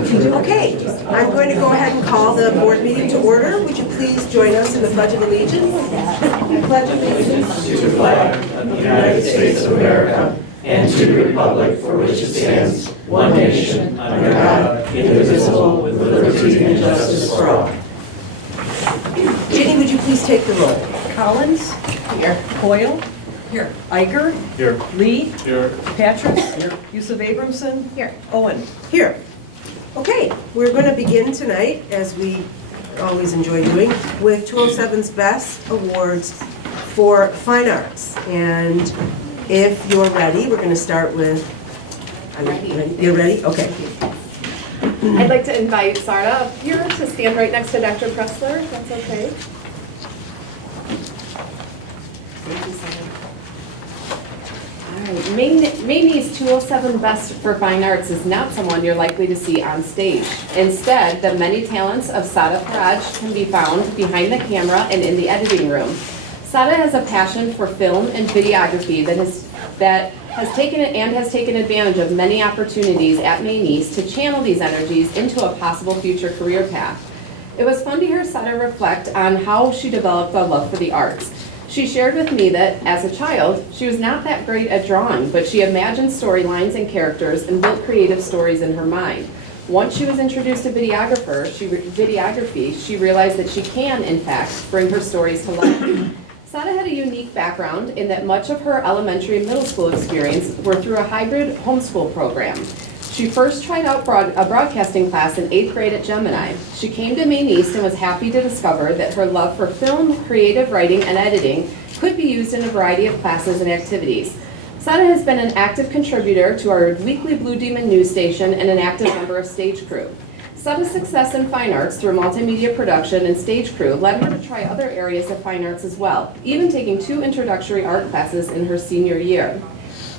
Okay, I'm going to go ahead and call the board meeting to order. Would you please join us in the Pledge of Allegiance? I pledge allegiance to the flag of the United States of America and to the republic for which it stands, one nation, under God, indivisible, with liberty and justice for all. Jenny, would you please take the roll? Collins. Here. Coyle. Here. Iger. Here. Lee. Here. Patrick. Here. Yusuf Abramson. Here. Owen. Here. Okay, we're going to begin tonight, as we always enjoy doing, with 207's Best Awards for Fine Arts. And if you're ready, we're going to start with... You're ready? Okay. I'd like to invite Sarah up here to stand right next to Dr. Pressler, if that's okay. Thank you, Sarah. All right, Mamie's 207 Best for Fine Arts is not someone you're likely to see on stage. Instead, the many talents of Sada Faraj can be found behind the camera and in the editing room. Sada has a passion for film and videography that has taken advantage of many opportunities at Mamie's to channel these energies into a possible future career path. It was fun to hear Sada reflect on how she developed a love for the arts. She shared with me that, as a child, she was not that great at drawing, but she imagined storylines and characters and built creative stories in her mind. Once she was introduced to videography, she realized that she can, in fact, bring her stories to life. Sada had a unique background in that much of her elementary and middle school experience were through a hybrid homeschool program. She first tried out a broadcasting class in 8th grade at Gemini. She came to Maine East and was happy to discover that her love for film, creative writing, and editing could be used in a variety of classes and activities. Sada has been an active contributor to our weekly Blue Demon news station and an active member of Stage Crew. Sada's success in fine arts through multimedia production and stage crew led her to try other areas of fine arts as well, even taking 2 introductory art classes in her senior year.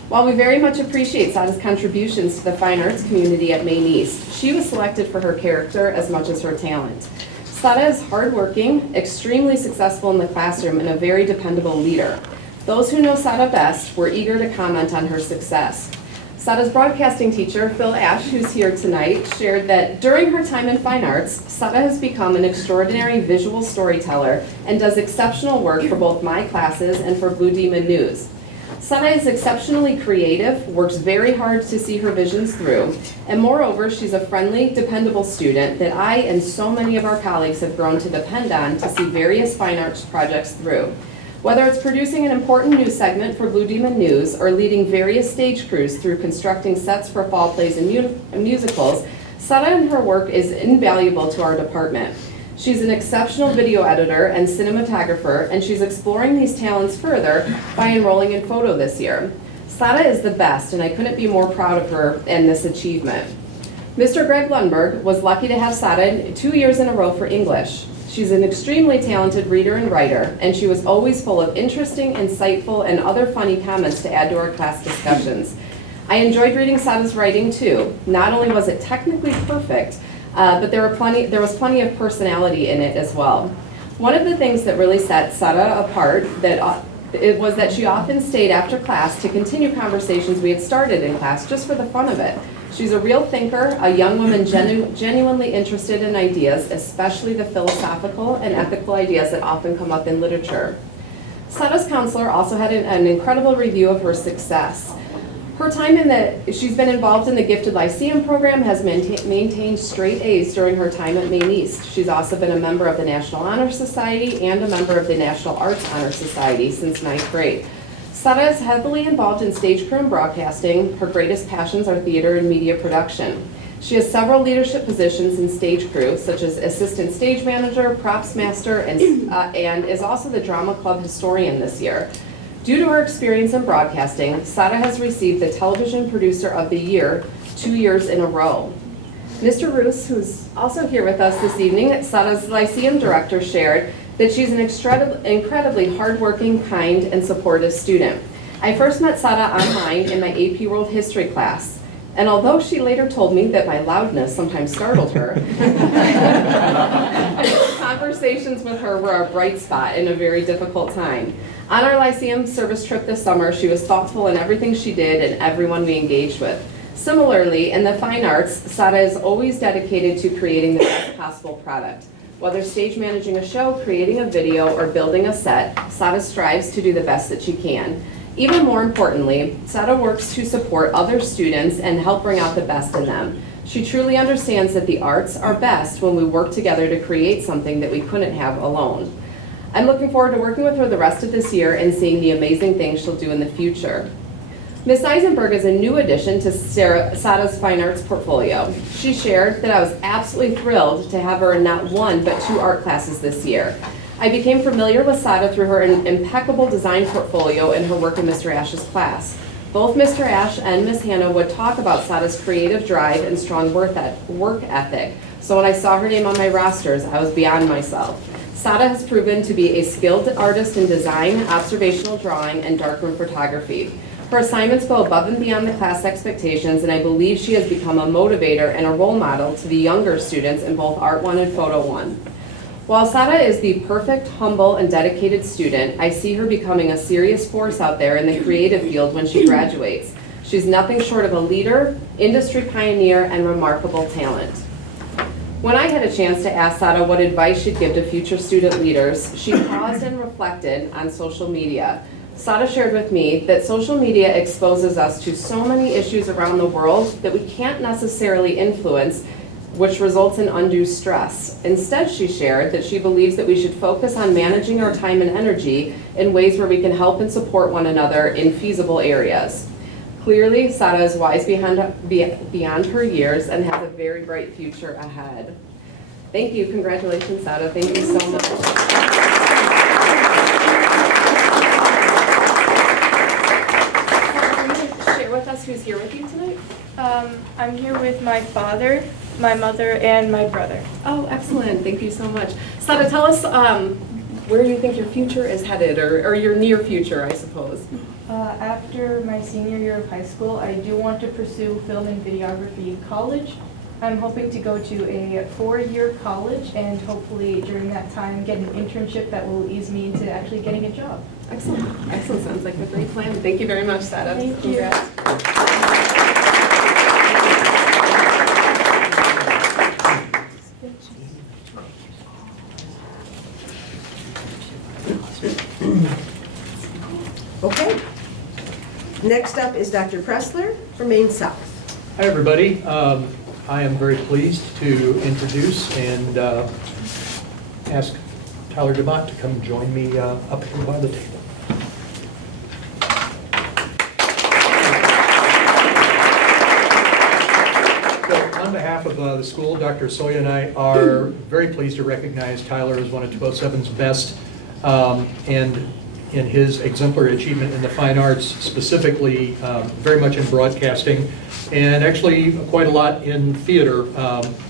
While we very much appreciate Sada's contributions to the fine arts community at Maine East, she was selected for her character as much as her talent. Sada is hardworking, extremely successful in the classroom, and a very dependable leader. Those who know Sada best were eager to comment on her success. Sada's broadcasting teacher, Phil Ash, who's here tonight, shared that during her time in fine arts, Sada has become an extraordinary visual storyteller and does exceptional work for both my classes and for Blue Demon News. Sada is exceptionally creative, works very hard to see her visions through, and moreover, she's a friendly, dependable student that I and so many of our colleagues have grown to depend on to see various fine arts projects through. Whether it's producing an important news segment for Blue Demon News or leading various stage crews through constructing sets for fall plays and musicals, Sada and her work is invaluable to our department. She's an exceptional video editor and cinematographer, and she's exploring these talents further by enrolling in photo this year. Sada is the best, and I couldn't be more proud of her and this achievement. Mr. Greg Lundberg was lucky to have Sada 2 years in a row for English. She's an extremely talented reader and writer, and she was always full of interesting, insightful, and other funny comments to add to our class discussions. I enjoyed reading Sada's writing too. Not only was it technically perfect, but there was plenty of personality in it as well. One of the things that really set Sada apart was that she often stayed after class to continue conversations we had started in class just for the fun of it. She's a real thinker, a young woman genuinely interested in ideas, especially the philosophical and ethical ideas that often come up in literature. Sada's counselor also had an incredible review of her success. Her time she's been involved in the Gifted Lyceum program, has maintained straight A's during her time at Maine East. She's also been a member of the National Honor Society and a member of the National Arts Honor Society since 9th grade. Sada is heavily involved in stage crew and broadcasting. Her greatest passions are theater and media production. She has several leadership positions in stage crew, such as assistant stage manager, props master, and is also the drama club historian this year. Due to her experience in broadcasting, Sada has received the Television Producer of the Year 2 years in a row. Mr. Roos, who's also here with us this evening, Sada's Lyceum director, shared that she's an incredibly hardworking, kind, and supportive student. I first met Sada online in my AP World History class, and although she later told me that my loudness sometimes startled her, conversations with her were a bright spot in a very difficult time. On our Lyceum service trip this summer, she was thoughtful in everything she did and everyone we engaged with. Similarly, in the fine arts, SADA is always dedicated to creating the best possible product. Whether stage managing a show, creating a video, or building a set, SADA strives to do the best that she can. Even more importantly, SADA works to support other students and help bring out the best in them. She truly understands that the arts are best when we work together to create something that we couldn't have alone. I'm looking forward to working with her the rest of this year and seeing the amazing things she'll do in the future. Ms. Eisenberg is a new addition to SADA's Fine Arts portfolio. She shared that I was absolutely thrilled to have her in not one, but 2 art classes this year. I became familiar with SADA through her impeccable design portfolio and her work in Mr. Ash's class. Both Mr. Ash and Ms. Hannah would talk about SADA's creative drive and strong work ethic, so when I saw her name on my rosters, I was beyond myself. SADA has proven to be a skilled artist in design, observational drawing, and darkroom photography. Her assignments go above and beyond the class expectations, and I believe she has become a motivator and a role model to the younger students in both Art 1 and Photo 1. While SADA is the perfect, humble, and dedicated student, I see her becoming a serious force out there in the creative field when she graduates. She's nothing short of a leader, industry pioneer, and remarkable talent. When I had a chance to ask SADA what advice she'd give to future student leaders, she paused and reflected on social media. SADA shared with me that social media exposes us to so many issues around the world that we can't necessarily influence, which results in undue stress. Instead, she shared that she believes that we should focus on managing our time and energy in ways where we can help and support one another in feasible areas. Clearly, SADA is wise beyond her years and has a very bright future ahead. Thank you. Congratulations, SADA. Thank you so much. Who's here with you tonight? I'm here with my father, my mother, and my brother. Oh, excellent. Thank you so much. Sada, tell us where you think your future is headed, or your near future, I suppose. After my senior year of high school, I do want to pursue film and videography college. I'm hoping to go to a 4-year college and hopefully during that time get an internship that will ease me into actually getting a job. Excellent. Excellent. Sounds like a great plan. Thank you very much, Sada. Thank you. Okay. Next up is Dr. Pressler from Maine South. Hi, everybody. I am very pleased to introduce and ask Tyler DeMott to come join me up here by the table. So, on behalf of the school, Dr. Soya and I are very pleased to recognize Tyler as one of 207's best and in his exemplary achievement in the fine arts, specifically very much in broadcasting, and actually quite a lot in theater,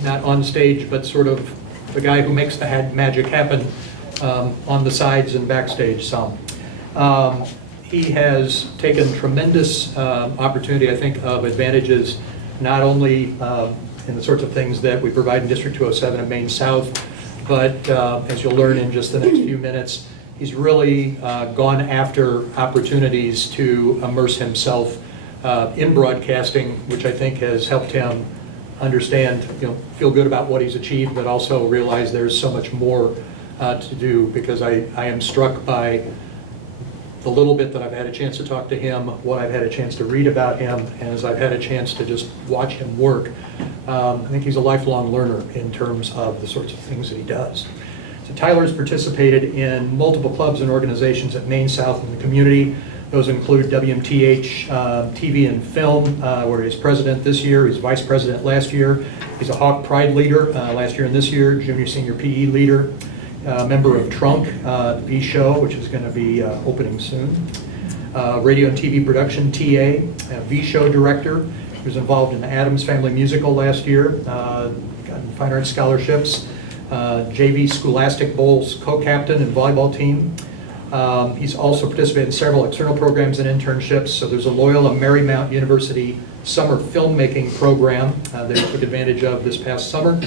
not on stage, but sort of the guy who makes the magic happen on the sides and backstage some. He has taken tremendous opportunity, I think, of advantages, not only in the sorts of things that we provide in District 207 of Maine South, but as you'll learn in just the next few minutes, he's really gone after opportunities to immerse himself in broadcasting, which I think has helped him understand, feel good about what he's achieved, but also realize there's so much more to do, because I am struck by the little bit that I've had a chance to talk to him, what I've had a chance to read about him, and as I've had a chance to just watch him work. I think he's a lifelong learner in terms of the sorts of things that he does. So Tyler's participated in multiple clubs and organizations at Maine South and the community. Those include WMTH TV and Film, where he's president this year. He's vice president last year. He's a Hawk Pride leader last year and this year, junior senior PE leader, member of Trunk, V Show, which is going to be opening soon. Radio and TV production TA, V Show director. He was involved in the Addams Family Musical last year, gotten fine arts scholarships. JV Scholastic Bowls co-captain and volleyball team. He's also participated in several external programs and internships. So there's a Loyola Marymount University summer filmmaking program that he took advantage of this past summer.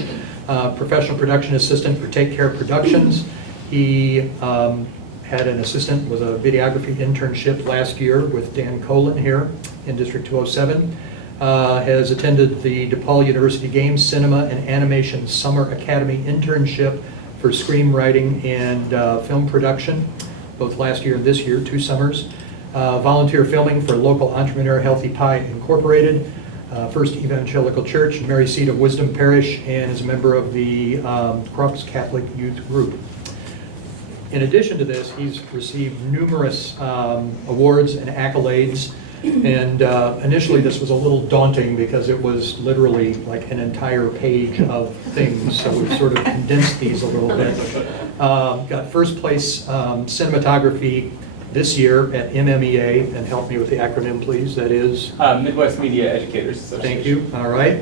Professional production assistant for Take Care Productions. He had an assistant with a videography internship last year with Dan Colin here in District 207. has attended the DePaul University Games Cinema and Animation Summer Academy internship for screenwriting and film production, both last year and this year, 2 summers. Volunteer filming for local entrepreneur Healthy Pie Incorporated, First Evangelical Church, Mary Seat of Wisdom Parish, and is a member of the Crux Catholic Youth Group. In addition to this, he's received numerous awards and accolades, and initially this was a little daunting because it was literally like an entire page of things, so we've sort of condensed these a little bit. Got first place cinematography this year at MMEA, and help me with the acronym, please. That is? Midwest Media Educators Association. Thank you. All right.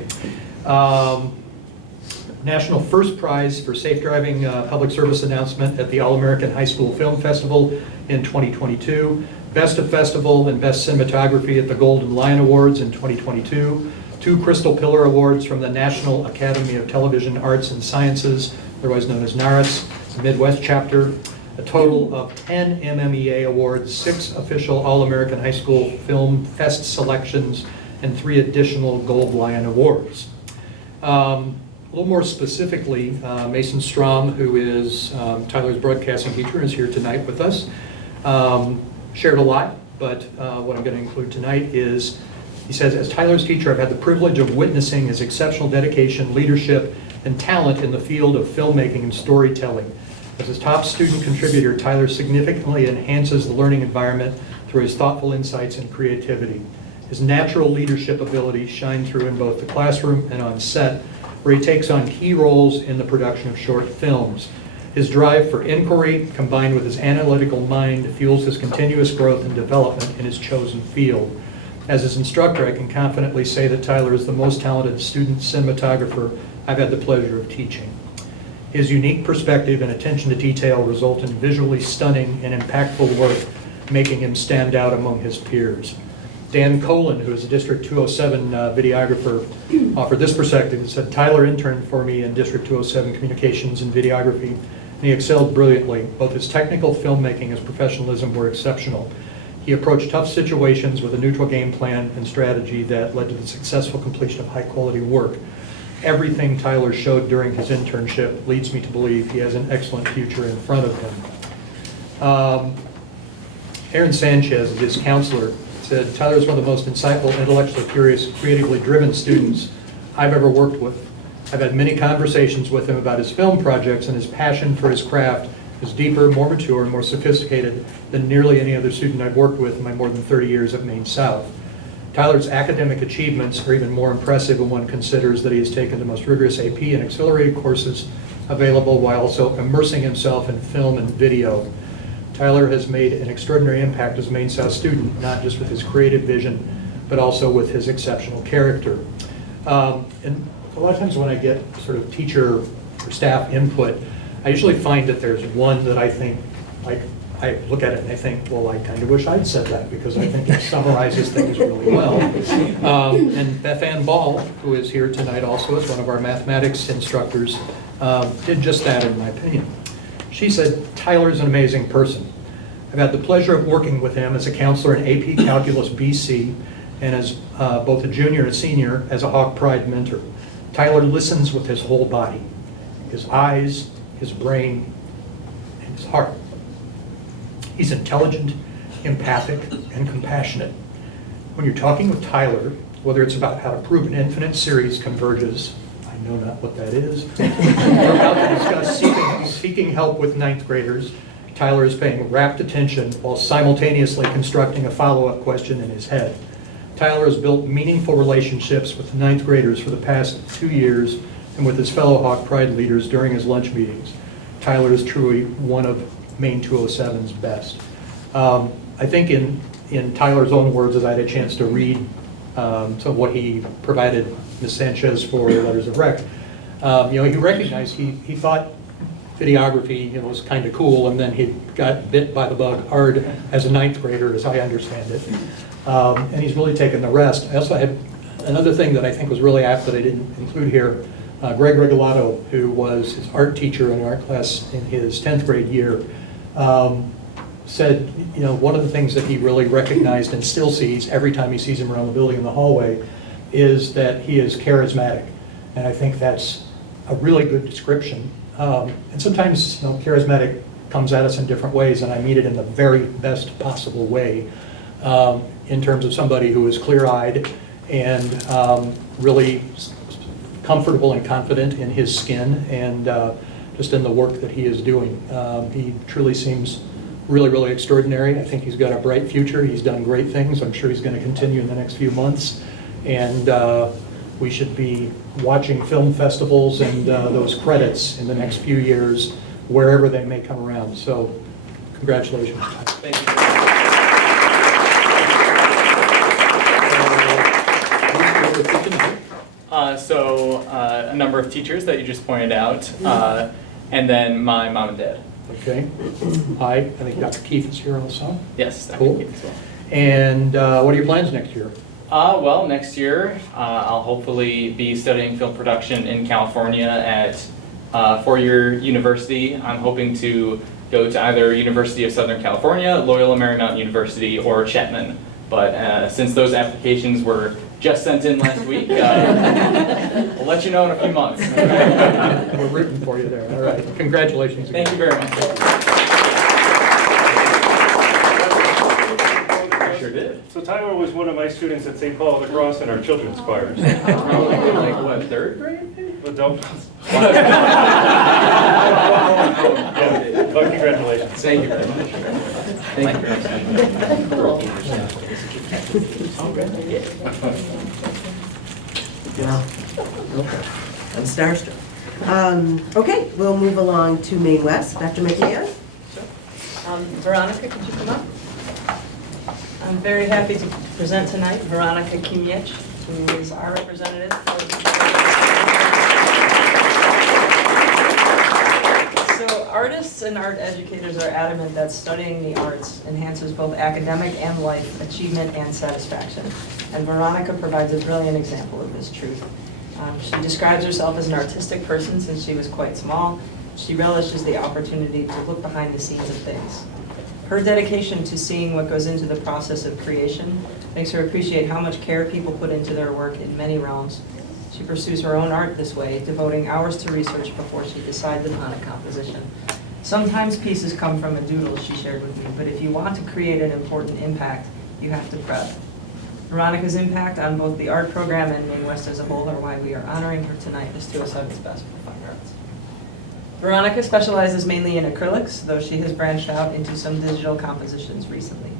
National First Prize for Safe Driving Public Service Announcement at the All-American High School Film Festival in 2022. Best of Festival and Best Cinematography at the Golden Lion Awards in 2022. 2 Crystal Pillar Awards from the National Academy of Television Arts and Sciences, otherwise known as NARAS, Midwest chapter. A total of 10 MMEA awards, 6 official All-American High School Film Fest selections, and 3 additional Gold Lion Awards. A little more specifically, Mason Strom, who is Tyler's broadcasting teacher, is here tonight with us. Shared a lot, but what I'm going to include tonight is, he says, as Tyler's teacher, I've had the privilege of witnessing his exceptional dedication, leadership, and talent in the field of filmmaking and storytelling. As his top student contributor, Tyler significantly enhances the learning environment through his thoughtful insights and creativity. His natural leadership abilities shine through in both the classroom and on set, where he takes on key roles in the production of short films. His drive for inquiry, combined with his analytical mind, fuels his continuous growth and development in his chosen field. As his instructor, I can confidently say that Tyler is the most talented student cinematographer I've had the pleasure of teaching. His unique perspective and attention to detail result in visually stunning and impactful work, making him stand out among his peers. Dan Colin, who is a District 207 videographer, offered this perspective and said, Tyler interned for me in District 207 Communications and Videography, and he excelled brilliantly. Both his technical filmmaking and his professionalism were exceptional. He approached tough situations with a neutral game plan and strategy that led to the successful completion of high-quality work. Everything Tyler showed during his internship leads me to believe he has an excellent future in front of him. Aaron Sanchez, his counselor, said, Tyler is one of the most insightful, intellectually curious, creatively driven students I've ever worked with. I've had many conversations with him about his film projects, and his passion for his craft is deeper, more mature, and more sophisticated than nearly any other student I've worked with in my more than 30 years at Maine South. Tyler's academic achievements are even more impressive when one considers that he has taken the most rigorous AP and accelerated courses available while also immersing himself in film and video. Tyler has made an extraordinary impact as a Maine South student, not just with his creative vision, but also with his exceptional character. And a lot of times when I get sort of teacher or staff input, I usually find that there's one that I think, like, I look at it and I think, well, I kind of wish I'd said that because I think it summarizes things really well. And Beth Ann Ball, who is here tonight also as one of our mathematics instructors, did just that in my opinion. She said, Tyler's an amazing person. I've had the pleasure of working with him as a counselor in AP Calculus BC and as both a junior and a senior as a Hawk Pride mentor. Tyler listens with his whole body, his eyes, his brain, and his heart. He's intelligent, empathic, and compassionate. When you're talking with Tyler, whether it's about how to prove an infinite series converges, I know not what that is, or about to discuss seeking help with ninth graders, Tyler is paying rapt attention while simultaneously constructing a follow-up question in his head. Tyler has built meaningful relationships with ninth graders for the past 2 years and with his fellow Hawk Pride leaders during his lunch meetings. Tyler is truly one of Maine 207's best. I think in Tyler's own words, as I had a chance to read some of what he provided Ms. Sanchez for Letters of Rec, he recognized he thought videography was kind of cool, and then he got bit by the bug hard as a ninth grader, as I understand it. And he's really taken the rest. I also had another thing that I think was really apt that I didn't include here. Greg Regalado, who was his art teacher in art class in his 10th grade year, said, one of the things that he really recognized and still sees every time he sees him around the building in the hallway is that he is charismatic. And I think that's a really good description. And sometimes, charismatic comes at us in different ways, and I mean it in the very best possible way, in terms of somebody who is clear-eyed and really comfortable and confident in his skin and just in the work that he is doing. He truly seems really, really extraordinary. I think he's got a bright future. He's done great things. I'm sure he's going to continue in the next few months. And we should be watching film festivals and those credits in the next few years, wherever they may come around. So, congratulations. Thank you. A number of teachers that you just pointed out, and then my mom and dad. Okay. I think Dr. Keefe is here also. Yes, Dr. Cool. Keith as well. And what are your plans next year? Well, next year I'll hopefully be studying film production in California at four-year university. I'm hoping to go to either University of Southern California, Loyola Marymount University, or Chapman. But since those applications were just sent in last week, we'll let you know in a few months. We're rooting for you there. All right. Congratulations again. Thank you very much. I sure did. So Tyler was one of my students at St. Paul of the Cross in our children's choirs. Probably like what, third grade? But don't. Yeah, but congratulations. Thank you very much. Thank you very Yeah. Okay. I'm starstruck. Okay, we'll move along to Maine West. Dr. McMahon? Veronica, could you come up? I'm very happy to present tonight Veronica Kimiec, who is our representative. So artists and art educators are adamant that studying the arts enhances both academic and life achievement and satisfaction. And Veronica provides a brilliant example of this truth. She describes herself as an artistic person since she was quite small. She relishes the opportunity to look behind the scenes of things. Her dedication to seeing what goes into the process of creation makes her appreciate how much care people put into their work in many realms. She pursues her own art this way, devoting hours to research before she decides upon a composition. Sometimes pieces come from a doodle she shared with me, but if you want to create an important impact, you have to prep. Veronica's impact on both the art program and Maine West as a whole are why we are honoring her tonight as 207's Best for Fine Arts. Veronica specializes mainly in acrylics, though she has branched out into some digital compositions recently.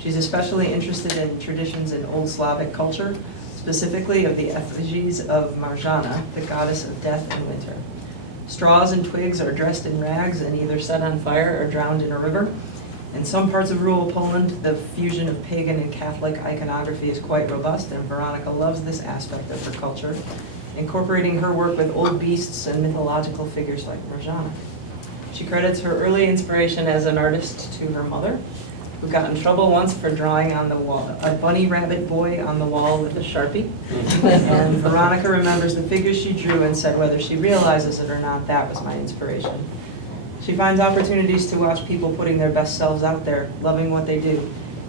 She's especially interested in traditions in Old Slavic culture, specifically of the effigies of Marjana, the goddess of death and winter. Straws and twigs are dressed in rags and either set on fire or drowned in a river. In some parts of rural Poland, the fusion of pagan and Catholic iconography is quite robust, and Veronica loves this aspect of her culture, incorporating her work with old beasts and mythological figures like Marjana. She credits her early inspiration as an artist to her mother, who got in trouble once for drawing on the wall a bunny rabbit boy on the wall with a Sharpie. And Veronica remembers the figures she drew and said whether she realizes it or not, that was my inspiration. She finds opportunities to watch people putting their best selves out there, loving what they do.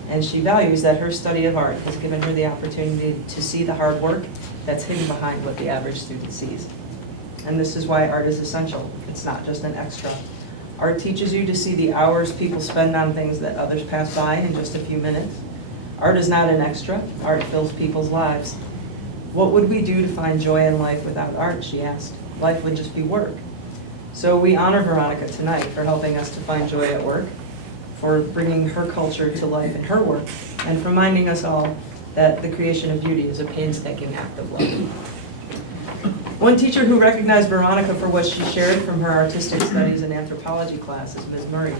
And she values that her study of art has given her the opportunity to see the hard work that's hidden behind what the average student sees. And this is why art is essential. It's not just an extra. Art teaches you to see the hours people spend on things that others pass by in just a few minutes. Art is not an extra. Art fills people's lives. What would we do to find joy in life without art, she asked. Life would just be work. So we honor Veronica tonight for helping us to find joy at work, for bringing her culture to life in her work, and for reminding us all that the creation of beauty is a painstaking act of love. One teacher who recognized Veronica for what she shared from her artistic studies and anthropology class is Ms. Murray.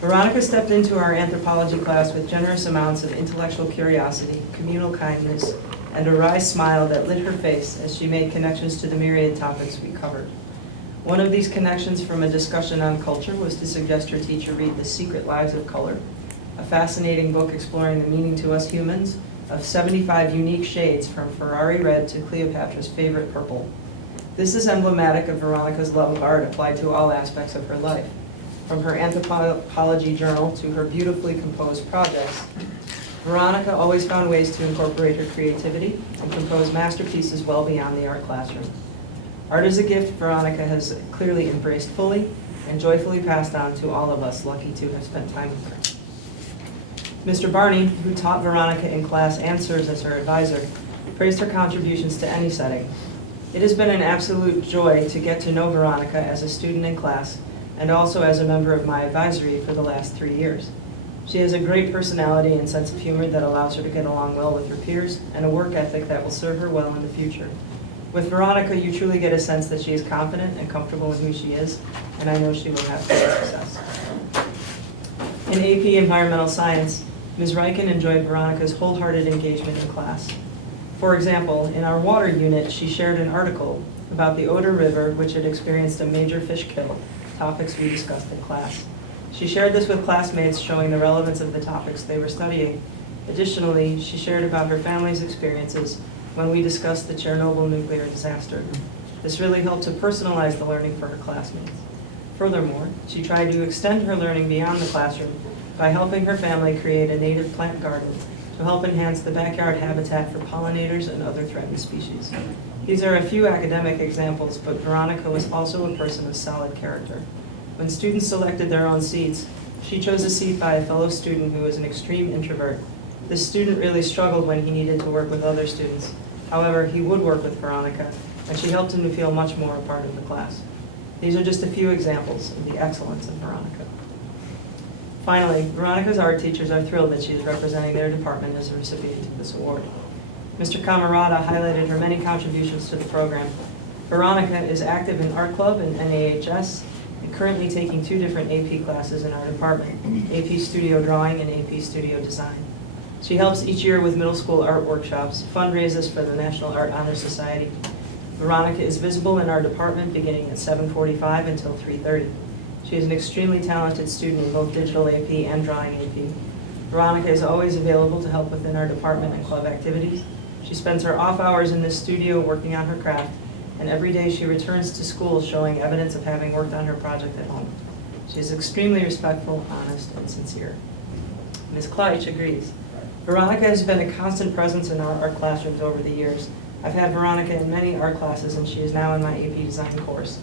Veronica stepped into our anthropology class with generous amounts of intellectual curiosity, communal kindness, and a wry smile that lit her face as she made connections to the myriad topics we covered. One of these connections from a discussion on culture was to suggest her teacher read The Secret Lives of Color, a fascinating book exploring the meaning to us humans of 75 unique shades from Ferrari red to Cleopatra's favorite purple. This is emblematic of Veronica's love of art applied to all aspects of her life, from her anthropology journal to her beautifully composed projects. Veronica always found ways to incorporate her creativity and compose masterpieces well beyond the art classroom. Art is a gift Veronica has clearly embraced fully and joyfully passed on to all of us lucky to have spent time with her. Mr. Barney, who taught Veronica in class and serves as her advisor, praised her contributions to any setting. It has been an absolute joy to get to know Veronica as a student in class and also as a member of my advisory for the last 3 years. She has a great personality and sense of humor that allows her to get along well with her peers and a work ethic that will serve her well in the future. With Veronica, you truly get a sense that she is confident and comfortable in who she is, and I know she will have great success. In AP Environmental Science, Ms. Riken enjoyed Veronica's wholehearted engagement in class. For example, in our water unit, she shared an article about the Oder River, which had experienced a major fish kill, topics we discussed in class. She shared this with classmates, showing the relevance of the topics they were studying. Additionally, she shared about her family's experiences when we discussed the Chernobyl nuclear disaster. This really helped to personalize the learning for her classmates. Furthermore, she tried to extend her learning beyond the classroom by helping her family create a native plant garden to help enhance the backyard habitat for pollinators and other threatened species. These are a few academic examples, but Veronica was also a person of solid character. When students selected their own seats, she chose a seat by a fellow student who was an extreme introvert. This student really struggled when he needed to work with other students. However, he would work with Veronica, and she helped him to feel much more a part of the class. These are just a few examples of the excellence of Veronica. Finally, Veronica's art teachers are thrilled that she is representing their department as a recipient of this award. Mr. Camarada highlighted her many contributions to the program. Veronica is active in art club and NAHS, and currently taking 2 different AP classes in our department, AP Studio Drawing and AP Studio Design. She helps each year with middle school art workshops, fundraises for the National Art Honor Society. Veronica is visible in our department beginning at 7:45 until 3:30. She is an extremely talented student in both digital AP and drawing AP. Veronica is always available to help within our department and club activities. She spends her off hours in this studio working on her craft, and every day she returns to school showing evidence of having worked on her project at home. She is extremely respectful, honest, and sincere. Ms. Kleitch agrees. Veronica has been a constant presence in our art classrooms over the years. I've had Veronica in many art classes, and she is now in my AP Design course.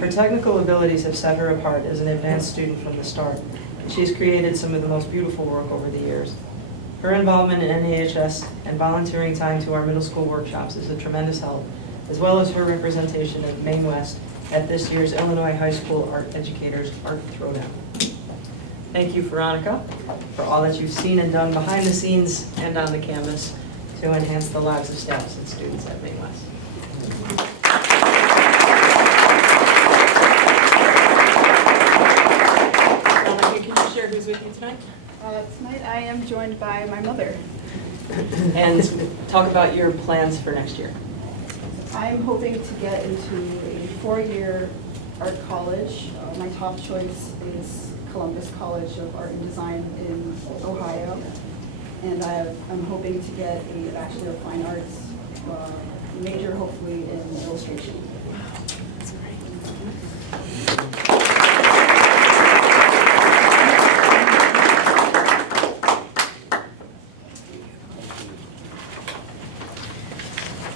Her technical abilities have set her apart as an advanced student from the start, and she has created some of the most beautiful work over the years. Her involvement in NAHS and volunteering time to our middle school workshops is a tremendous help, as well as her representation of Maine West at this year's Illinois High School Art Educators Art Throwdown. Thank you, Veronica, for all that you've seen and done behind the scenes and on the canvas to enhance the lives of staff and students at Maine West. Veronica, can you share who's with you tonight? Tonight I am joined by my mother. And talk about your plans for next year. I'm hoping to get into a 4-year art college. My top choice is Columbus College of Art and Design in Ohio. And I'm hoping to get a Bachelor of Fine Arts major, hopefully in illustration.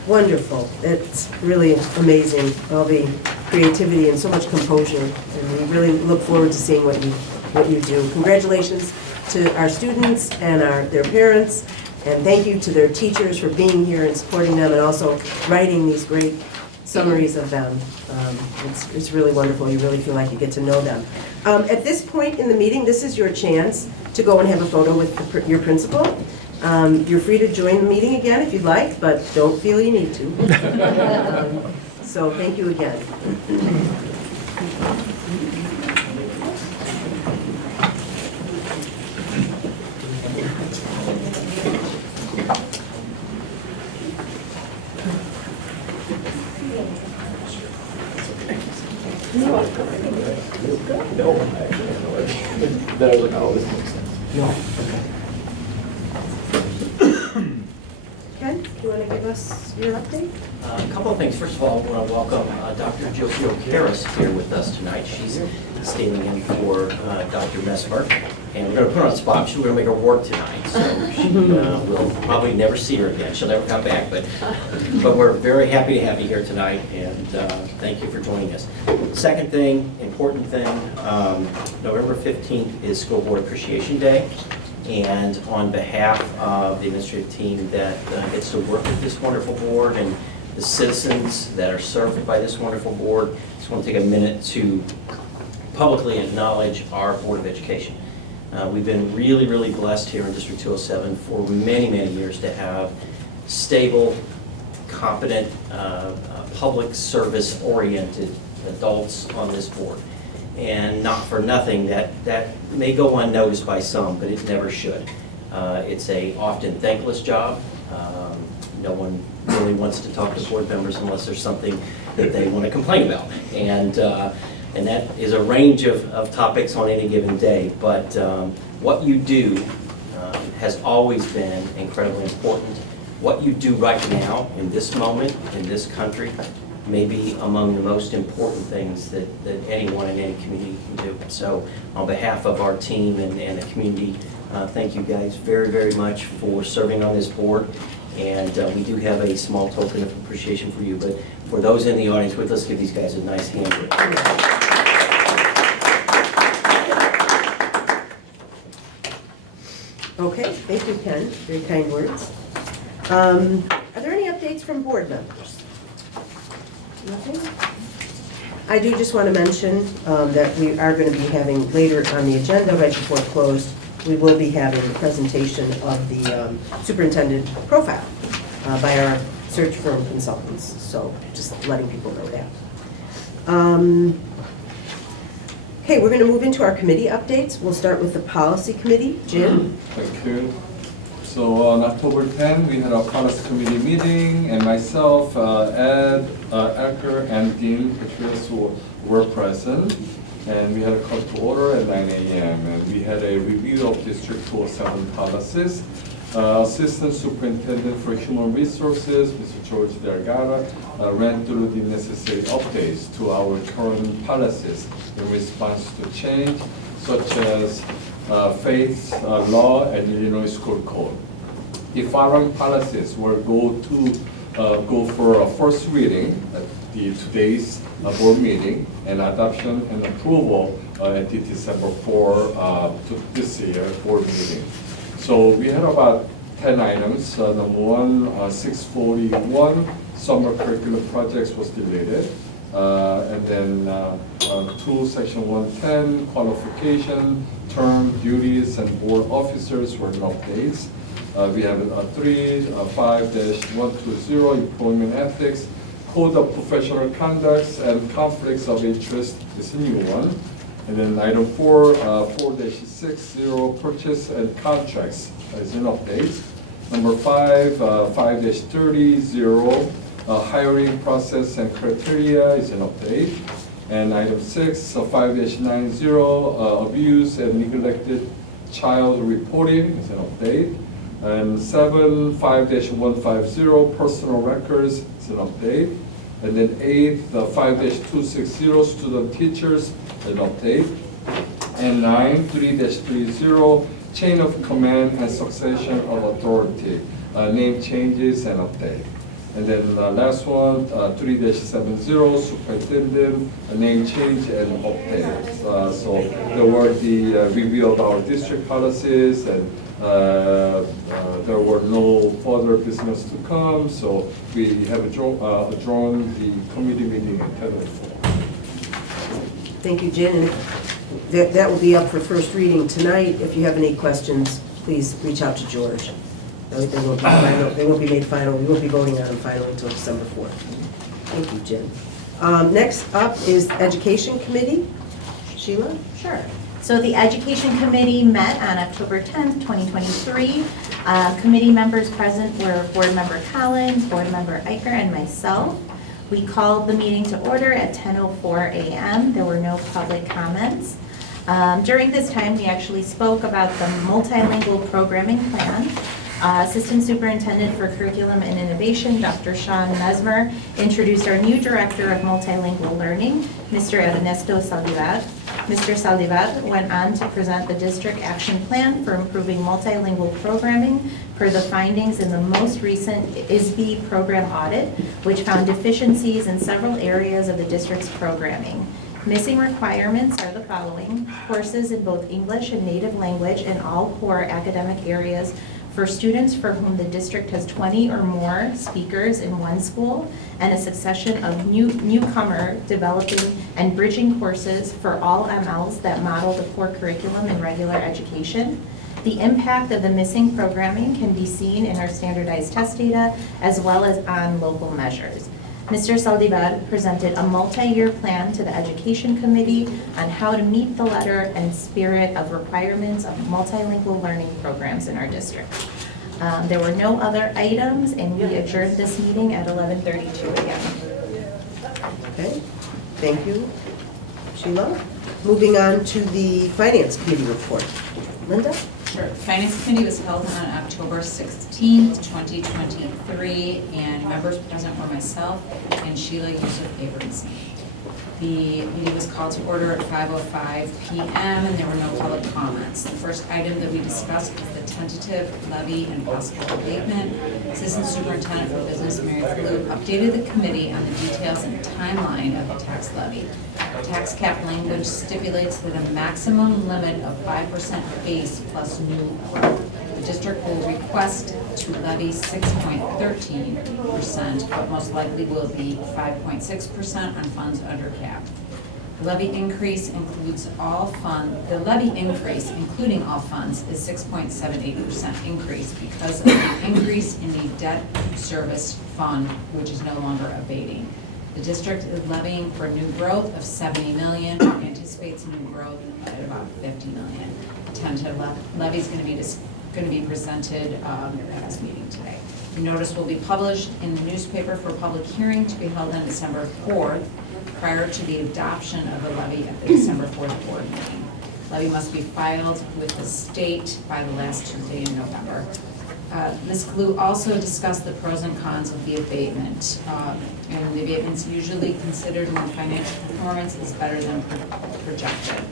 Wonderful. It's really amazing, all the creativity and so much composure. And we really look forward to seeing what you do. Congratulations to our students and their parents. And thank you to their teachers for being here and supporting them and also writing these great summaries of them. It's really wonderful. You really feel like you get to know them. At this point in the meeting, this is your chance to go and have a photo with your principal. You're free to join the meeting again if you'd like, but don't feel you need to. So thank you again. Then I was like, oh, this makes sense. Ken, do you want to give us your update? A couple of things. First of all, I want to welcome Dr. Jofio Karas here with us tonight. She's standing in for Dr. Messmer. And we're going to put her on the spot. She's going to make her work tonight. So she, we'll probably never see her again. She'll never come back. But we're very happy to have you here tonight. And thank you for joining us. Second thing, important thing, November 15th is School Board Appreciation Day. And on behalf of the administrative team that gets to work with this wonderful board and the citizens that are served by this wonderful board, I just want to take a minute to publicly acknowledge our Board of Education. We've been really, really blessed here in District 207 for many, many years to have stable, competent, public service-oriented adults on this board. And not for nothing, that may go unnoticed by some, but it never should. It's a often thankless job. No one really wants to talk to board members unless there's something that they want to complain about. And that is a range of topics on any given day. But what you do has always been incredibly important. What you do right now, in this moment, in this country, may be among the most important things that anyone in any community can do. So on behalf of our team and the community, thank you guys very, very much for serving on this board. And we do have a small token of appreciation for you. But for those in the audience, let's give these guys a nice hand. Okay, thank you, Ken. Very kind words. Are there any updates from board members? Nothing? I do just want to mention that we are going to be having later on the agenda, right before close, we will be having a presentation of the superintendent profile by our search firm consultants. So just letting people know that. Okay, we're going to move into our committee updates. We'll start with the policy committee. Jim? Thank you. So on October 10th, we had a policy committee meeting, and myself, Ed, Elker, and Dean Petrus were present. And we had a call to order at 9 a.m. And we had a review of District 207 policies. Assistant Superintendent for Human Resources, Mr. George Delgado, ran through the necessary updates to our current policies in response to change, such as faith law and Illinois School Code. The following policies will go for a first reading at today's board meeting and adoption and approval at the December 4 this year board meeting. So we had about 10 items. Number one, 641 summer curriculum projects was deleted. And then 2, section 110, qualification, term, duties, and board officers were no updates. We have 3, 5-120, employment ethics, code of professional conducts and conflicts of interest is a new one. And then item 4, 4-60, purchase and contracts is an update. Number 5, 5-30, hiring process and criteria is an update. And item 6, 5-90, abuse and neglected child reporting is an update. And 7, 5-150, personal records is an update. And then 8, 5-260, student teachers, an update. And 9, 3-30, chain of command and succession of authority, name changes and update. And then last one, 3-70, superintendent, name change and update. So there were the review of our district policies, and there were no further business to come. So we have adjourned the committee meeting at 10:04. Thank you, Jen. And that will be up for first reading tonight. If you have any questions, please reach out to George. They won't be made final. We won't be voting on them finally until December 4th. Thank you, Jen. Next up is Education Committee. Sheila? Sure. So the Education Committee met on October 10th, 2023. Committee members present were Board Member Collins, Board Member Eicher, and myself. We called the meeting to order at 10:04 a.m. There were no public comments. During this time, we actually spoke about the multilingual programming plan. Assistant Superintendent for Curriculum and Innovation, Dr. Sean Mesmer, introduced our new Director of Multilingual Learning, Mr. Ernesto Saldivar. Mr. Saldivar went on to present the district action plan for improving multilingual programming per the findings in the most recent ISB program audit, which found deficiencies in several areas of the district's programming. Missing requirements are the following: courses in both English and native language in all core academic areas for students for whom the district has 20 or more speakers in one school, and a succession of newcomer developing and bridging courses for all MLs that model the core curriculum in regular education. The impact of the missing programming can be seen in our standardized test data as well as on local measures. Mr. Saldivar presented a multi-year plan to the Education Committee on how to meet the letter and spirit of requirements of multilingual learning programs in our district. There were no other items, and we adjourned this meeting at 11:32 a.m. Okay, thank you, Sheila. Moving on to the Finance Committee report. Linda? Sure. The Finance Committee was held on October 16th, 2023, and members present were myself and Sheila Yusuf Abramson. The meeting was called to order at 5:05 p.m. and there were no public comments. The first item that we discussed was the tentative levy and possible abatement. Assistant Superintendent for Business Mary Flew updated the committee on the details and timeline of the tax levy. Tax cap language stipulates that a maximum limit of 5% base plus new growth. The district will request to levy 6.13%, but most likely will be 5.6% on funds under cap. The levy increase includes all funds. The levy increase, including all funds, is 6.78% increase because of the increase in the debt service fund, which is no longer abating. The district is levying for new growth of 70 million, anticipates new growth at about 50 million. Tentative levy is going to be presented at this meeting today. The notice will be published in the newspaper for public hearing to be held on December 4th, prior to the adoption of the levy at the December 4th board meeting. Levy must be filed with the state by the last Tuesday in November. Ms. Kalu also discussed the pros and cons of the abatement. And the abatement's usually considered when financial performance is better than projected.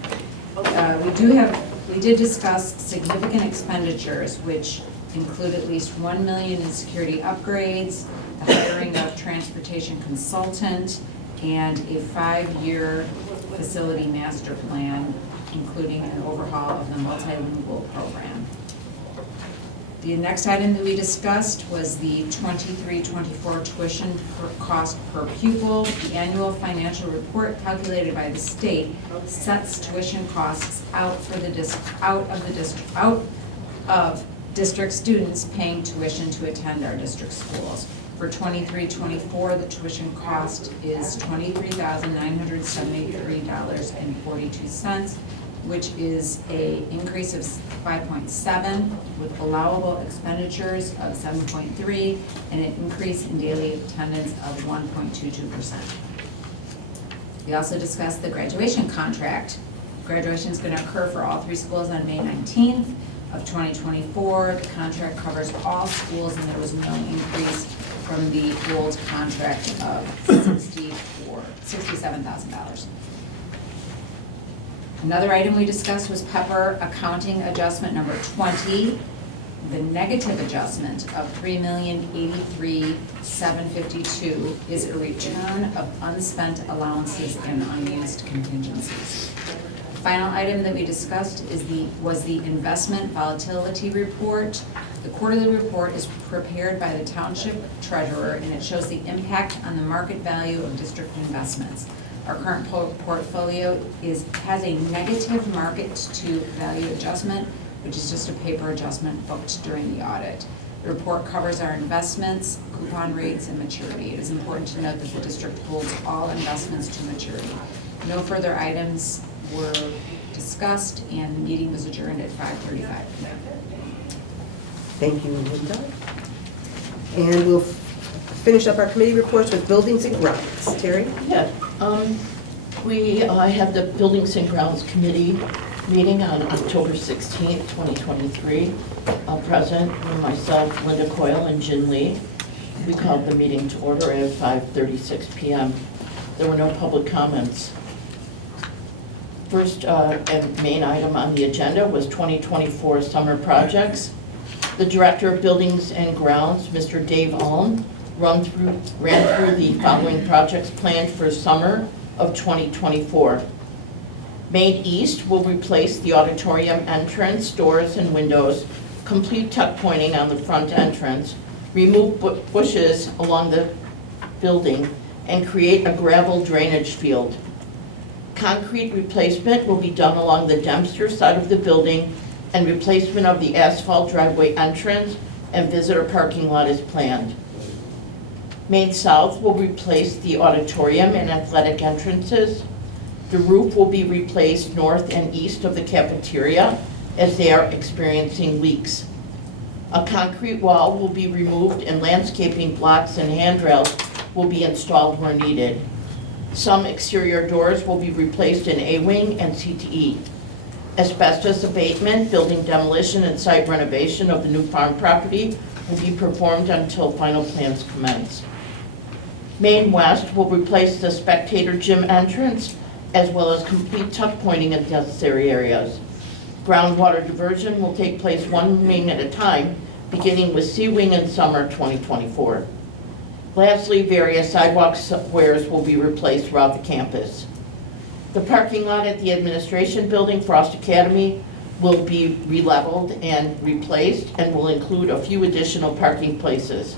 We did discuss significant expenditures, which include at least $1 million in security upgrades, the hiring of transportation consultant, and a 5-year facility master plan, including an overhaul of the multilingual program. The next item that we discussed was the 23-24 tuition cost per pupil. The annual financial report calculated by the state sets tuition costs out of district students paying tuition to attend our district schools. For 23-24, the tuition cost is $23,973.42, which is an increase of 5.7 with allowable expenditures of 7.3 and an increase in daily attendance of 1.22%. We also discussed the graduation contract. Graduation is going to occur for all 3 schools on May 19th of 2024. The contract covers all schools and there was no increase from the old contract of $67,000. Another item we discussed was Pepper accounting adjustment number 20. The negative adjustment of $3,083,752 is a return of unspent allowances and unused contingencies. The final item that we discussed was the investment volatility report. The quarterly report is prepared by the township treasurer and it shows the impact on the market value of district investments. Our current portfolio has a negative market to value adjustment, which is just a paper adjustment booked during the audit. The report covers our investments, coupon rates, and maturity. It is important to note that the district holds all investments to maturity. No further items were discussed and the meeting was adjourned at 5:35 p.m. Thank you, Linda. And we'll finish up our committee reports with buildings and grounds. Terry? Yeah, we have the Buildings and Grounds Committee meeting on October 16th, 2023. Present were myself, Linda Coyle, and Jin Lee. We called the meeting to order at 5:36 p.m. There were no public comments. First and main item on the agenda was 2024 summer projects. The Director of Buildings and Grounds, Mr. Dave Ulm, ran through the following projects planned for summer of 2024. Main East will replace the auditorium entrance, doors, and windows, complete tuck pointing on the front entrance, remove bushes along the building, and create a gravel drainage field. Concrete replacement will be done along the Dempster side of the building, and replacement of the asphalt driveway entrance and visitor parking lot is planned. Main South will replace the auditorium and athletic entrances. The roof will be replaced north and east of the cafeteria as they are experiencing leaks. A concrete wall will be removed and landscaping blocks and handrails will be installed where needed. Some exterior doors will be replaced in A-wing and CTE. Asbestos abatement, building demolition, and site renovation of the new farm property will be performed until final plans commence. Main West will replace the spectator gym entrance as well as complete tuck pointing in necessary areas. Groundwater diversion will take place one wing at a time, beginning with C-wing in summer 2024. Lastly, various sidewalk squares will be replaced throughout the campus. The parking lot at the administration building, Frost Academy, will be re-leveled and replaced and will include a few additional parking places.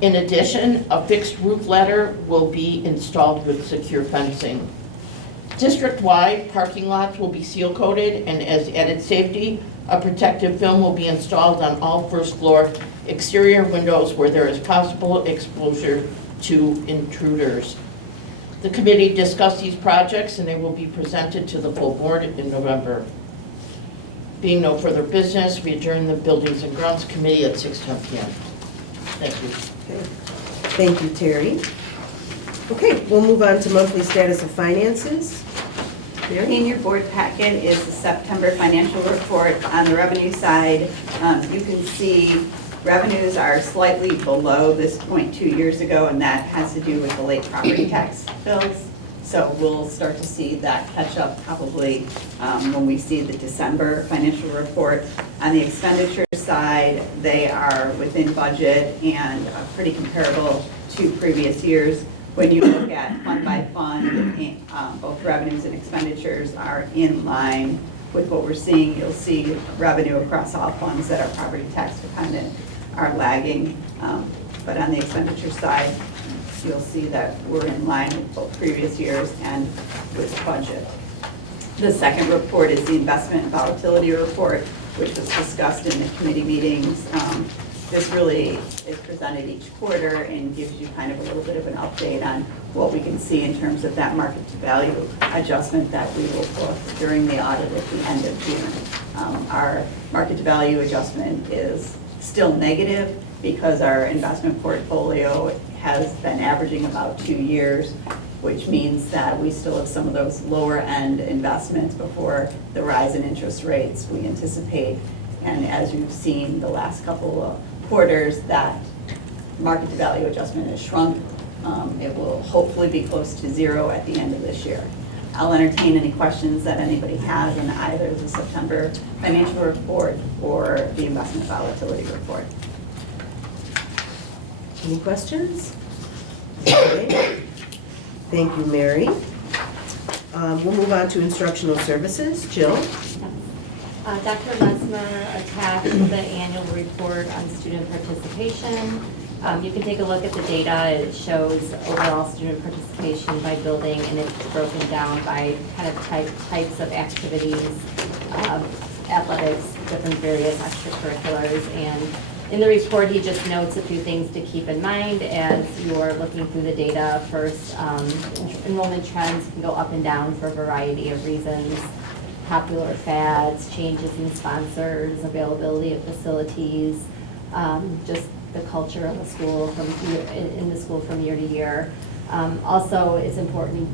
In addition, a fixed roof ladder will be installed with secure fencing. District-wide, parking lots will be seal-coated, and as added safety, a protective film will be installed on all first-floor exterior windows where there is possible exposure to intruders. The committee discussed these projects and they will be presented to the full board in November. Being no further business, we adjourn the Buildings and Grounds Committee at 6:10 p.m. Thank you. Okay. Thank you, Terry. Okay, we'll move on to monthly status of finances. Mary? In your board packet is the September financial report. On the revenue side, you can see revenues are slightly below this point 2 years ago, and that has to do with the late property tax bills. So we'll start to see that catch up probably when we see the December financial report. On the expenditure side, they are within budget and pretty comparable to previous years. When you look at fund by fund, both revenues and expenditures are in line with what we're seeing. You'll see revenue across all funds that are property tax dependent are lagging. But on the expenditure side, you'll see that we're in line with both previous years and with budget. The second report is the investment volatility report, which was discussed in the committee meetings. This really is presented each quarter and gives you kind of a little bit of an update on what we can see in terms of that market to value adjustment that we will book during the audit at the end of June. Our market to value adjustment is still negative because our investment portfolio has been averaging about 2 years, which means that we still have some of those lower end investments before the rise in interest rates we anticipate. And as you've seen the last couple of quarters, that market to value adjustment has shrunk. It will hopefully be close to zero at the end of this year. I'll entertain any questions that anybody has in either the September financial report or the investment volatility report. Any questions? Okay. Thank you, Mary. We'll move on to instructional services. Jill? Dr. Messmer attached the annual report on student participation. You can take a look at the data. It shows overall student participation by building, and it's broken down by kind of types of activities, athletics, different various extracurriculars. And in the report, he just notes a few things to keep in mind as you're looking through the data. First, enrollment trends can go up and down for a variety of reasons. Popular fads, changes in sponsors, availability of facilities, just the culture of the school in the school from year to year. Also, it's important,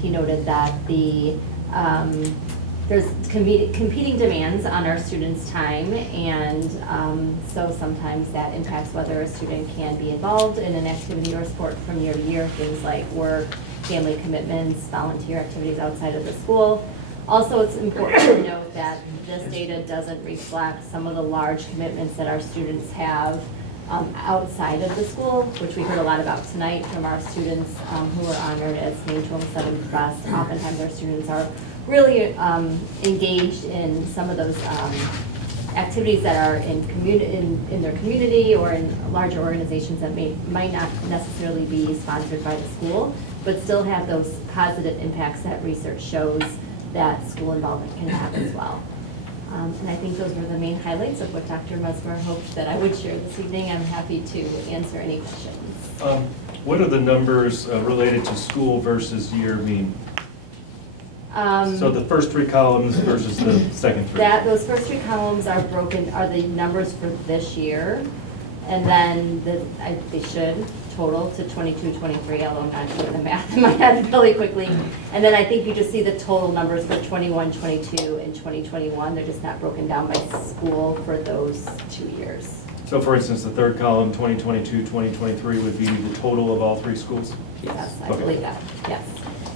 he noted that the there's competing demands on our students' time, and so sometimes that impacts whether a student can be involved in an activity or sport from year to year, things like work, family commitments, volunteer activities outside of the school. Also, it's important to note that this data doesn't reflect some of the large commitments that our students have outside of the school, which we heard a lot about tonight from our students who were honored as named 207 Best. Oftentimes our students are really engaged in some of those activities that are in their community or in larger organizations that might not necessarily be sponsored by the school, but still have those positive impacts that research shows that school involvement can have as well. And I think those were the main highlights of what Dr. Mesmer hoped that I would share this evening. I'm happy to answer any questions. What are the numbers related to school versus year mean? So the first 3 columns versus the second 3? Those first 3 columns are the numbers for this year. And then they should total to 22, 23, although I'm not doing the math in my head really quickly. And then I think you just see the total numbers for 21, 22, and 2021. They're just not broken down by school for those 2 years. So for instance, the third column, 2022, 2023 would be the total of all 3 schools? Yes, I Okay. believe that, yes.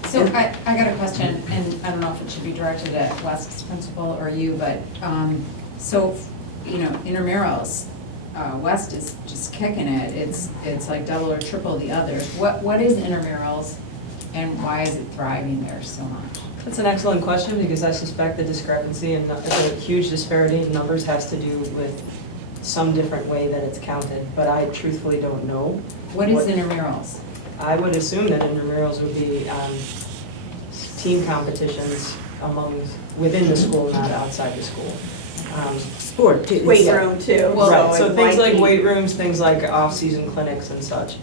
So I got a question, and I don't know if it should be directed at Wes's principal or you, but, so, you know, intramurals, West is just kicking it. It's like double or triple the others. What is intramurals, and why is it thriving there so much? That's an excellent question, because I suspect the discrepancy and the huge disparity in numbers has to do with some different way that it's counted, but I truthfully don't know. What is intramurals? I would assume that intramurals would be team competitions within the school, not outside the school. Sport. Weight room too. Right, so it things might like be- weight rooms, things like off-season clinics and such.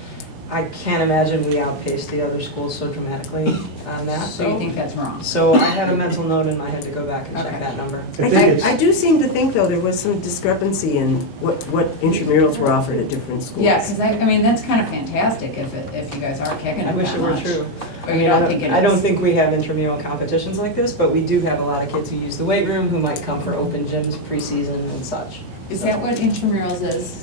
I can't imagine we outpace the other schools so dramatically on that. So you think that's wrong? So I have a mental note in my head to go back and check Okay. that number. I do seem to think, though, there was some discrepancy in what intramurals were offered at different schools. Yeah, because I mean, that's kind of fantastic if you guys are kicking it I wish that it were much. true. Or you don't think it is? I don't think we have intramural competitions like this, but we do have a lot of kids who use the weight room, who might come for open gyms preseason and such. Is that what intramurals is?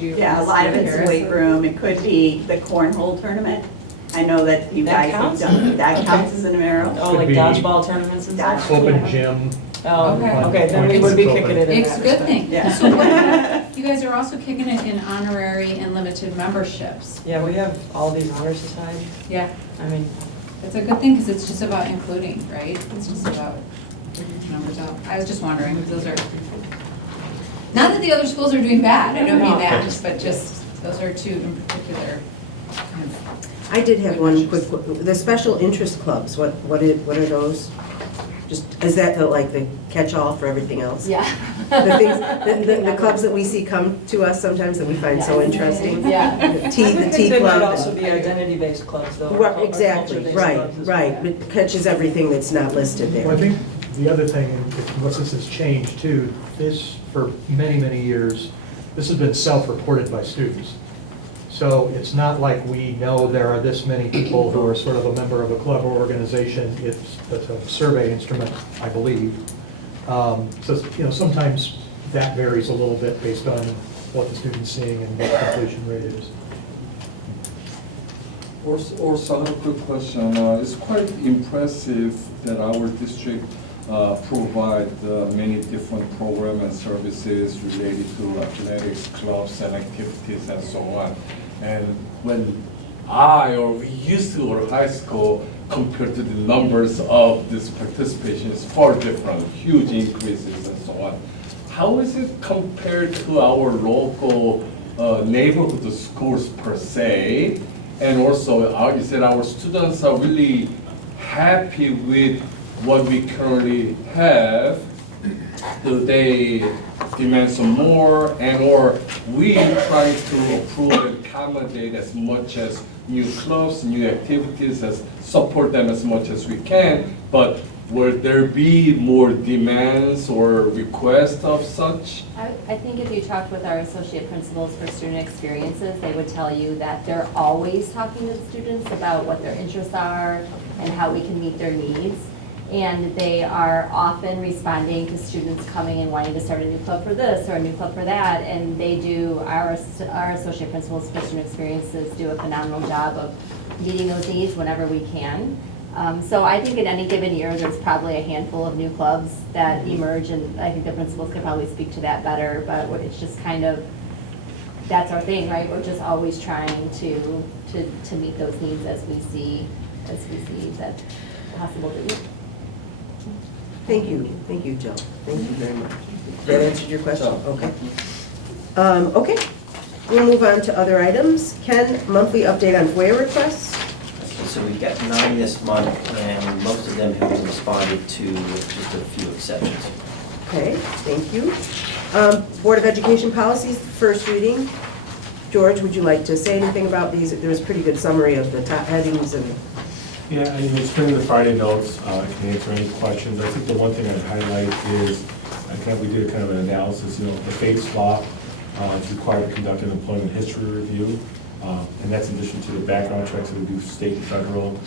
Yeah, a lot of it's weight room. It could be the cornhole tournament. I know that you That guys have counts? done, that Okay. counts as an intramural. Oh, Could like be dodgeball tournaments and such? Open gym. Oh, Okay. okay, then we would be kicking it in It's that a good respect. thing. Yeah. So what about, you guys are also kicking it in honorary and limited memberships. Yeah, we have all these honor societies. Yeah, I mean, it's a good thing because it's just about including, right? It's just about numbers up. I was just wondering, because those are, not that the other schools are doing bad, I don't mean that, but just, those are 2 in particular. kind of- I did have one quick, the special interest clubs, what are those? Just, is that like the catch-all for everything else? Yeah. The things, the clubs that we see come to us sometimes that we find so interesting? Yeah. The T they might club. also be identity-based clubs though. Right, or exactly, culture-based right, clubs as well. right, but catches everything that's not listed Well, I there. think the other thing, and what this has changed too, this, for many, many years, this has been self-reported by students. So it's not like we know there are this many people who are sort of a member of a club or organization. It's a survey instrument, I believe. So, you know, sometimes that varies a little bit based on what the student's seeing and what the completion rate is. Also, I have a quick question. It's quite impressive that our district provide many different programs and services related to athletics, clubs, and activities, and so on. And when we used to go to high school, compared to the numbers of this participation, is far different, huge increases and so on. How is it compared to our local neighborhood schools per se? And also, is it our students are really happy with what we currently have? Do they demand some more, and or we try to approve and accommodate as much as new clubs, new activities, as support them as much as we can, but will there be more demands or requests of such? I think if you talked with our associate principals for student experiences, they would tell you that they're always talking to the students about what their interests are and how we can meet their needs. And they are often responding to students coming and wanting to start a new club for this or a new club for that. And they do, our associate principals for student experiences do a phenomenal job of meeting those needs whenever we can. So I think in any given year, there's probably a handful of new clubs that emerge, and I think the principals could probably speak to that better, but it's just kind of, that's our thing, right? We're just always trying to meet those needs as we see that possible to do. Thank you, Jill. Thank you very much. That answered your question? Okay. Okay, we'll move on to other items. Ken, monthly update on FOIA requests? So we've got 9 this month, and most of them have been responded to with just a few exceptions. Okay, thank you. Board of Education policies, first reading. George, would you like to say anything about these? There was a pretty good summary of the top headings and. Yeah, I mean, it's been in the Friday notes. I can answer any questions. I think the one thing I'd highlight is, we did kind of an analysis, the FAPES law is required to conduct an employment history review, and that's in addition to the background checks that we do state and federal,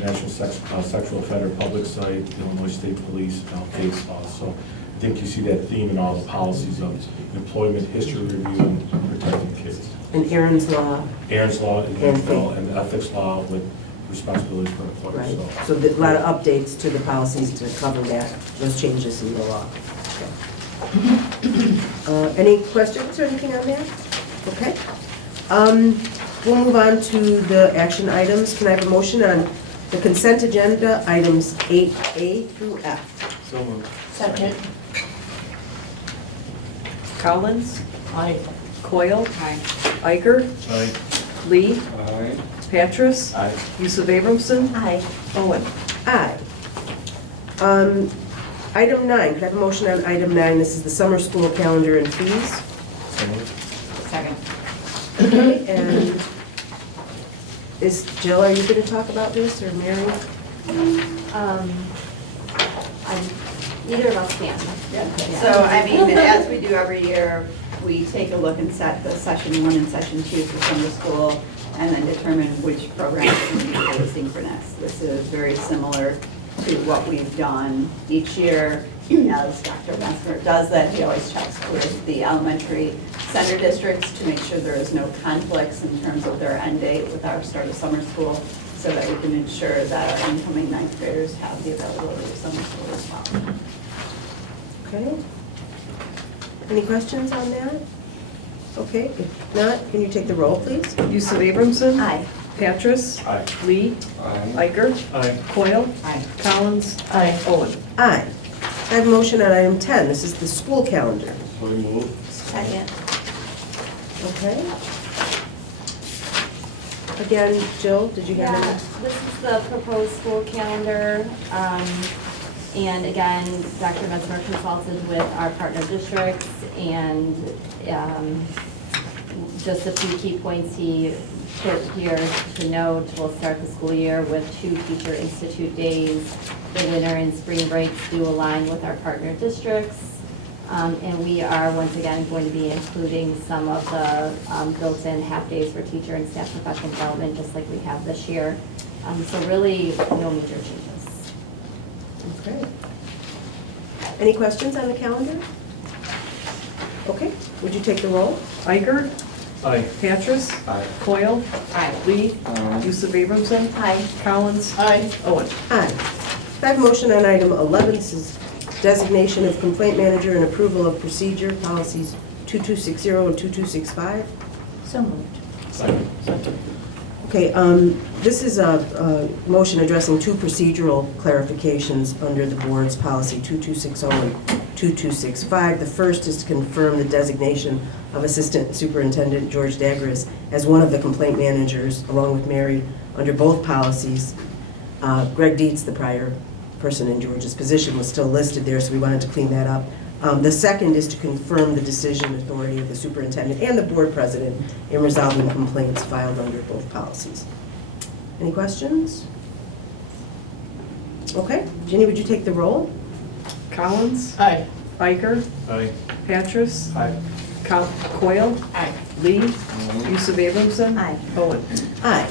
National Sexual Offender Public Site, Illinois State Police, FAPES law. So I think you see that theme in all the policies of employment history review and protecting kids. And Aaron's law. Aaron's law and the ethics law with responsibilities for employers. Right, so a lot of updates to the policies to cover that, those changes in the law. Okay. Any questions or anything on that? Okay. We'll move on to the action items. Can I have a motion on the consent agenda, items 8A through F? So moved. Second. Collins? Aye. Coyle? Aye. Iker? Aye. Lee? Aye. Patras? Aye. Yusuf Abramson? Aye. Owen? Aye. Item 9, can I have a motion on item 9? This is the summer school calendar and fees. So moved. Second. Okay, and Jill, are you going to talk about this, or Mary? Either of us can. Yeah. So, I mean, as we do every year, we take a look and set the session 1 and session 2 for summer school, and then determine which programs are going to be asynchronous. This is very similar to what we've done each year. As Dr. Messmer does that, he always checks with the elementary center districts to make sure there is no conflicts in terms of their end date with our start of summer school, so that we can ensure that our incoming 9th graders have the availability of summer school as well. Okay. Any questions on that? Okay, if not, can you take the roll, please? Yusuf Abramson? Aye. Patras? Aye. Lee? Aye. Iker? Aye. Coyle? Aye. Collins? Aye. Owen? Aye. I have a motion on item 10. This is the school calendar. So moved. Second. Okay. Again, Jill, did you have Yeah, any? this is the proposed school calendar. And again, Dr. Mesmer consulted with our partner districts, and just a few key points he put here to note. We'll start the school year with 2 Teacher Institute days. The winter and spring breaks do align with our partner districts. And we are, once again, going to be including some of the built-in half-days for teacher and staff professional development, just like we have this year. So really, no major changes. Okay. Any questions on the calendar? Okay, would you take the roll? Iker? Aye. Patras? Aye. Coyle? Aye. Lee? Aye. Yusuf Abramson? Aye. Collins? Aye. Owen? Aye. I have a motion on item 11. This is designation of complaint manager and approval of procedure policies 2260 and 2265. So moved. Second. Okay, this is a motion addressing 2 procedural clarifications under the board's policy 2260 and 2265. The first is to confirm the designation of Assistant Superintendent George Dagris as one of the complaint managers, along with Mary, under both policies. Greg Dietz, the prior person in George's position, was still listed there, so we wanted to clean that up. The second is to confirm the decision authority of the superintendent and the board president in resolving complaints filed under both policies. Any questions? Okay, Ginny, would you take the roll? Collins? Aye. Iker? Aye. Patras? Aye. Coyle? Aye. Lee? Yusuf Abramson? Aye. Owen? Aye.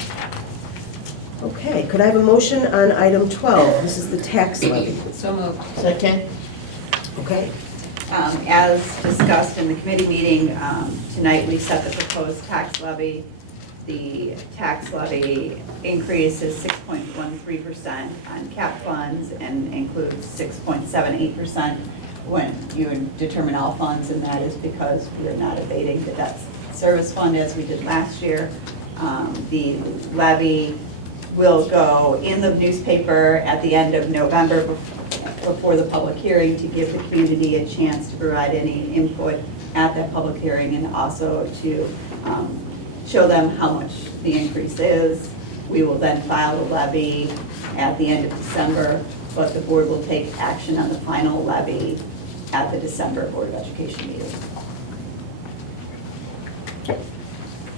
Okay, could I have a motion on item 12? This is the tax levy. So moved. Second? Okay, As discussed in the committee meeting, tonight we set the proposed tax levy. The tax levy increase is 6.13% on cap funds and includes 6.78% when you determine all funds, and that is because we are not abating the debt service fund as we did last year. The levy will go in the newspaper at the end of November before the public hearing to give the community a chance to provide any input at that public hearing, and also to show them how much the increase is. We will then file the levy at the end of December, but the board will take action on the final levy at the December Board of Education meeting.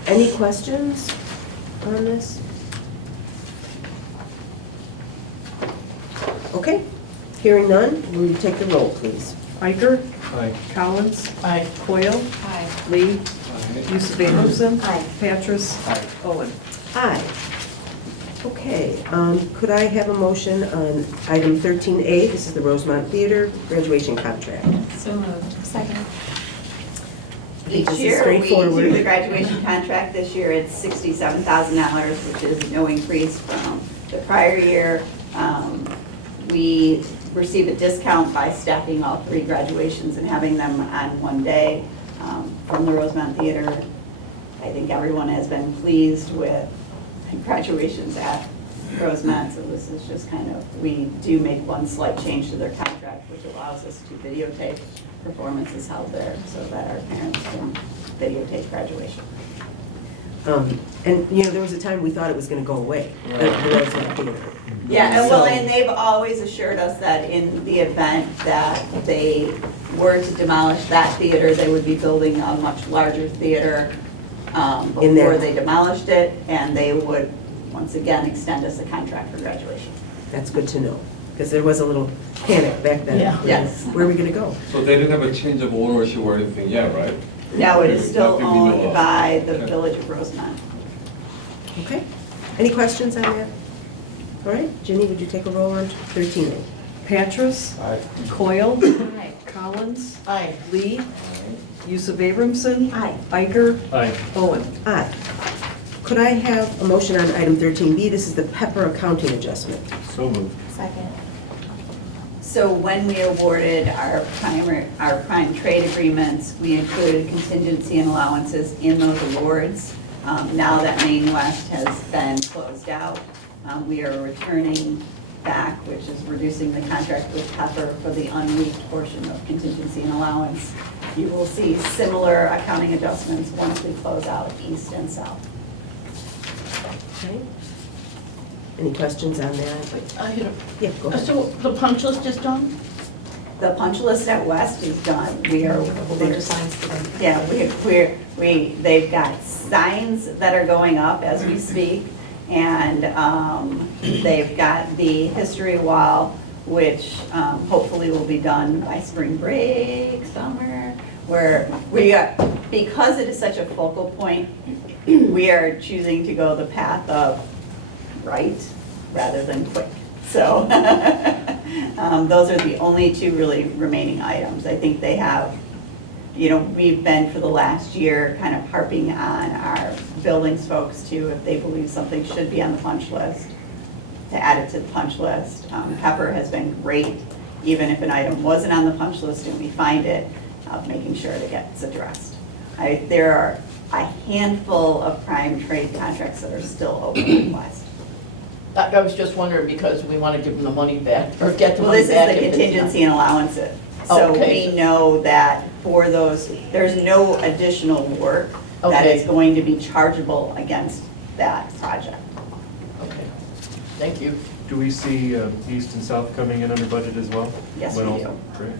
any questions on this? Okay, hearing none, will you take the roll, please? Iker, Aye. Collins, Aye. Coyle, Aye. Lee, Yusuf Abramson, Aye. Patras, Owen. Aye. Okay, could I have a motion on item 13A? This is the Rosemont Theater graduation contract. So moved. Second. Each This is year, we straightforward. do the graduation contract. This year, it's $67,000, which is no increase from the prior year. We receive a discount by stacking all 3 graduations and having them on one day from the Rosemont Theater. I think everyone has been pleased with graduations at Rosemont, so this is just kind of, we do make one slight change to their contract, which allows us to videotape performances held there so that our parents can videotape graduation. And, you know, there was a time we thought it was going to go away, at the Rosemont Theater. Yeah, and well, So- and they've always assured us that in the event that they were to demolish that theater, they would be building a much larger theater In there. before they demolished it, and they would, once again, extend us a contract for graduation. That's good to know, because there was a little panic back then. Yeah. Yes. Where are we going to go? So they didn't have a change of ownership or anything yet, right? Now, it is still Nothing we know owned of. by the Okay. Village of Rosemont. Okay. Any questions on that? All right, Ginny, would you take a roll on 13A? Patras, Aye. Coyle, Aye. Collins, Aye. Lee, Yusuf Abramson, Aye. Iker, Aye. Owen. Aye. Could I have a motion on item 13B? This is the Pepper accounting adjustment. So moved. Second. So when we awarded our prime trade agreements, we included contingency and allowances in those awards. Now that Maine West has been closed out, we are returning back, which is reducing the contract with Pepper for the unused portion of contingency and allowance. You will see similar accounting adjustments once we close out east and south. Okay. Any questions on that? I had Yeah, go ahead. So the punch list is done? The punch list at West is done. We are, signs today. yeah, they've got signs that are going up as we speak, and they've got the history wall, which hopefully will be done by spring break, summer, where we are, because it is such a focal point, we are choosing to go the path of right rather than quick. So those are the only 2 really remaining items. I think they have, you know, we've been for the last year kind of harping on our buildings folks too, if they believe something should be on the punch list, to add it to the punch list. Pepper has been great, even if an item wasn't on the punch list and we find it, of making sure it gets addressed. There are a handful of prime trade contracts that are still open in West. I was just wondering because we want to give them the money back, or get the Well, money this back. is the if it's not- contingency and allowances. So Okay. we know that for those, there's no additional work that Okay. is going to be chargeable against that project. Okay, thank you. Do we see east and south coming in under budget as well? Yes, When we also- do. Great.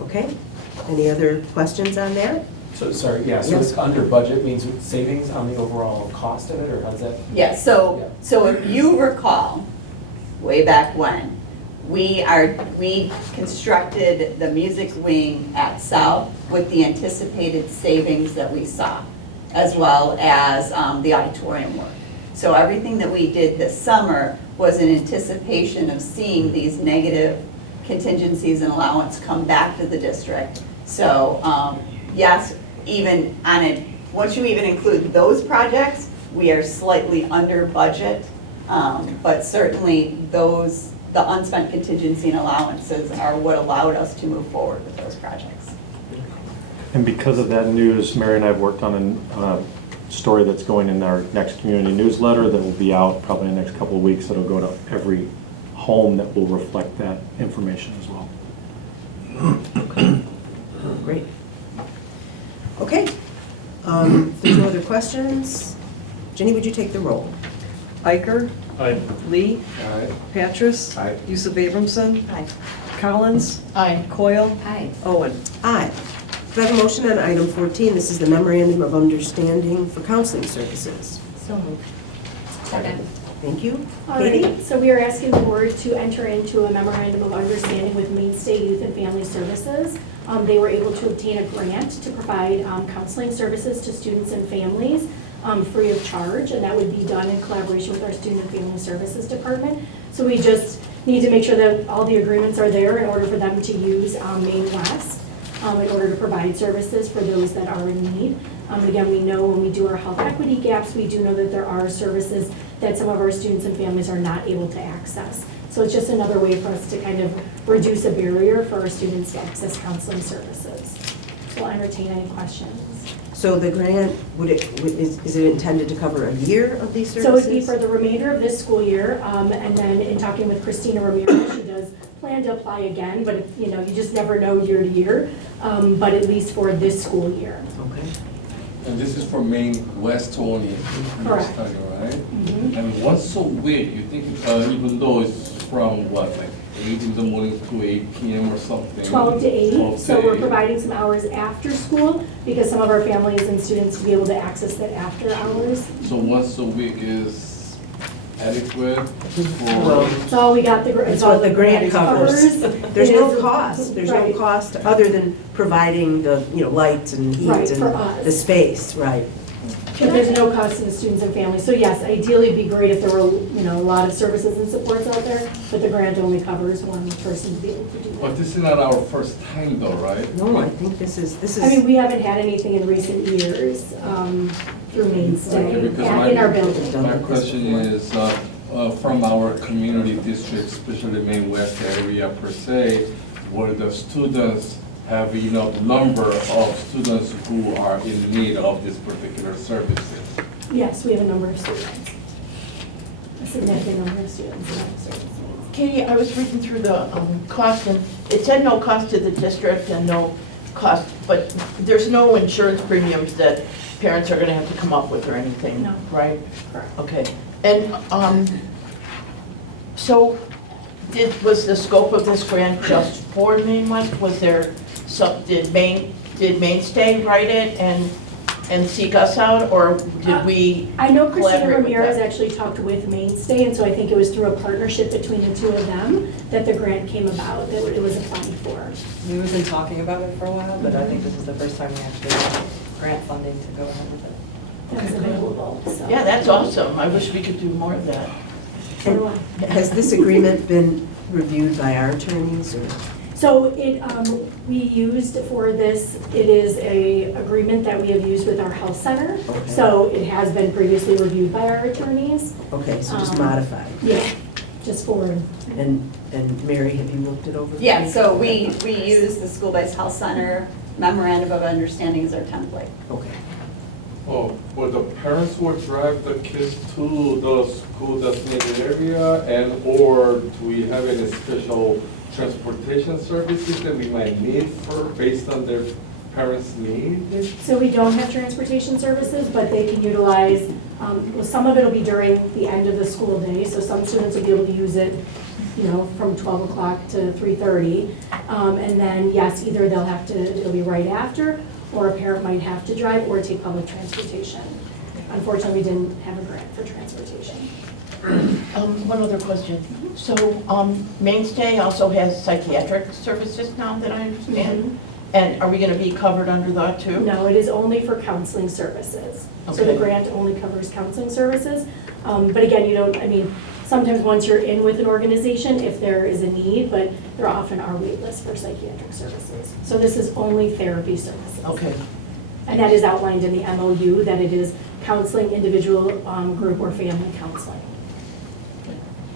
Okay. Any other questions on that? So, sorry, yeah, so Yes. it's under budget means savings on the overall cost of it, or how does that? Yeah, so if you recall, way back when, we constructed the music wing at South with the anticipated savings that we saw. as well as the auditorium work. So everything that we did this summer was in anticipation of seeing these negative contingencies and allowance come back to the district. So yes, even on it, once you even include those projects, we are slightly under budget, but certainly those, the unspent contingency and allowances are what allowed us to move forward with those projects. And because of that news, Mary and I have worked on a story that's going in our next community newsletter that will be out probably in the next couple of weeks. It'll go to every home that will reflect that information as well. Great. Okay. If there's no other questions, Jenny, would you take the roll? Iker. Aye. Lee. Aye. Patras. Aye. Yusuf Abramson. Aye. Collins. Aye. Coyle. Aye. Owen. Aye. Do I have a motion on item 14? This is the memorandum of understanding for counseling services. So moved. Second. Thank you. All Katie? right, so we are asking the board to enter into a memorandum of understanding with Mainstay Youth and Family Services. They were able to obtain a grant to provide counseling services to students and families free of charge, and that would be done in collaboration with our Student and Family Services Department. So we just need to make sure that all the agreements are there in order for them to use Maine West in order to provide services for those that are in need. Again, we know when we do our health equity gaps, we do know that there are services that some of our students and families are not able to access. So it's just another way for us to kind of reduce a barrier for our students to access counseling services. So I'll entertain any questions. So the grant, is it intended to cover a year of these services? So it would be for the remainder of this school year, and then in talking with Christina Ramirez, she does plan to apply again, but you just never know year to year, but at least for this school year. Okay. And this is for Maine West only, Correct. study, right? Mhm. And once a week, you think, even though it's from what, like 8 in the morning to 8 p.m. or something? 12 to 8, 12 so to we're 8. providing some hours after school because some of our families and students to be able to access that after hours. So once a week is adequate Well, for? It's all we got, it's It's all what the grant covers. There's It no is- cost, there's no right. cost other than providing the, lights and heat Right, and for us. the space, right? But there's no cost to the students and families. So yes, ideally it'd be great if there were, a lot of services and supports out there, but the grant only covers one person to be able to do that. But this is not our first time though, right? No, I think this is. I mean, we haven't had anything in recent years through Mainstay Okay, because in our building. My question is, from our community district, especially Maine West area per se, where the students have enough number of students who are in need of this particular services? Yes, we have a number of students. A significant number of students in our services. Katie, I was reading through the cost, and it said no cost to the district and no cost, but there's no insurance premiums that parents are gonna have to come up with or anything, No. right? Correct. Okay, and so was the scope of this grant just for Maine West? Was there did Mainstay write it and seek us out, or did we I know Christina collaborate with Ramirez them? actually talked with Mainstay, and so I think it was through a partnership between the two of them that the grant came about, that it was applied for. We've been talking about it for a while, but I think this is the first time we actually got grant funding to go ahead with it. That was available, so. Yeah, that's awesome. I wish we could do more of that. So do I. Has this agreement been reviewed by our attorneys or? So we used for this, it is a agreement that we have used with our health center. Okay. So it has been previously reviewed by our attorneys. Okay, so just modified. Yeah, just for, And Mary, have you looked it over? Yeah, so we use the school-based health center memorandum of understanding as our template. Okay. Oh, will the parents will drive the kids to the school designated area, and or do we have any special transportation services that we might need based on their parents' needs? so we don't have transportation services, but they can utilize, well, some of it will be during the end of the school day. So some students will be able to use it, from 12 o'clock to 3:30. And then, yes, either it'll be right after, or a parent might have to drive or take public transportation. Unfortunately, we didn't have a grant for transportation. One other question. So Mainstay also has psychiatric services now that I understand. And are we going to be covered under that too? No, it is only for counseling services. So the Okay. grant only covers counseling services. But again, you don't, I mean, sometimes once you're in with an organization, if there is a need, but there often are wait lists for psychiatric services. So this is only therapy services. Okay. And that is outlined in the MOU, that it is counseling, individual, group, or family counseling.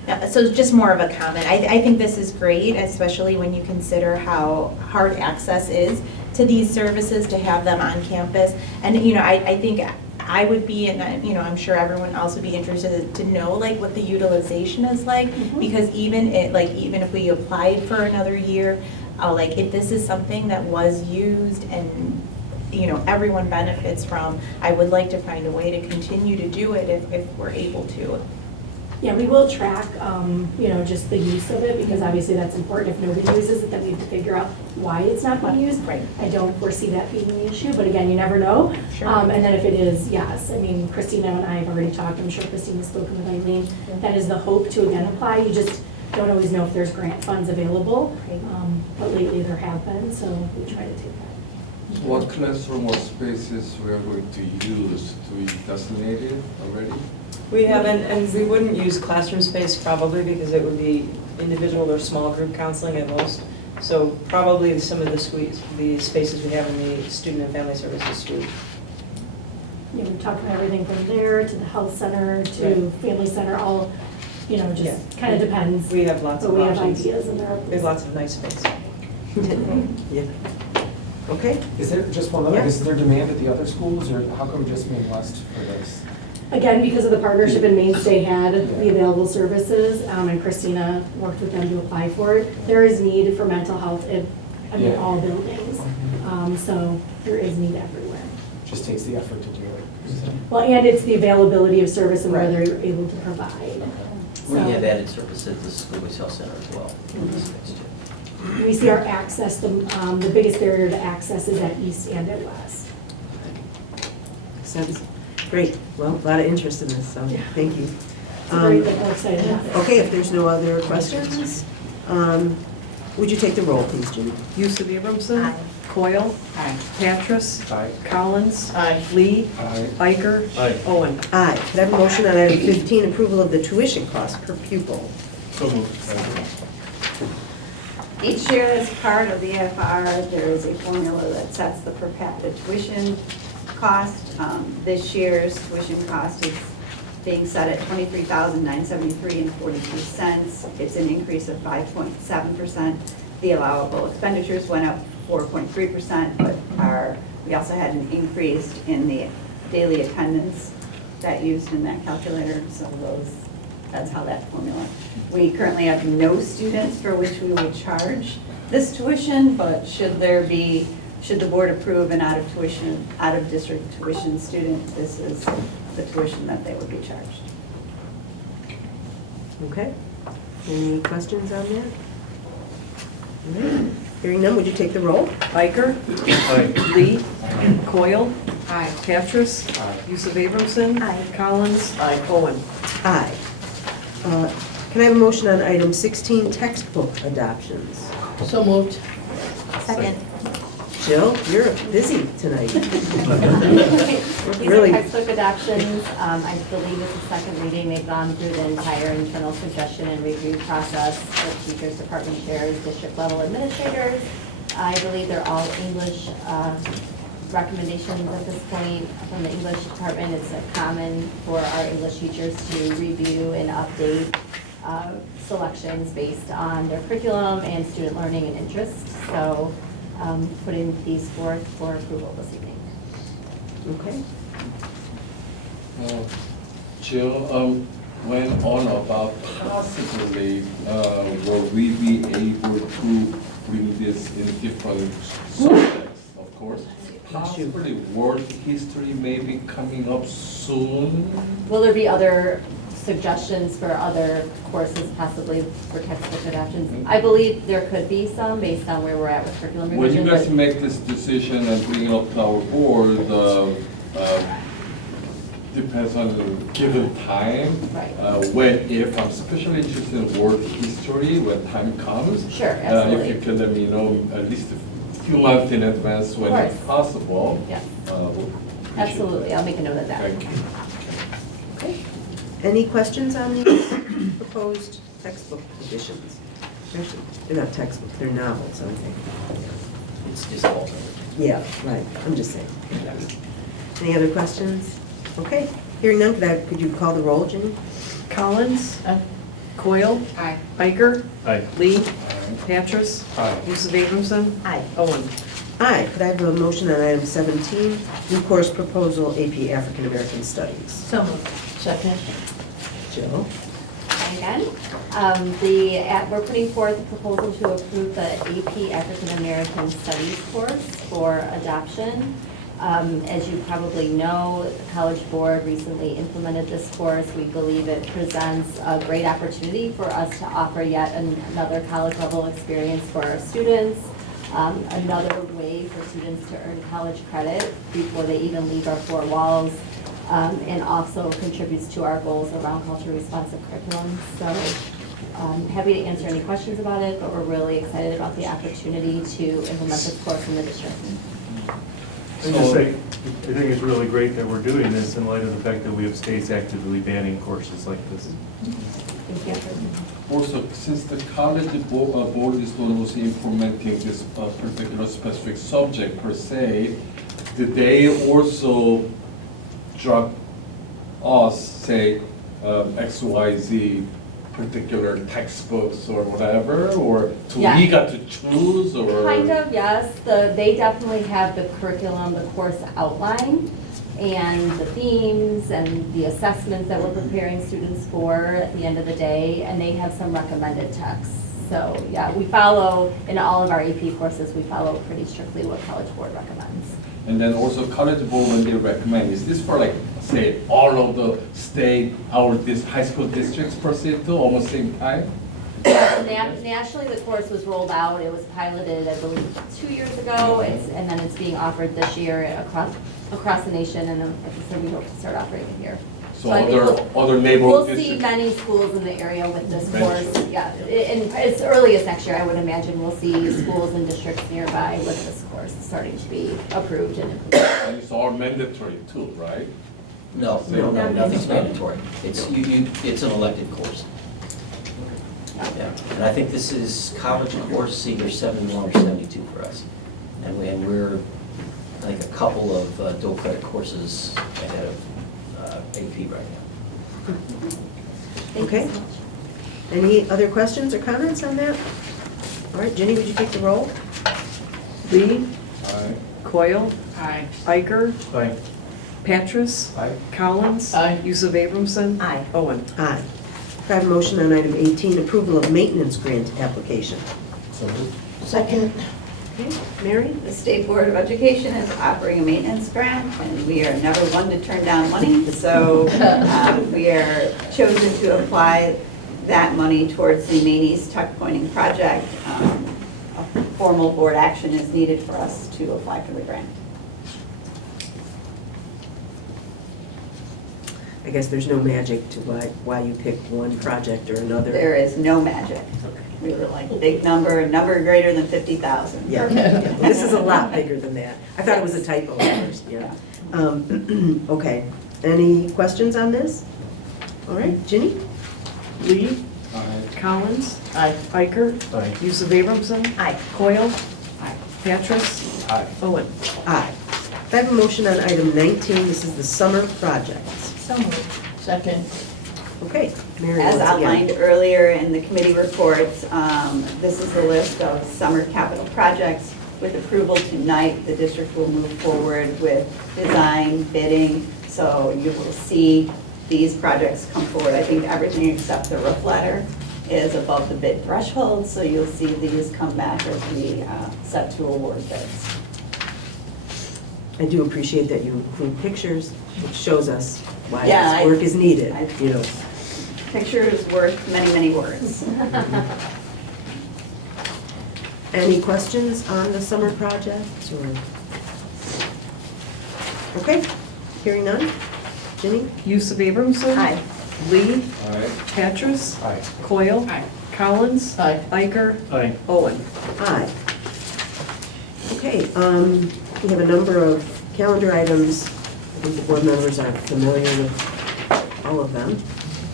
Yeah, so just more of a comment. I think this is great, especially when you consider how hard access is to these services, to have them on campus. And, you know, I think I would be, and, you know, I'm sure everyone else would be interested to know, like, what the utilization is like. Because even if we applied for another year, like, if this is something that was used and, you know, everyone benefits from, I would like to find a way to continue to do it if we're able to. Yeah, we will track, you know, just the use of it, because obviously that's important. If nobody uses it, then we have to figure out why it's not being used. Right. I don't foresee that being the issue, but again, you never know. Sure. And then if it is, yes, I mean, Christina and I have already talked, I'm sure Christina's spoken with Eileen. That is the hope to again apply. You just don't always know if there's grant funds available. But lately there have been, so we try to take that. What classroom or spaces we are going to use? Do we designate it already? We haven't, and we wouldn't use classroom space probably because it would be individual or small group counseling at most. So probably some of the spaces we have in the student and family services suite. You know, we're talking about everything from there to the health center to family center, all, you know, just kind of depends. We have lots of But we have options. ideas and there are. We have lots of nice space. Yeah. Okay. Is there, just one other, Yeah. is there demand at the other schools, or how come just Maine West for this? Again, because of the partnership and Mainstay had the available services, and Christina worked with them to apply for it. There is need for mental health in, Yeah. all buildings. So there is need everywhere. Just takes the effort to do it. Well, and it's the availability of service and where they're able to provide. We So- have added services at the Schoolways Health Center as well. We see our access, the biggest barrier to access is at east and at west. Sense. Great. Well, a lot of interest in this, so thank you. So great that we're excited about it. Okay, if there's no other questions, would you take the roll, please, Judy? Yusuf Abramson. Coyle. Patras. Collins. Lee. Iker. Owen. Aye. Could I have a motion on item 15, approval of the tuition cost per pupil? So moved. Each year as part of the FR, there is a formula that sets the per capita tuition cost. This year's tuition cost is being set at $23,973.42. It's an increase of 5.7%. The allowable expenditures went up 4.3%, but we also had an increase in the daily attendance that used in that calculator. So that's how that formula. We currently have no students for which we would charge this tuition, but should the board approve an out-of-district tuition student, this is the tuition that they would be charged. Okay. Any questions on that? All right. Hearing none, would you take the roll? Iker. Lee. Coyle. Patras. Yusuf Abramson. Collins. Owen. Aye. Can I have a motion on item 16, textbook adoptions? So moved. Second. Jill, you're busy tonight. These Really? are textbook adoptions. I believe it's the second reading. They've gone through the entire internal suggestion and review process with teachers, department chairs, district level administrators. I believe they're all English recommendations at this point from the English department. It's common for our English teachers to review and update selections based on their curriculum and student learning and interest. So putting these forth for approval this evening. Okay. Jill, went on about possibly, will we be able to bring this in different subjects, of course? Possibly world history may be coming up soon. Will there be other suggestions for other courses possibly for textbook adoptions? I believe there could be some based on where we're at with curriculum When revision. you guys but- make this decision and bring it up to our board, depends on the given time. Right. If I'm especially interested in world history, when time comes. Sure, If absolutely. you can let me know at least a few months in advance when it's course. possible. Yeah. we'll appreciate Absolutely, that. I'll make a note of that. Thank you. Okay. Any questions on these proposed textbook editions? They're not textbooks, they're novels, aren't they? It's just alternative. Yeah, right, I'm just saying. Any other questions? Okay, hearing none, could you call the roll, Jenny? Collins. Aye. Coyle. Aye. Iker. Aye. Lee. Petrus. Aye. Yusuf Abramson. Aye. Owen. Aye, could I have a motion on item 17, new course proposal, AP African American Studies? So moved. Second. Jill? Again, we're putting forth a proposal to approve the AP African American Studies course for adoption. As you probably know, the College Board recently implemented this course. We believe it presents a great opportunity for us to offer yet another college level experience for our students, another way for students to earn college credit before they even leave our four walls, and also contributes to our goals around culturally responsive curriculum. So happy to answer any questions about it, but we're really excited about the opportunity to implement this course in the district. I just say, I think it's really great that we're doing this in light of the fact that we have states actively banning courses like this. Thank you. Also, since the college board is going to be implementing this particular specific subject per se, did they also drop us, say, XYZ particular textbooks or whatever, or do Yeah. we got to choose, or? Kind of, yes. They definitely have the curriculum, the course outline, and the themes and the assessments that we're preparing students for at the end of the day, and they have some recommended texts. So, yeah, we follow, in all of our AP courses, we follow pretty strictly what College Board recommends. And then also College Board, when they recommend, is this for like, say, all of the state, this high school districts per se too, almost same time? Nationally, the course was rolled out. It was piloted, I believe, 2 years ago, and then it's being offered this year across the nation, and like I said, we hope to start operating it here. So I think other neighborhood We'll see districts? many schools in the area with this Eventually. course, yeah. And as early as next year, I would imagine we'll see schools and districts nearby with this course starting to be approved and implemented. And it's all mandatory too, right? No, nothing's mandatory. It's, it's an elected course. Yeah, and I think this is college course either 71 or 72 for us. And we're, I think, a couple of dual credit courses ahead of AP right now. Okay. Any other questions or comments on that? All right, Jenny, would you take the roll? Lee. Aye. Coyle. Aye. Iker. Aye. Petrus. Aye. Collins. Aye. Yusuf Abramson. Aye. Owen. Aye. Could I have a motion on item 18, approval of maintenance grant application? So moved. Second. Okay, Mary? The State Board of Education is offering a maintenance grant, and we are never one to turn down money, so we are chosen to apply that money towards the Maine East Tuck Pointing Project. A formal board action is needed for us to apply for the grant. I guess there's no magic to why you picked one project or another. There is no magic. We were like, big number greater than 50,000. Yeah, this is a lot bigger than that. I thought it was a typo at first, yeah. Okay, any questions on this? All right, Ginny? Lee. Aye. Collins. Aye. Iker. Aye. Yusuf Abramson. Aye. Coyle. Petrus. Aye. Owen. Aye. I have a motion on item 19, this is the summer projects. So moved. Second. Okay, Mary, As once again. outlined earlier in the committee reports, this is a list of summer capital projects. With approval tonight, the district will move forward with design, bidding, so you will see these projects come forward. I think everything except the roof ladder is above the bid threshold, so you'll see these come back as we set to award bids. I do appreciate that you include pictures, which shows us why Yeah, this work is needed, you know. Picture is worth many, many words. Any questions on the summer projects, or? Okay, hearing none. Ginny? Yusuf Abramson. Aye. Lee. Aye. Petrus. Aye. Coyle. Aye. Collins. Aye. Iker. Aye. Owen. Aye. Okay, we have a number of calendar items. I think the board members are familiar with all of them.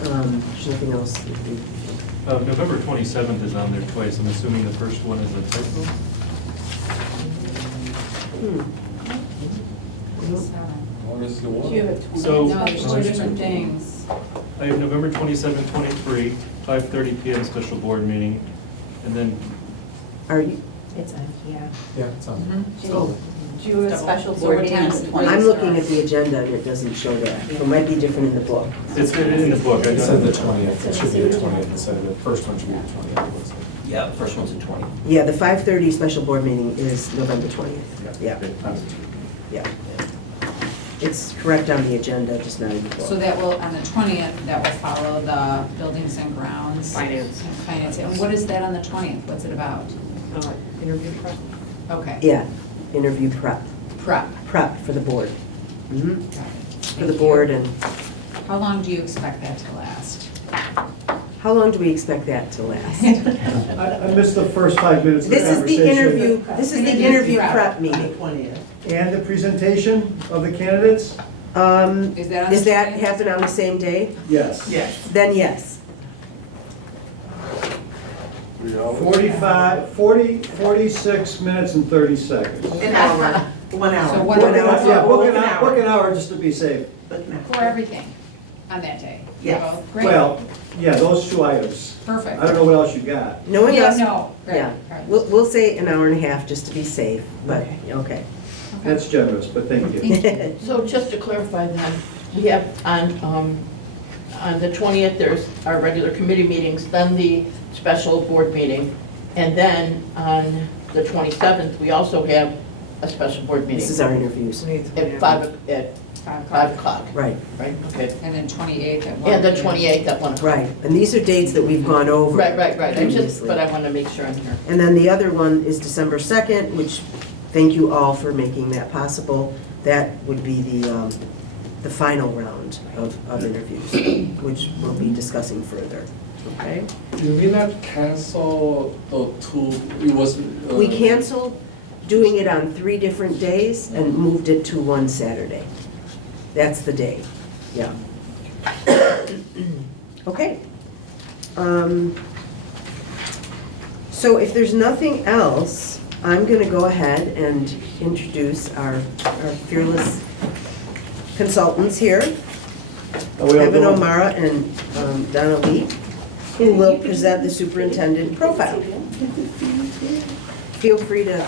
There's nothing else. November 27th is on there twice. I'm assuming the first one is a typo? So, No, there's two different things. I have November 27, 23, 5:30 PM special board meeting, and then Are you? It's on, yeah. Yeah, it's on. Oh. Do you have a special board meeting? I'm looking at the agenda and it doesn't show that. It might be different in the book. it's in the book. I It said the don't- 20th, it should be the 20th instead of the first one should be the 20th. Yeah, the first one's in 20. Yeah, the 5:30 special board meeting is November 20th. Yeah, yeah. It's correct on the agenda, just not in the So book. that will, on the 20th, that will follow the buildings and grounds. Finance. And finance. And what is that on the 20th? What's it about? Interview prep. Okay. Yeah, interview prep. Prep. Prep for the board. Mhm. Got it. For the Thank board you. and, How long do you expect that to last? how long do we expect that to last? I missed the first 5 minutes of the This is the conversation. interview, this is the interview prep meeting. And the presentation of the candidates? Is that on Does the that 20th? happen on the same day? Yes. Then yes. 46 minutes and 30 seconds. An hour, 1 hour. So what? Yeah, book an hour just to be safe. For everything on that day? Yes. Oh, great. Well, yeah, those two items. Perfect. I don't know what else you got. Knowing Yeah, us, no, great. yeah. Right. We'll say an hour and a half just to be safe, but, okay. That's generous, but thank you. So just to clarify then, we have on the 20th, there's our regular committee meetings, then the special board meeting, and then on the 27th, we also have a special board meeting. This is our interviews. At 5 o'clock. Right, Right, okay. And then 28th at 1 And the p.m. 28th at 1 o'clock. right. And these are dates that we've gone over. Right. I just, previously. but I want to make sure I'm here. And then the other one is December 2nd, which, thank you all for making that possible. That would be the final round of interviews, which we'll be discussing further, okay? Did we not cancel the two, it was. We canceled doing it on 3 different days and moved it to one Saturday. That's the day, yeah. Okay. So if there's nothing else, I'm going to go ahead and introduce our fearless consultants here, Evan O'Mara and Donna Lee, who will present the superintendent profile. Feel free to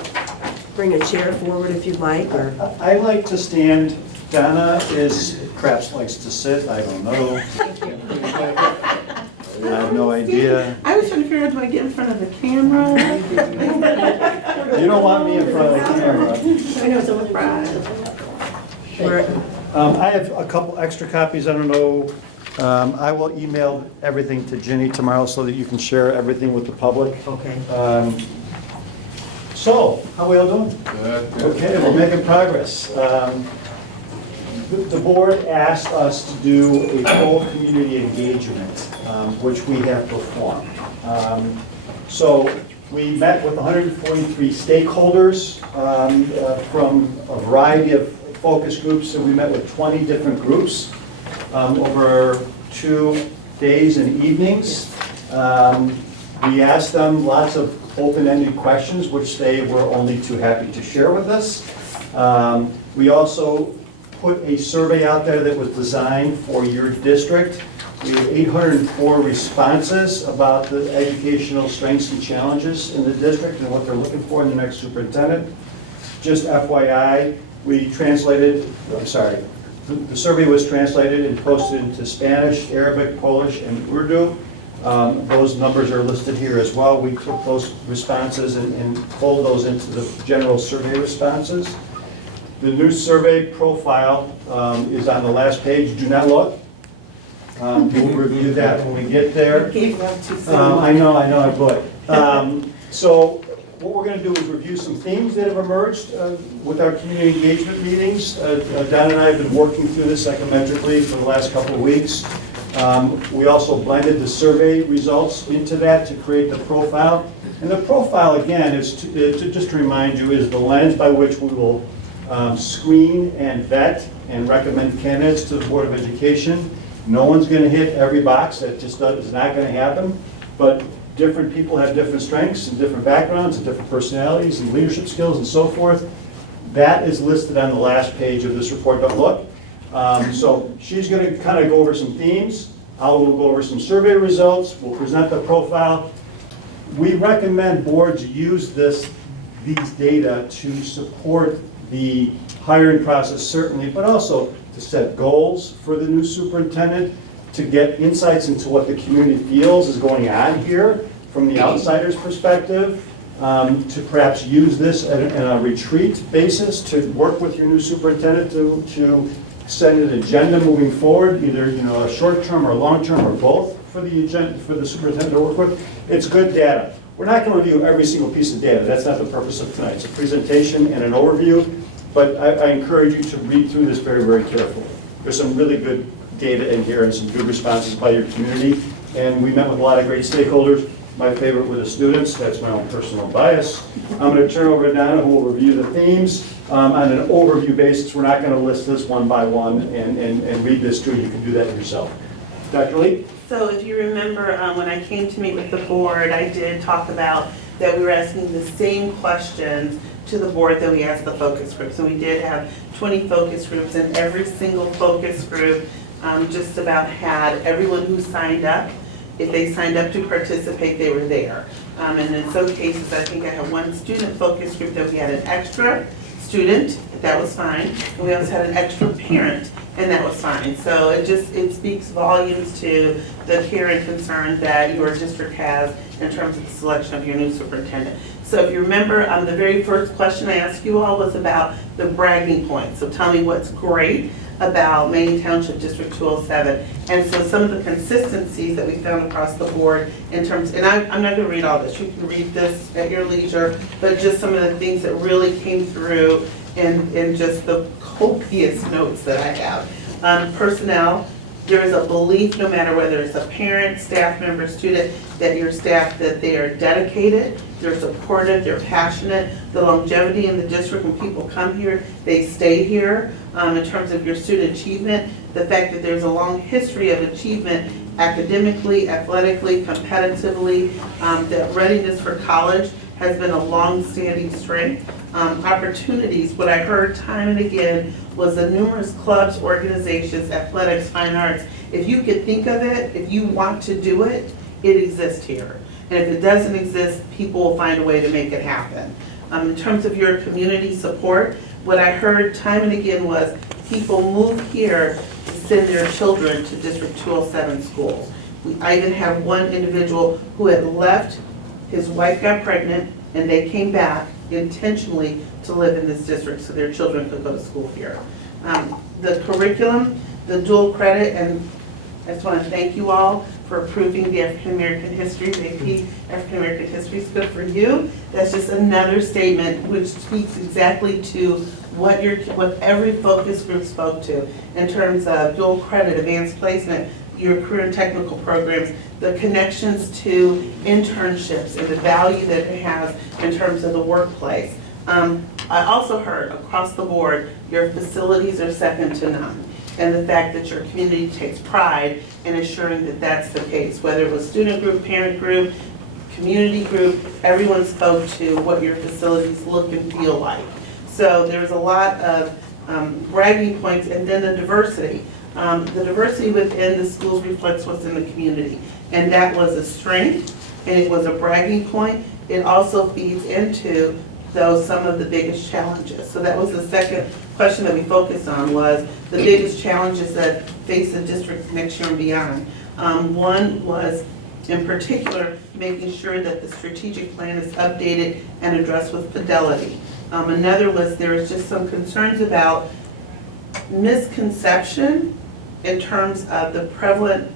bring a chair forward if you'd like, or I like to stand. Donna perhaps likes to sit, I don't know. I have no idea. I was trying to figure out, do I get in front of the camera? You don't want me in front of the camera. I know, so surprised. I have a couple extra copies, I don't know. I will email everything to Ginny tomorrow so that you can share everything with the public. okay. So, how we all doing? Good. Okay, we're making progress. The board asked us to do a full community engagement, which we have performed. So we met with 143 stakeholders from a variety of focus groups, and we met with 20 different groups over 2 days and evenings. We asked them lots of open-ended questions, which they were only too happy to share with us. We also put a survey out there that was designed for your district. We have 804 responses about the educational strengths and challenges in the district and what they're looking for in the next superintendent. Just FYI, we translated, the survey was translated and posted into Spanish, Arabic, Polish, and Urdu. Those numbers are listed here as well. We took those responses and pulled those into the general survey responses. The new survey profile is on the last page. Do not look. We'll review that when we get there. I know, I would. So what we're going to do is review some themes that have emerged with our community engagement meetings. Don and I have been working through this psychometrically for the last couple of weeks. We also blended the survey results into that to create the profile. And the profile, again, is just to remind you, is the lens by which we will screen and vet and recommend candidates to the Board of Education. No one's going to hit every box. That just is not going to happen. But different people have different strengths and different backgrounds and different personalities and leadership skills and so forth. That is listed on the last page of this report. Don't look. So she's going to kind of go over some themes. I will go over some survey results. We'll present the profile. We recommend boards use these data to support the hiring process, certainly, but also to set goals for the new superintendent, to get insights into what the community feels is going on here from the outsider's perspective, to perhaps use this in a retreat basis to work with your new superintendent to set an agenda moving forward, either a short-term or long-term or both for the agenda for the superintendent to work with. It's good data. We're not going to review every single piece of data. That's not the purpose of tonight. It's a presentation and an overview, but I encourage you to read through this very, very carefully. There's some really good data in here and some good responses by your community, and we met with a lot of great stakeholders. My favorite were the students. That's my own personal bias. I'm going to turn over to Donna, who will review the themes on an overview basis. We're not going to list this one by one and read this through. You can do that yourself. Dr. Lee? So if you remember, when I came to meet with the board, I did talk about that we were asking the same questions to the board that we asked the focus groups. And we did have 20 focus groups, and every single focus group just about had everyone who signed up. If they signed up to participate, they were there. And in some cases, I think I had one student focus group that we had an extra student, that was fine. And we also had an extra parent, and that was fine. So it speaks volumes to the care and concern that your district has in terms of the selection of your new superintendent. So if you remember, the very first question I asked you all was about the bragging points. So tell me what's great about Maine Township District 207. And so some of the consistencies that we found across the board in terms, and I'm not going to read all this, you can read this at your leisure, but just some of the things that really came through in just the copious notes that I have. Personnel, there is a belief, no matter whether it's a parent, staff member, student, that your staff, that they are dedicated, they're supportive, they're passionate. The longevity in the district, when people come here, they stay here. In terms of your student achievement, the fact that there's a long history of achievement academically, athletically, competitively, that readiness for college has been a long-standing strength. Opportunities, what I heard time and again was the numerous clubs, organizations, athletics, fine arts. If you could think of it, if you want to do it, it exists here. And if it doesn't exist, people will find a way to make it happen. In terms of your community support, what I heard time and again was people move here to send their children to District 207 schools. I even have one individual who had left, his wife got pregnant, and they came back intentionally to live in this district so their children could go to school here. The curriculum, the dual credit, and I just want to thank you all for approving the African American History. AP African American History is good for you. That's just another statement which speaks exactly to what every focus group spoke to in terms of dual credit, advanced placement, your career and technical programs, the connections to internships and the value that it has in terms of the workplace. I also heard across the board, your facilities are second to none. And the fact that your community takes pride in assuring that that's the case, whether it was student group, parent group, community group, everyone spoke to what your facilities look and feel like. So there's a lot of bragging points, and then the diversity. The diversity within the schools reflects what's in the community. And that was a strength, and it was a bragging point. It also feeds into some of the biggest challenges. So that was the second question that we focused on, was the biggest challenges that face the district next year and beyond. One was, in particular, making sure that the strategic plan is updated and addressed with fidelity. Another was there was just some concerns about misconception in terms of the prevalent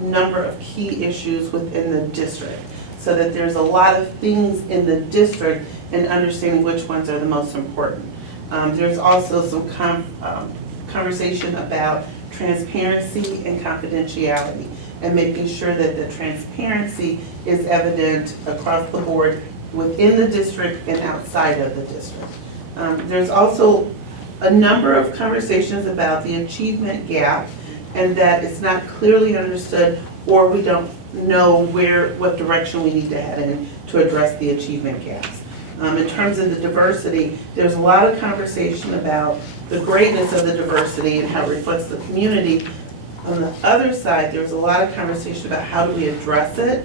number of key issues within the district, so that there's a lot of things in the district and understanding which ones are the most important. There's also some conversation about transparency and confidentiality, and making sure that the transparency is evident across the board within the district and outside of the district. There's also a number of conversations about the achievement gap, and that it's not clearly understood, or we don't know what direction we need to head in to address the achievement gaps. In terms of the diversity, there's a lot of conversation about the greatness of the diversity and how it reflects the community. On the other side, there's a lot of conversation about how do we address it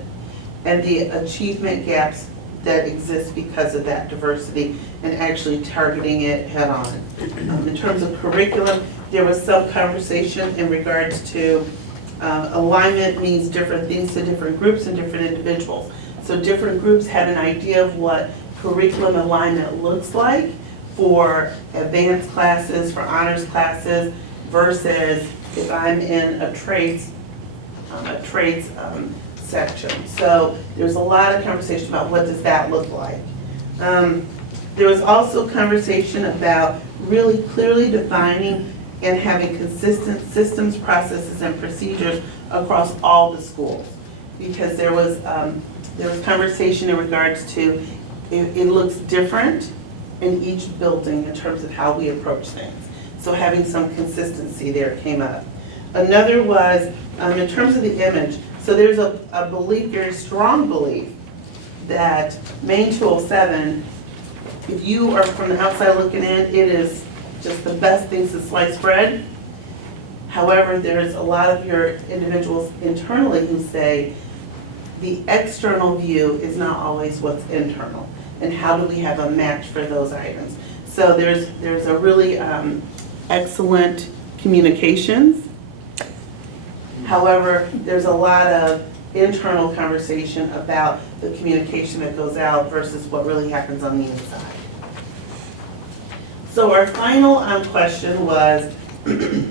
and the achievement gaps that exist because of that diversity and actually targeting it head on. In terms of curriculum, there was some conversation in regards to alignment means different things to different groups and different individuals. So different groups had an idea of what curriculum alignment looks like for advanced classes, for honors classes, versus if I'm in a trades section. So there's a lot of conversation about what does that look like. There was also conversation about really clearly defining and having consistent systems, processes, and procedures across all the schools. Because there was conversation in regards to it looks different in each building in terms of how we approach things. So having some consistency there came up. Another was in terms of the image. So there's a belief, very strong belief, that Maine 207, if you are from the outside looking in, it is just the best thing since sliced bread. However, there's a lot of your individuals internally who say the external view is not always what's internal, and how do we have a match for those items. So there's a really excellent communications. However, there's a lot of internal conversation about the communication that goes out versus what really happens on the inside. So our final question was, the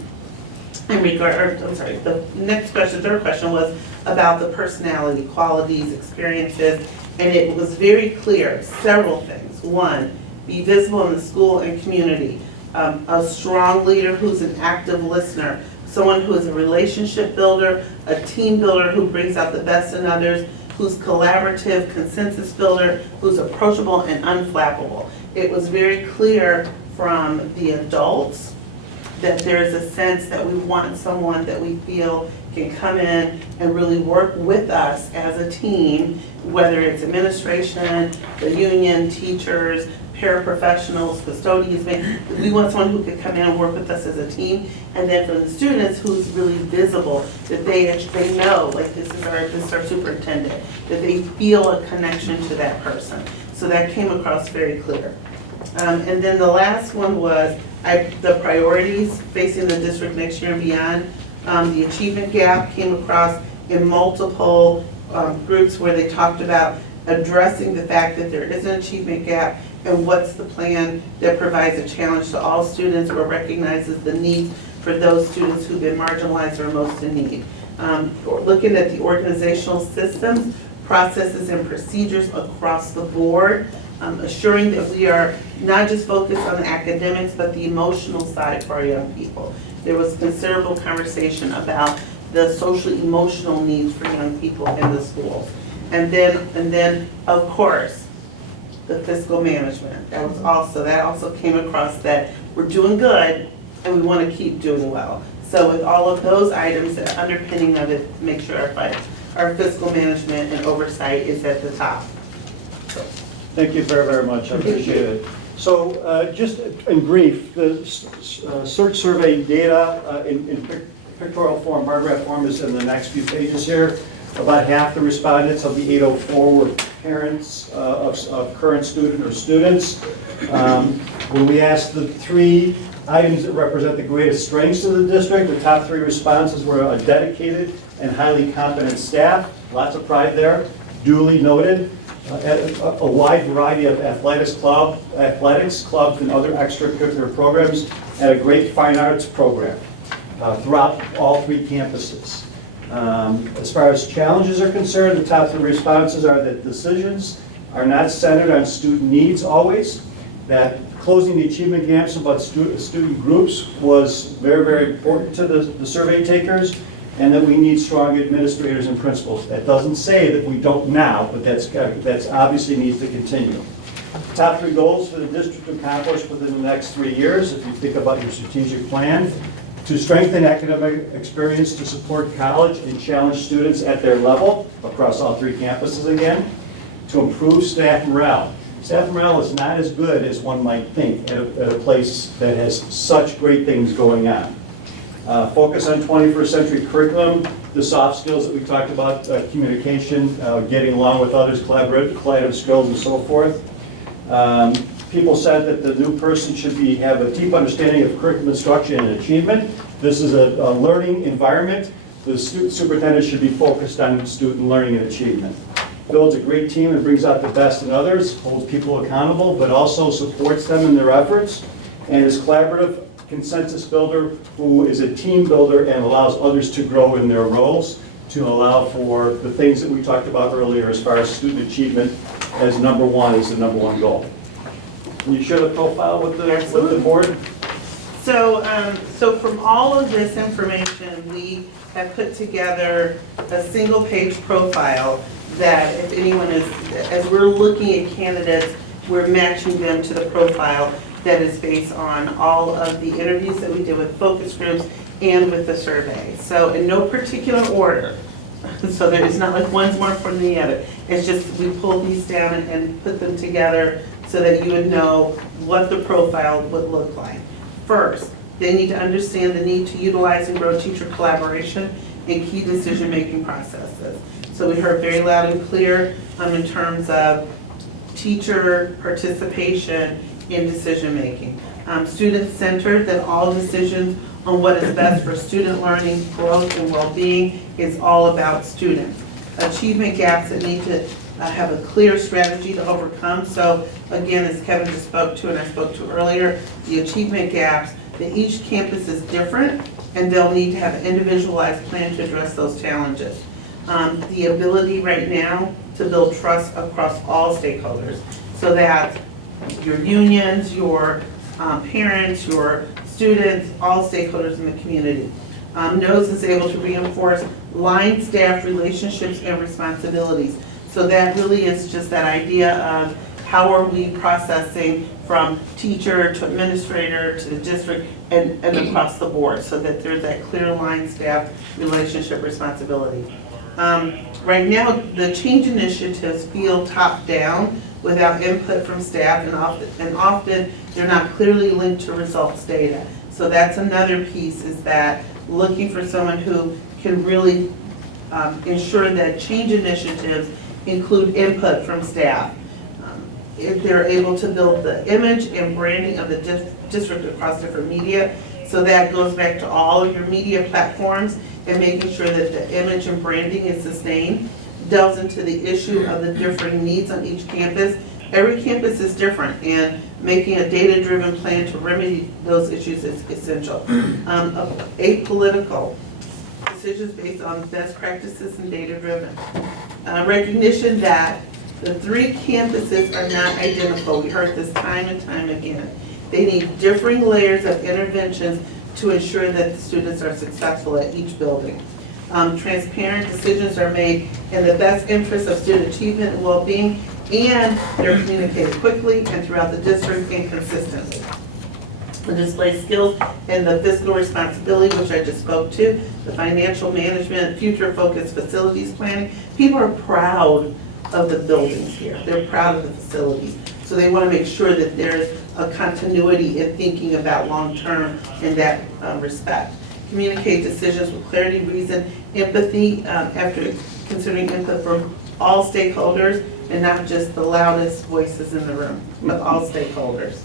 next question, third question was about the personality, qualities, experiences, and it was very clear, several things. One, be visible in the school and community. A strong leader who's an active listener, someone who is a relationship builder, a team builder who brings out the best in others, who's collaborative, consensus builder, who's approachable and unflappable. It was very clear from the adults that there's a sense that we want someone that we feel can come in and really work with us as a team, whether it's administration, the union, teachers, paraprofessionals, custodians. We want someone who could come in and work with us as a team. And then for the students, who's really visible, that they know, like this is our superintendent, that they feel a connection to that person. So that came across very clear. And then the last one was the priorities facing the district next year and beyond. The achievement gap came across in multiple groups where they talked about addressing the fact that there is an achievement gap and what's the plan that provides a challenge to all students or recognizes the need for those students who've been marginalized or most in need. Looking at the organizational systems, processes, and procedures across the board, assuring that we are not just focused on the academics, but the emotional side for our young people. There was considerable conversation about the social emotional needs for young people in the schools. And then of course, the fiscal management. That also came across that we're doing good and we want to keep doing well. So with all of those items, the underpinning of it, make sure our fiscal management and oversight is at the top. Thank you very, very much. I appreciate it. So just in brief, the search survey data in pictorial form, bar graph form is in the next few pages here. About half the respondents of the 804 were parents of current student or students. When we asked the three items that represent the greatest strengths of the district, the top three responses were a dedicated and highly competent staff, lots of pride there, duly noted, a wide variety of athletics clubs and other extracurricular programs, and a great fine arts program throughout all three campuses. As far as challenges are concerned, the top three responses are that decisions are not centered on student needs always, that closing the achievement gaps about student groups was very, very important to the survey takers, and that we need strong administrators and principals. That doesn't say that we don't now, but that's obviously needs to continue. Top 3 goals for the district to accomplish within the next 3 years, if you think about your strategic plan: to strengthen academic experience to support college and challenge students at their level across all 3 campuses again; to improve staff morale. Staff morale is not as good as one might think at a place that has such great things going on. Focus on 21st century curriculum, the soft skills that we talked about, communication, getting along with others, collaborative skills, and so forth. People said that the new person should have a deep understanding of curriculum instruction and achievement. This is a learning environment. The superintendent should be focused on student learning and achievement. Builds a great team and brings out the best in others, holds people accountable, but also supports them in their efforts, and is collaborative consensus builder who is a team builder and allows others to grow in their roles, to allow for the things that we talked about earlier as far as student achievement as number one goal. Can you share the profile with the board? So, so from all of this information, we have put together a single-page profile that if anyone is, as we're looking at candidates, we're matching them to the profile that is based on all of the interviews that we did with focus groups and with the survey. So in no particular order. So it's not like one's more important than the other. It's just we pulled these down and put them together so that you would know what the profile would look like. First, they need to understand the need to utilize and grow teacher collaboration in key decision-making processes. So we heard very loud and clear in terms of teacher participation in decision-making. Student-centered, that all decisions on what is best for student learning, growth, and well-being is all about students. Achievement gaps that need to have a clear strategy to overcome. So again, as Kevin just spoke to and I spoke to earlier, the achievement gaps, that each campus is different and they'll need to have an individualized plan to address those challenges. The ability right now to build trust across all stakeholders so that your unions, your parents, your students, all stakeholders in the community. Knows is able to reinforce line staff relationships and responsibilities. So that really is just that idea of how are we processing from teacher to administrator to the district and across the board so that there's that clear line staff relationship responsibility. Right now, the change initiatives feel top down without input from staff and often they're not clearly linked to results data. So that's another piece, is that looking for someone who can really ensure that change initiatives include input from staff. If they're able to build the image and branding of the district across different media, so that goes back to all of your media platforms and making sure that the image and branding is sustained, delves into the issue of the differing needs on each campus. Every campus is different, and making a data-driven plan to remedy those issues is essential. Apolitical, decisions based on best practices and data-driven. Recognition that the 3 campuses are not identical. We heard this time and time again. They need differing layers of interventions to ensure that the students are successful at each building. Transparent decisions are made in the best interest of student achievement and well-being, and they're communicated quickly and throughout the district and consistently. The display skills and the fiscal responsibility, which I just spoke to, the financial management, future-focused facilities planning. People are proud of the buildings here. They're proud of the facilities. So they want to make sure that there's a continuity in thinking about long-term in that respect. Communicate decisions with clarity, reason, empathy, after considering input from all stakeholders and not just the loudest voices in the room, but all stakeholders.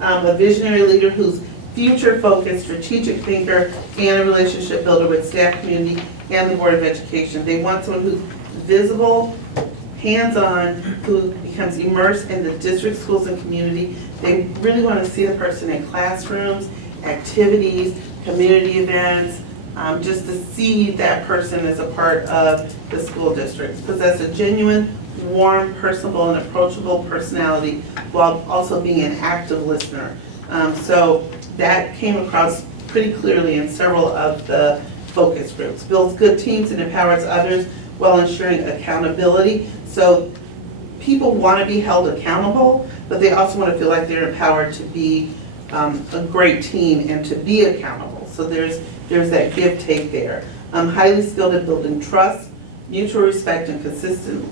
A visionary leader who's future-focused, strategic thinker, and a relationship builder with staff, community, and the Board of Education. They want someone who's visible, hands-on, who becomes immersed in the district, schools, and community. They really want to see the person in classrooms, activities, community events, just to see that person as a part of the school districts, possess a genuine, warm, personable, and approachable personality while also being an active listener. So that came across pretty clearly in several of the focus groups. Builds good teams and empowers others while ensuring accountability. So people want to be held accountable, but they also want to feel like they're empowered to be a great team and to be accountable. So there's that give-take there. Highly skilled at building trust, mutual respect, and consistency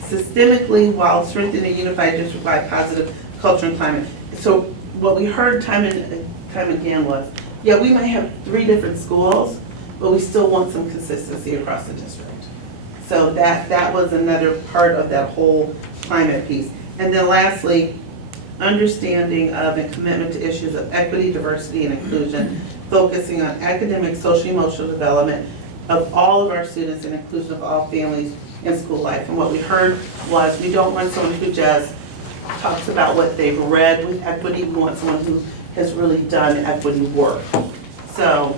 systemically while strengthening a unified district-wide positive culture and climate. So what we heard time and time again was, yeah, we might have 3 different schools, but we still want some consistency across the district. So that was another part of that whole climate piece. And then lastly, understanding of and commitment to issues of equity, diversity, and inclusion, focusing on academic, social, emotional development of all of our students and inclusion of all families in school life. And what we heard was we don't want someone who just talks about what they've read with equity. We want someone who has really done equity work. So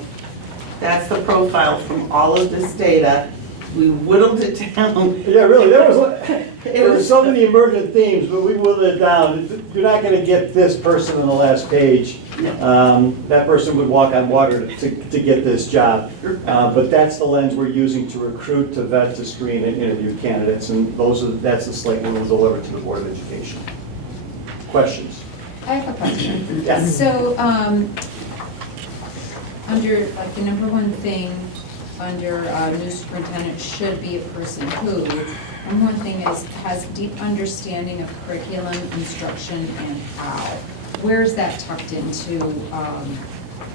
that's the profile from all of this data. We whittled it down. Yeah, really, there were so many emergent themes, but we whittled it down. You're not going to get this person on the last page. That person would walk on water to get this job. But that's the lens we're using to recruit, to vet, to screen, and interview candidates. And that's the slate we'll deliver to the Board of Education. Questions? I have a question. Yes. So, under, like, the number one thing under new superintendent should be a person who, number one thing is, has deep understanding of curriculum, instruction, and how. Where is that tucked into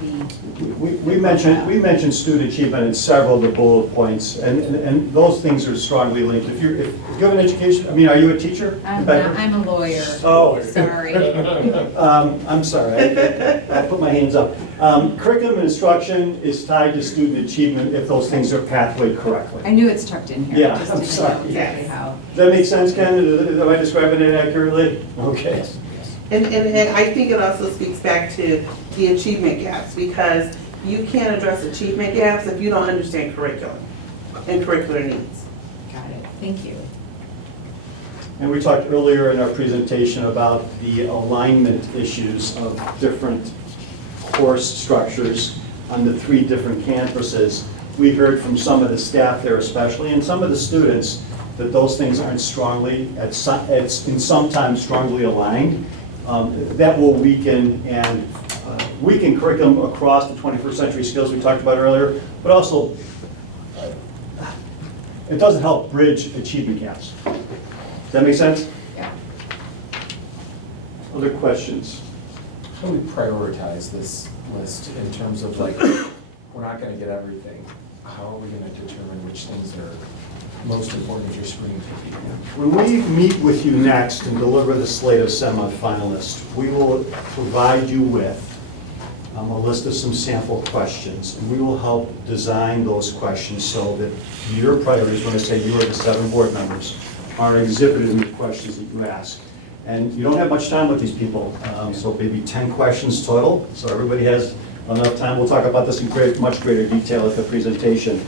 We mentioned student achievement in several of the bullet points, and those things are strongly linked. If you have an education, I mean, are you a teacher? I'm a lawyer. Oh. Sorry. I'm sorry, I put my hands up. Curriculum and instruction is tied to student achievement if those things are pathwayed correctly. I knew it's tucked in here. Yeah, just I'm didn't sorry. know exactly how. Does that make sense, Ken? Am I describing it accurately? Okay. And I think it also speaks back to the achievement gaps, because you can't address achievement gaps if you don't understand curriculum and curricular needs. Got it. Thank you. And we talked earlier in our presentation about the alignment issues of different course structures on the 3 different campuses. We heard from some of the staff there especially, and some of the students, that those things aren't strongly, and sometimes strongly aligned. That will weaken curriculum across the 21st century skills we talked about earlier, but also it doesn't help bridge achievement gaps. Does that make sense? Yeah. Other questions? How do we prioritize this list in terms of, like, we're not gonna get everything? How are we gonna determine which things are most important as you're screening for people? When we meet with you next and deliver the slate of semifinalists, we will provide you with a list of some sample questions, and we will help design those questions so that your priorities, when I say you are the 7 board members, are exhibited in the questions that you ask. And you don't have much time with these people, so maybe 10 questions total, so everybody has enough time. We'll talk about this in much greater detail at the presentation.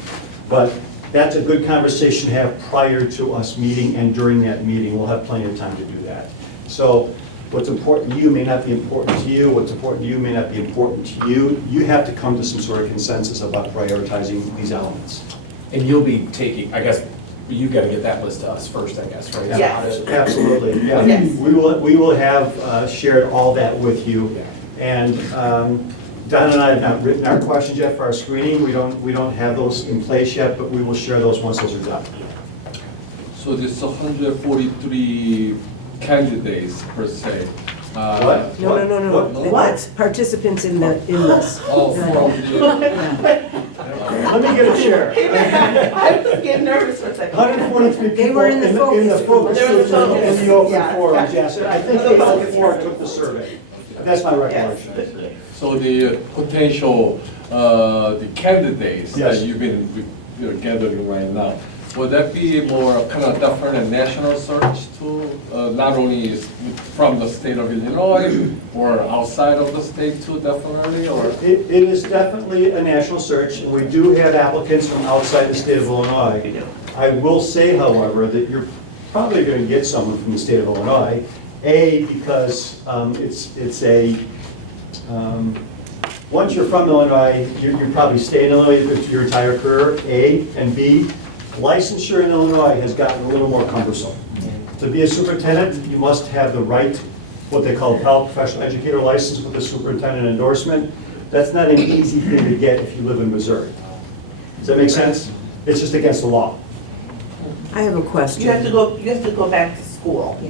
But that's a good conversation to have prior to us meeting, and during that meeting, we'll have plenty of time to do that. So what's important to you may not be important to you, what's important to you may not be important to you. You have to come to some sort of consensus about prioritizing these elements. And you'll be taking, I guess, you gotta get that list to us first, I guess, right? Yes, absolutely, yeah. Yes. We will have shared all that with you. And Don and I have not written our questions yet for our screening. We don't have those in place yet, but we will share those once those are done. So this 143 candidates per se. What? No. That's participants in this. Oh, from Let me get a share. I was getting nervous for a second. 143 people They were in the focus focus They were in the group, focus. in the open Yeah, forums, yeah. yes. And I think the open forum took the survey. That's my recollection. So the potential the candidates Yes. that you've been gathering right now. would that be more kind of different and national search too? Not only is from the state of Illinois or outside of the state too, definitely, or? It is definitely a national search, and we do have applicants from outside the state of Illinois. I will say, however, that you're probably going to get someone from the state of Illinois. A, because once you're from Illinois, you probably stay in Illinois your entire career, A, and B, licensure in Illinois has gotten a little more cumbersome. To be a superintendent, you must have the right, what they call professional educator license with a superintendent endorsement. That's not an easy thing to get if you live in Missouri. Does that make sense? It's just against the law. I have a question. You have to go back to school.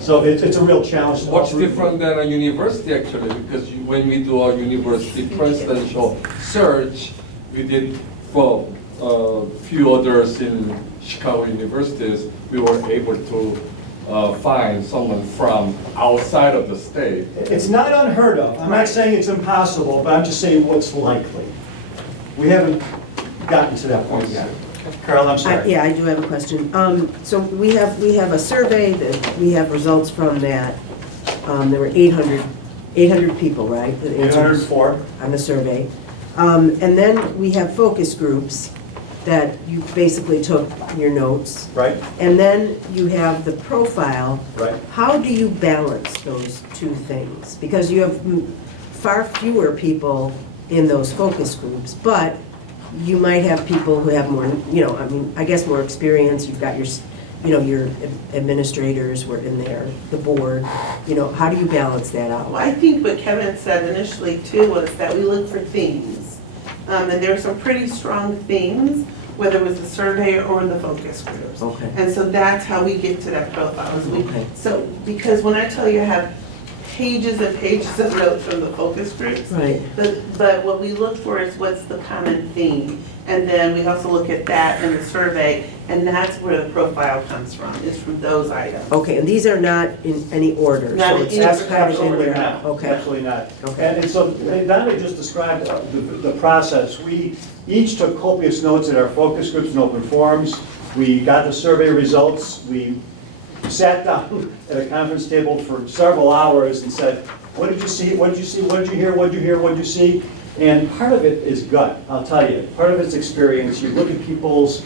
So it's a real challenge. What's different than a university actually? Because when we do our university presidential search, we did for a few others in Chicago universities, we were able to find someone from outside of the state. It's not unheard of. I'm not saying it's impossible, but I'm just saying what's likely. We haven't gotten to that point yet. Carol, I'm sorry. Yeah, I do have a question. So we have a survey that we have results from that. There were 800 people, right? that answered 804. On the survey. And then we have focus groups that you basically took your notes. Right. And then you have the profile. Right. How do you balance those two things? Because you have far fewer people in those focus groups, but you might have people who have more, I guess more experience. You've got your administrators were in there, the board. How do you balance that out? Well, I think what Kevin said initially too was that we look for themes. And there are some pretty strong themes, whether it was the survey or the focus groups. Okay. And so that's how we get to that profile. Okay. So, because when I tell you I have pages and pages of notes from the focus groups. Right. But what we look for is what's the common theme. And then we also look at that in the survey, and that's where the profile comes from, is from those items. Okay, and these are not in any order? Not so in it's any just order. kind of in Absolutely there. not. Okay. Absolutely not. Okay. And so Donna just described the process. We each took copious notes at our focus groups and open forums. We got the survey results. We sat down at a conference table for several hours and said, what did you see? What did you see? What did you hear? What did you hear? What did you see? And part of it is gut, I'll tell you. Part of it's experience. You look at people's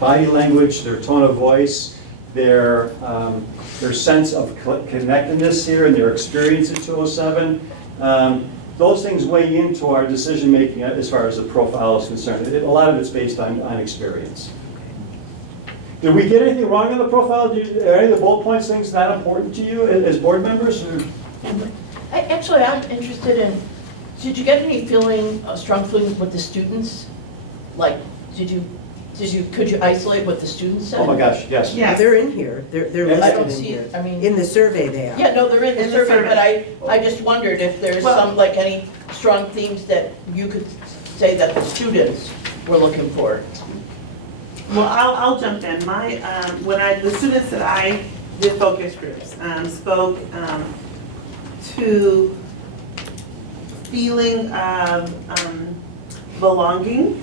body language, their tone of voice, their sense of connectedness here and their experience at 207. Those things weigh into our decision-making as far as the profile is concerned. A lot of it's based on experience. Did we get anything wrong on the profile? Are any of the bullet points things not important to you as board members? Or? Actually, I'm interested in, did you get any strong feeling with the students? Like, could you isolate what the students said? Oh my gosh, yes. Yeah, they're in here. They're I don't listed in see here. it, I mean. In the survey they are. Yeah, no, they're in the survey, survey. but I just wondered if there's any strong themes that you could say that the students were looking for. Well, I'll jump in. The students that I did focus groups spoke to feeling of belonging,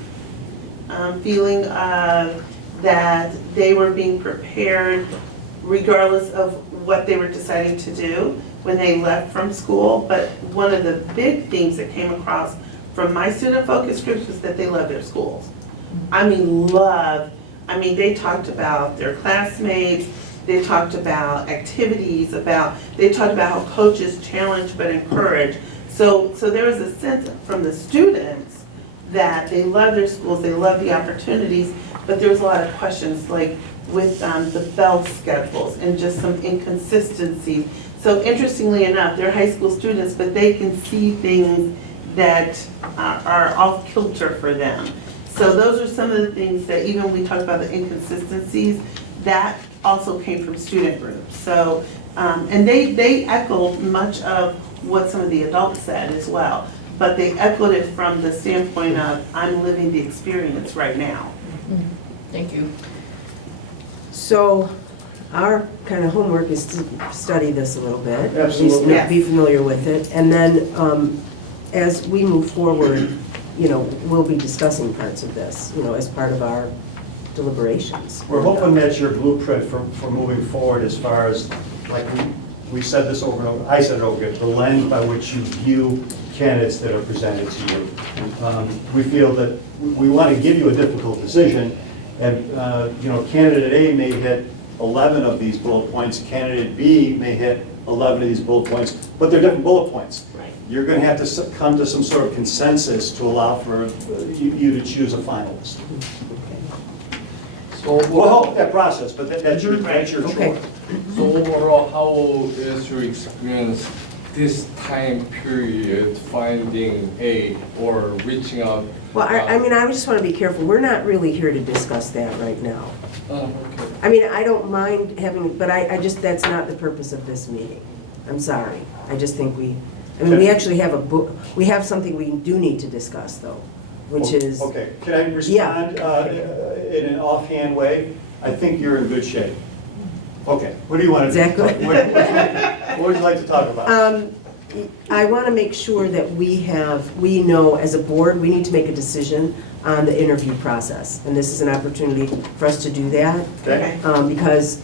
feeling of that they were being prepared regardless of what they were deciding to do when they left from school. But one of the big things that came across from my student focus groups was that they love their schools. They talked about their classmates, they talked about activities, they talked about how coaches challenge but encourage. So there was a sense from the students that they love their schools, they love the opportunities, but there was a lot of questions like with the bell schedules and just some inconsistencies. So interestingly enough, they're high school students, but they can see things that are off kilter for them. So those are some of the things that even when we talk about the inconsistencies, that also came from student groups. So, and they echoed much of what some of the adults said as well, but they echoed it from the standpoint of, I'm living the experience right now. Thank you. So our kind of homework is to study this a little bit. Absolutely. At least be familiar with it. And then as we move forward, we'll be discussing parts of this, as part of our deliberations. We're hoping that's your blueprint for moving forward as far as, like, we said this over and over, I said it over again, the lens by which you view candidates that are presented to you. We feel that we want to give you a difficult decision, and, candidate A may hit 11 of these bullet points, candidate B may hit 11 of these bullet points, but they're different bullet points. Right. You're going to have to come to some sort of consensus to allow for you to choose a finalist. So we'll help that process, but that's your choice. So overall, how is your experience this time period finding a or reaching out? Well, I just want to be careful. We're not really here to discuss that right now. Okay. I mean, I don't mind having, but I just, that's not the purpose of this meeting. I'm sorry. I just think we actually have we have something we do need to discuss though, which is. Okay, can I respond in an offhand way? I think you're in good shape. Okay, what do you want to do? Exactly. What would you like to talk about? I want to make sure that we know as a board, we need to make a decision on the interview process. And this is an opportunity for us to do that. Okay. Because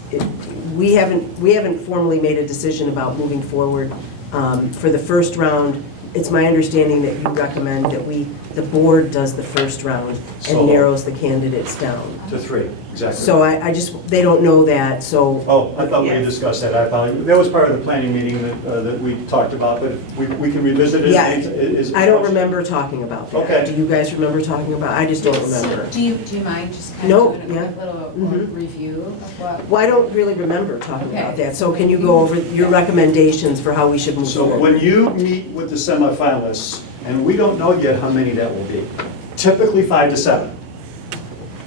we haven't formally made a decision about moving forward. For the first round, it's my understanding that you recommend that the board does the first round and narrows the candidates down. To 3, exactly. So they don't know that, so. Oh, I thought we had discussed that. I apologize. That was part of the planning meeting that we talked about, but we can revisit it. Yeah, I don't remember talking about that. Okay. Do you guys remember talking about, I just don't remember. Do you mind just kind of doing a quick little review of what? Well, I don't really remember talking about that, so can you go over your recommendations for how we should move forward? So when you meet with the semifinalists, and we don't know yet how many that will be, typically 5 to 7,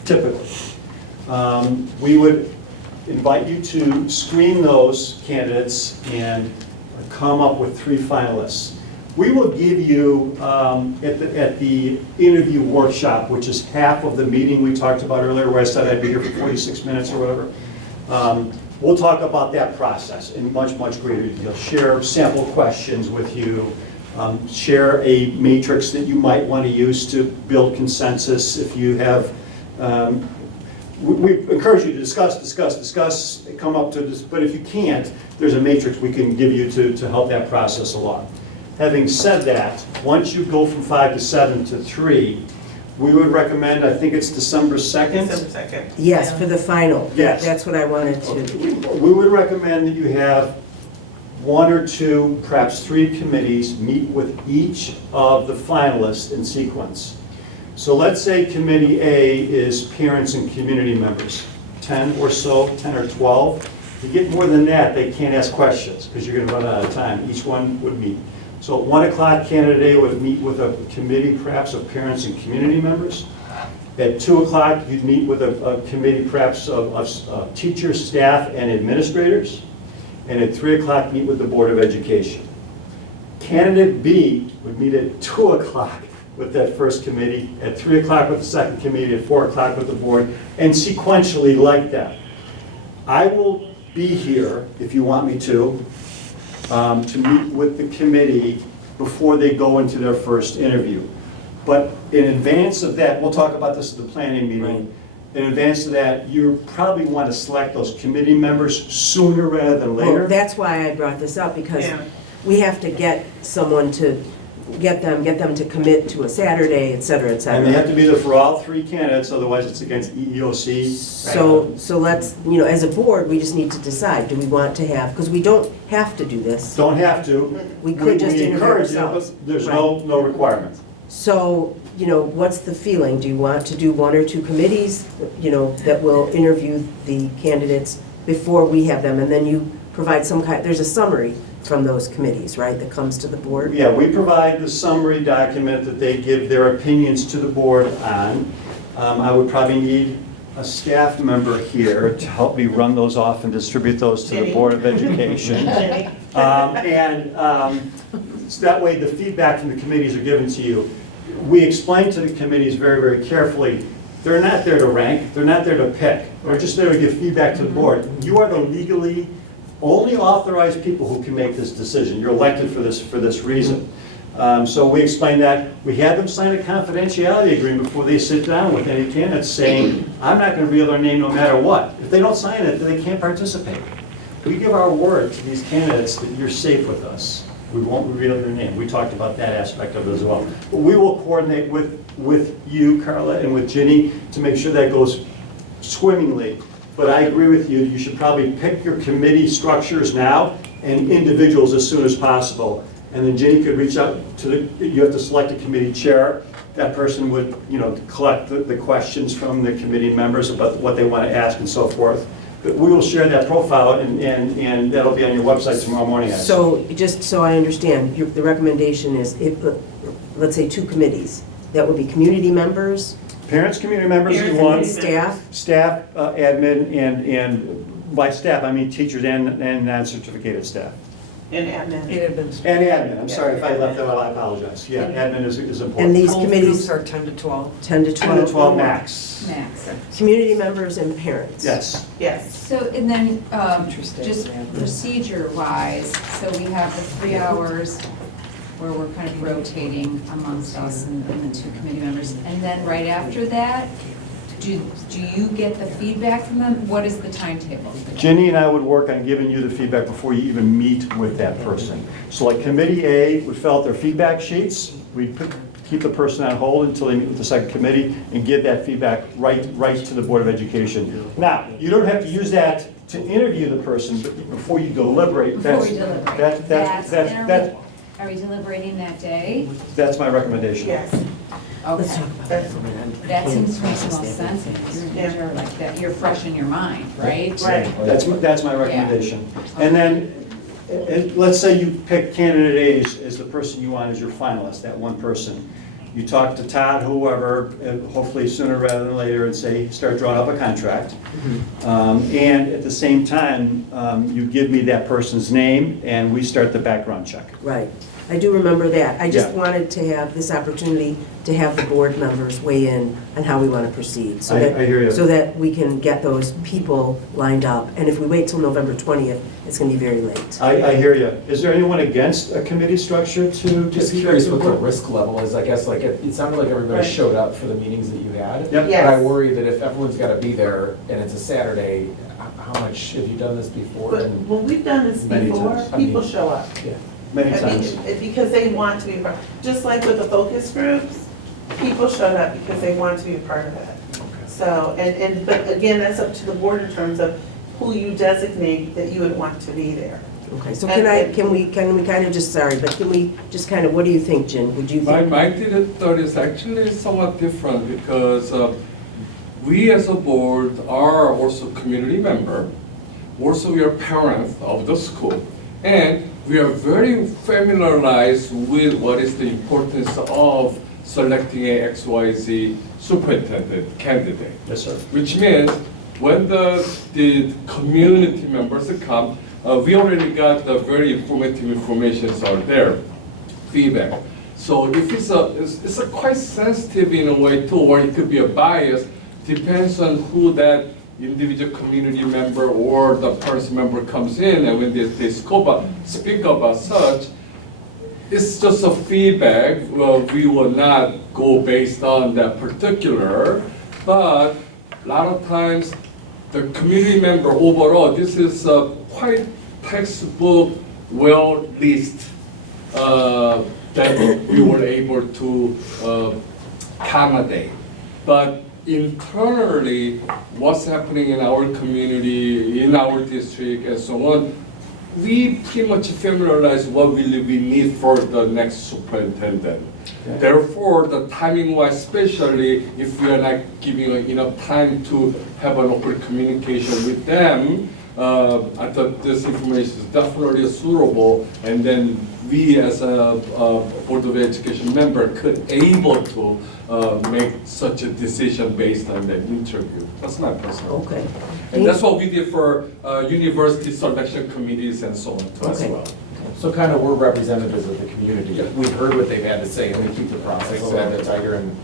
typically. We would invite you to screen those candidates and come up with 3 finalists. We will give you, at the interview workshop, which is half of the meeting we talked about earlier, where I said I'd be here for 46 minutes or whatever, we'll talk about that process in much, much greater detail. Share sample questions with you, share a matrix that you might want to use to build consensus if you have. We encourage you to discuss, come up to this, but if you can't, there's a matrix we can give you to help that process along. Having said that, once you go from 5 to 7 to 3, we would recommend, I think it's December 2nd? December 2nd. Yes, for the final. Yes. That's what I wanted to. We would recommend that you have 1 or 2, perhaps 3 committees meet with each of the finalists in sequence. So let's say committee A is parents and community members, 10 or so, 10 or 12. If you get more than that, they can't ask questions because you're going to run out of time. Each one would meet. So at 1 o'clock, candidate A would meet with a committee perhaps of parents and community members. At 2 o'clock, you'd meet with a committee perhaps of teachers, staff, and administrators. And at 3 o'clock, meet with the Board of Education. Candidate B would meet at 2 o'clock with that first committee, at 3 o'clock with the second committee, at 4 o'clock with the board, and sequentially like that. I will be here, if you want me to meet with the committee before they go into their first interview. But in advance of that, we'll talk about this at the planning meeting. Right. In advance of that, you probably want to select those committee members sooner rather than later. Well, that's why I brought this up, because we have to get someone to get them to commit to a Saturday, et cetera, et cetera. And they have to be there for all 3 candidates, otherwise it's against EEOC. So let's, as a board, we just need to decide, do we want to have, because we don't have to do this. Don't have to. We could just interview ourselves. But there's no requirement. So, what's the feeling? Do you want to do 1 or 2 committees, that will interview the candidates before we have them, and then you provide there's a summary from those committees, right, that comes to the board? Yeah, we provide the summary document that they give their opinions to the board on. I would probably need a staff member here to help me run those off and distribute those to the Board of Education. So that way the feedback from the committees are given to you. We explain to the committees very, very carefully, they're not there to rank, they're not there to pick, they're just there to give feedback to the board. You are the legally only authorized people who can make this decision. You're elected for this reason. So we explained that. We had them sign a confidentiality agreement before they sit down with any candidates saying, I'm not going to reveal their name no matter what. If they don't sign it, then they can't participate. We give our word to these candidates that you're safe with us. We won't reveal your name. We talked about that aspect of it as well. But we will coordinate with you, Carla, and with Ginny to make sure that goes swimmingly. But I agree with you, you should probably pick your committee structures now and individuals as soon as possible. And then Ginny could reach out to you have to select a committee chair. That person would, collect the questions from the committee members about what they want to ask and so forth. But we will share that profile and that'll be on your website tomorrow morning. So, just so I understand, the recommendation is, let's say 2 committees. That would be community members? Parents, community members, Parents, you want. and staff? Staff, admin, and by staff, I mean teachers and non-certificated staff. And admin. And admin, I'm sorry if I left that out, I apologize. Yeah, admin is important. And these committees? are 10 to 12. 10 to 12? 10 to 12 max. Max. Community members and parents? Yes. Yes. So, and then, just procedure-wise, so we have the 3 hours where we're kind of rotating amongst us and the 2 committee members. And then right after that, do you get the feedback from them? What is the timetable? Ginny and I would work on giving you the feedback before you even meet with that person. So like Committee A would fill out their feedback sheets. We'd keep the person on hold until they meet with the second committee and give that feedback right to the Board of Education. Now, you don't have to use that to interview the person, but before you deliberate. Before we deliberate. Are we deliberating that day? That's my recommendation. Yes. Okay. That seems to make the process most sense if you're in charge like that. You're fresh in your mind, right? Right. That's my recommendation. And then, let's say you pick candidate A as the person you want as your finalist, that one person. You talk to Todd, whoever, and hopefully sooner rather than later, and say, start drawing up a contract. And at the same time, you give me that person's name, and we start the background check. Right. I do remember that. I just Yeah. wanted to have this opportunity to have the board members weigh in on how we want to proceed. So I that hear you. So that we can get those people lined up. And if we wait till November 20th, it's going to be very late. I hear you. Is there anyone against a committee structure to? Just curious what the risk level is, I guess, like, it sounded like everybody showed up for the meetings that you had. Yep. Yes. But I worry that if everyone's gotta be there and it's a Saturday, how much, have you done this before? But And when we've done this Many before, times. people show up. Yeah. Many I mean, times. because they want to be a part. Just like with the focus groups, people showed up because they want to be a part of it. So, but again, that's up to the board in terms of who you designate that you would want to be there. Okay, so can we kind of just, sorry, but can we just kind of, what do you think, Jen? Would you think? My thought is actually somewhat different because we as a board are also community member. Also, we are parents of the school. And we are very familiarized with what is the importance of selecting a XYZ superintendent candidate. Yes, sir. Which means when the community members come, we already got the very informative information out there, feedback. So if it's a quite sensitive in a way too, or it could be a bias, depends on who that individual community member or the person member comes in, and when they speak about such, it's just a feedback. Well, we will not go based on that particular, but a lot of times the community member overall, this is a quite textbook, well list that we were able to accommodate. But internally, what's happening in our community, in our district, and so on, we pretty much familiarize what we need for the next superintendent. Okay. Therefore, the timing-wise, especially if we are not giving enough time to have an open communication with them, I thought this information is definitely suitable, and then we as a Board of Education member could able to make such a decision based on that interview. That's my personal. Okay. And that's what we did for university selection committees and so on too, as well. So kind of we're representatives of the community. Yeah. We've heard what they've had to say, and we keep the process alive at Tiger and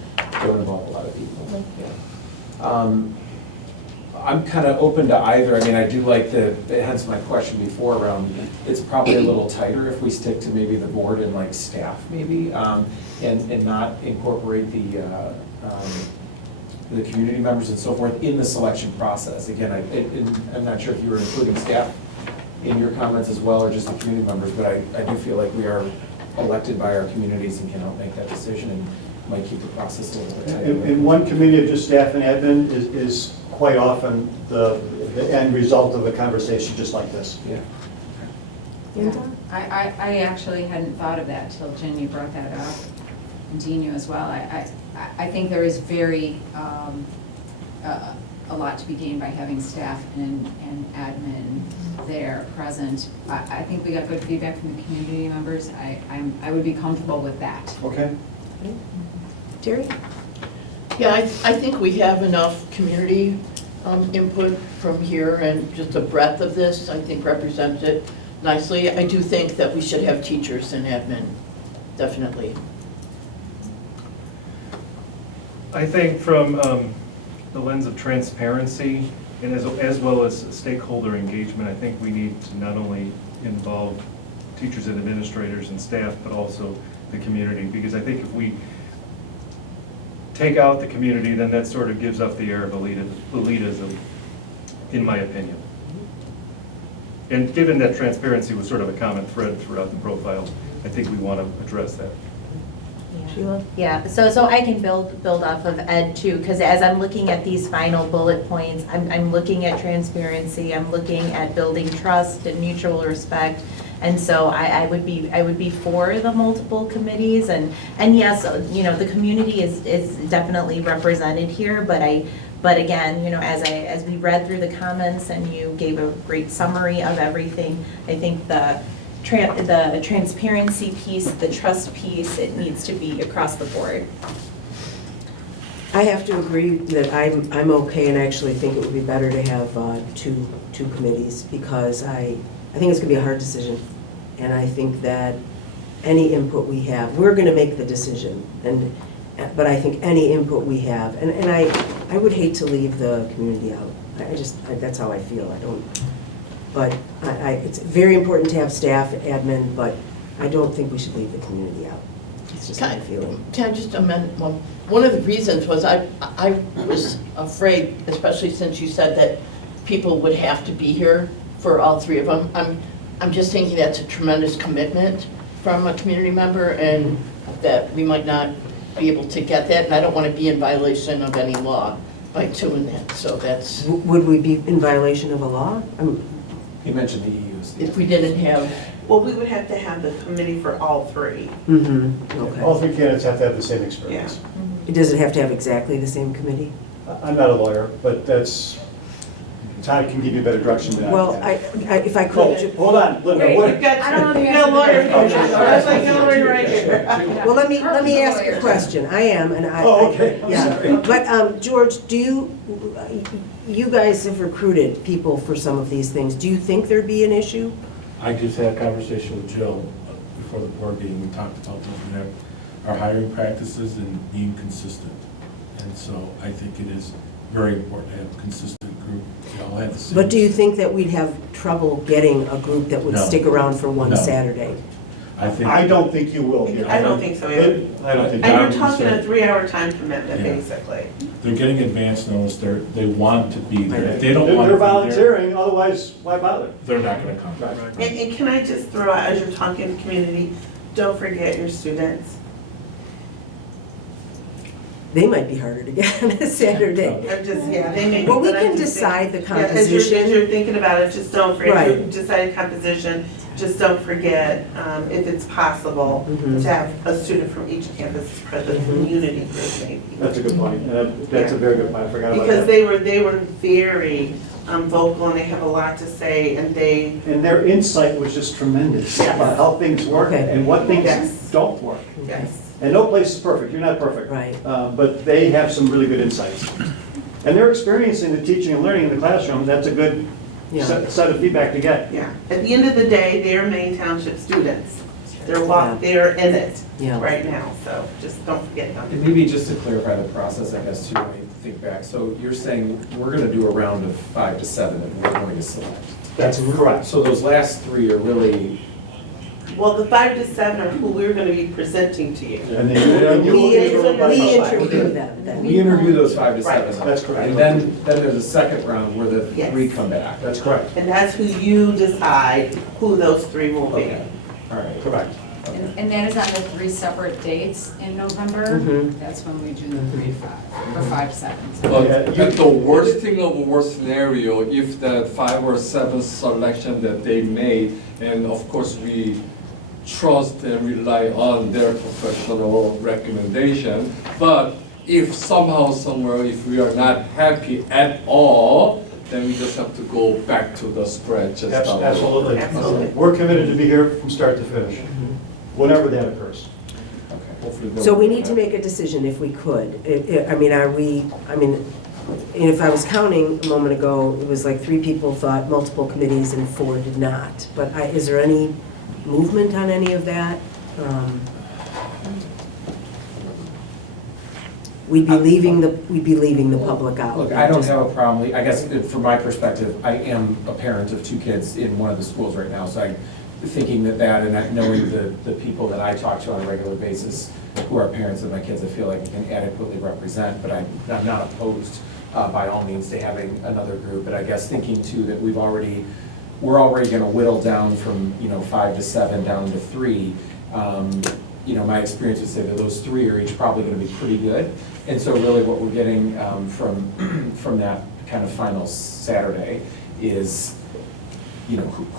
don't involve a lot of people. Yeah. I'm kind of open to either. I mean, I do like hence my question before around, it's probably a little tighter if we stick to maybe the board and like staff maybe, and not incorporate the community members and so forth in the selection process. Again, I'm not sure if you were including staff in your comments as well, or just the community members, but I do feel like we are elected by our communities and can help make that decision and might keep the process a little bit tighter. And one committee of just staff and admin is quite often the end result of a conversation just like this. Yeah. I actually hadn't thought of that till Jen, you brought that up, and Dean, you as well. I think there is very, a lot to be gained by having staff and admin there present. I think we got good feedback from the community members. I would be comfortable with that. Okay. Jerry? Yeah, I think we have enough community input from here, and just the breadth of this, I think, represents it nicely. I do think that we should have teachers and admin, definitely. I think from the lens of transparency and as well as stakeholder engagement, I think we need to not only involve teachers and administrators and staff, but also the community. Because I think if we take out the community, then that sort of gives up the air of elitism, in my opinion. And given that transparency was sort of a common thread throughout the profile, I think we want to address that. Yeah, so I can build off of Ed too, because as I'm looking at these final bullet points, I'm looking at transparency, I'm looking at building trust and mutual respect. And so I would be for the multiple committees, and yes, you know, the community is definitely represented here, but again, you know, as we read through the comments and you gave a great summary of everything, I think the transparency piece, the trust piece, it needs to be across the board. I have to agree that I'm okay, and I actually think it would be better to have two committees, because I think it's going to be a hard decision, and I think that any input we have, we're going to make the decision, but I think any input we have, and I would hate to leave the community out. That's how I feel. But it's very important to have staff, admin, but I don't think we should leave the community out. It's just my feeling. Can I just amend one of the reasons was I was afraid, especially since you said that people would have to be here for all three of them. I'm just thinking that's a tremendous commitment from a community member, and that we might not be able to get that, and I don't want to be in violation of any law by doing that, so that's... Would we be in violation of a law? He mentioned the EUs. If we didn't have... Well, we would have to have the committee for all three. Mm-hmm, okay. All three candidates have to have the same experience. Does it have to have exactly the same committee? I'm not a lawyer, but that's, Todd can give you better direction than I can. Well, if I could... Hold on, Linda, Wait, what? you got a lawyer here. That's like a lawyer right here. Well, let me ask a question. I am, and I... Oh, okay, I'm yeah. sorry. But, George, you guys have recruited people for some of these things. Do you think there'd be an issue? I just had a conversation with Jill before the board meeting. We talked about our hiring practices and being consistent. And so I think it is very important to have a consistent group. They all have the same. But do you think that we'd have trouble getting a group that would No. stick around for one No. Saturday? I don't think you will here. I don't think so either. I don't think. And you're talking a 3-hour time commitment, basically. They're getting advance notice. They want to be there. If they don't want to They're be there, volunteering, otherwise, why bother? they're not going to come. And can I just throw out, as you're talking to community, don't forget your students. They might be harder to get on a Saturday. I'm just, yeah, they may be. Well, we but I'm can just decide the thinking- yeah, as you're composition. thinking about it, just don't forget, Right. if you decide composition, just don't forget, if it's possible, Mhm. to have a student from each campus as part of the community group maybe. That's a good point, and that's a very good point, I forgot about Because that. they were very vocal, and they have a lot to say, and they, And their insight was just tremendous Yes. about how things work Okay. and what things Yes. don't work. yes. And no place is perfect, you're not perfect. Right. But they have some really good insights. And they're experiencing the teaching and learning in the classroom, that's a good Yeah. set of feedback to get. Yeah, at the end of the day, they're Maine Township students. They're in it Yeah. right now, so just don't forget them. And maybe just to clarify the process, I guess, too, I think back. So you're saying we're gonna do a round of 5 to 7 and we're going to select. That's correct. So those last 3 are really, Well, the 5 to 7 are who we're going to be presenting to you. And then you will be voted by We yourself. interview them then. we interview those 5 to 7. Right. That's correct. And then there's a second round where the Yes. 3 come back. That's correct. And that's who you decide who those 3 will be. Okay, all right. Correct. And that is on the 3 separate dates in November. Mhm. That's when we do the 3-5, or 5-7. But Yeah, at the worst thing of a worst scenario, if that 5 or 7 selection that they made, and of course we trust and rely on their professional recommendation, but if somehow, somewhere, if we are not happy at all, then we just have to go back to the scratch and start. Absolutely. Absolutely. We're committed to be here from start to finish, whenever that occurs. Okay, hopefully they'll- So we need to make a decision if we could. I mean, if I was counting a moment ago, it was like 3 people thought multiple committees and 4 did not. But is there any movement on any of that? We'd be leaving the public out. Look, I don't have a problem, I guess from my perspective, I am a parent of 2 kids in one of the schools right now, so I'm thinking that and knowing the people that I talk to on a regular basis who are parents of my kids, I feel like I can adequately represent, but I'm not opposed by all means to having another group, but I guess thinking too that we're already gonna whittle down from, 5 to 7 down to 3. My experience would say that those 3 are each probably gonna be pretty good. And so really what we're getting from that kind of final Saturday is,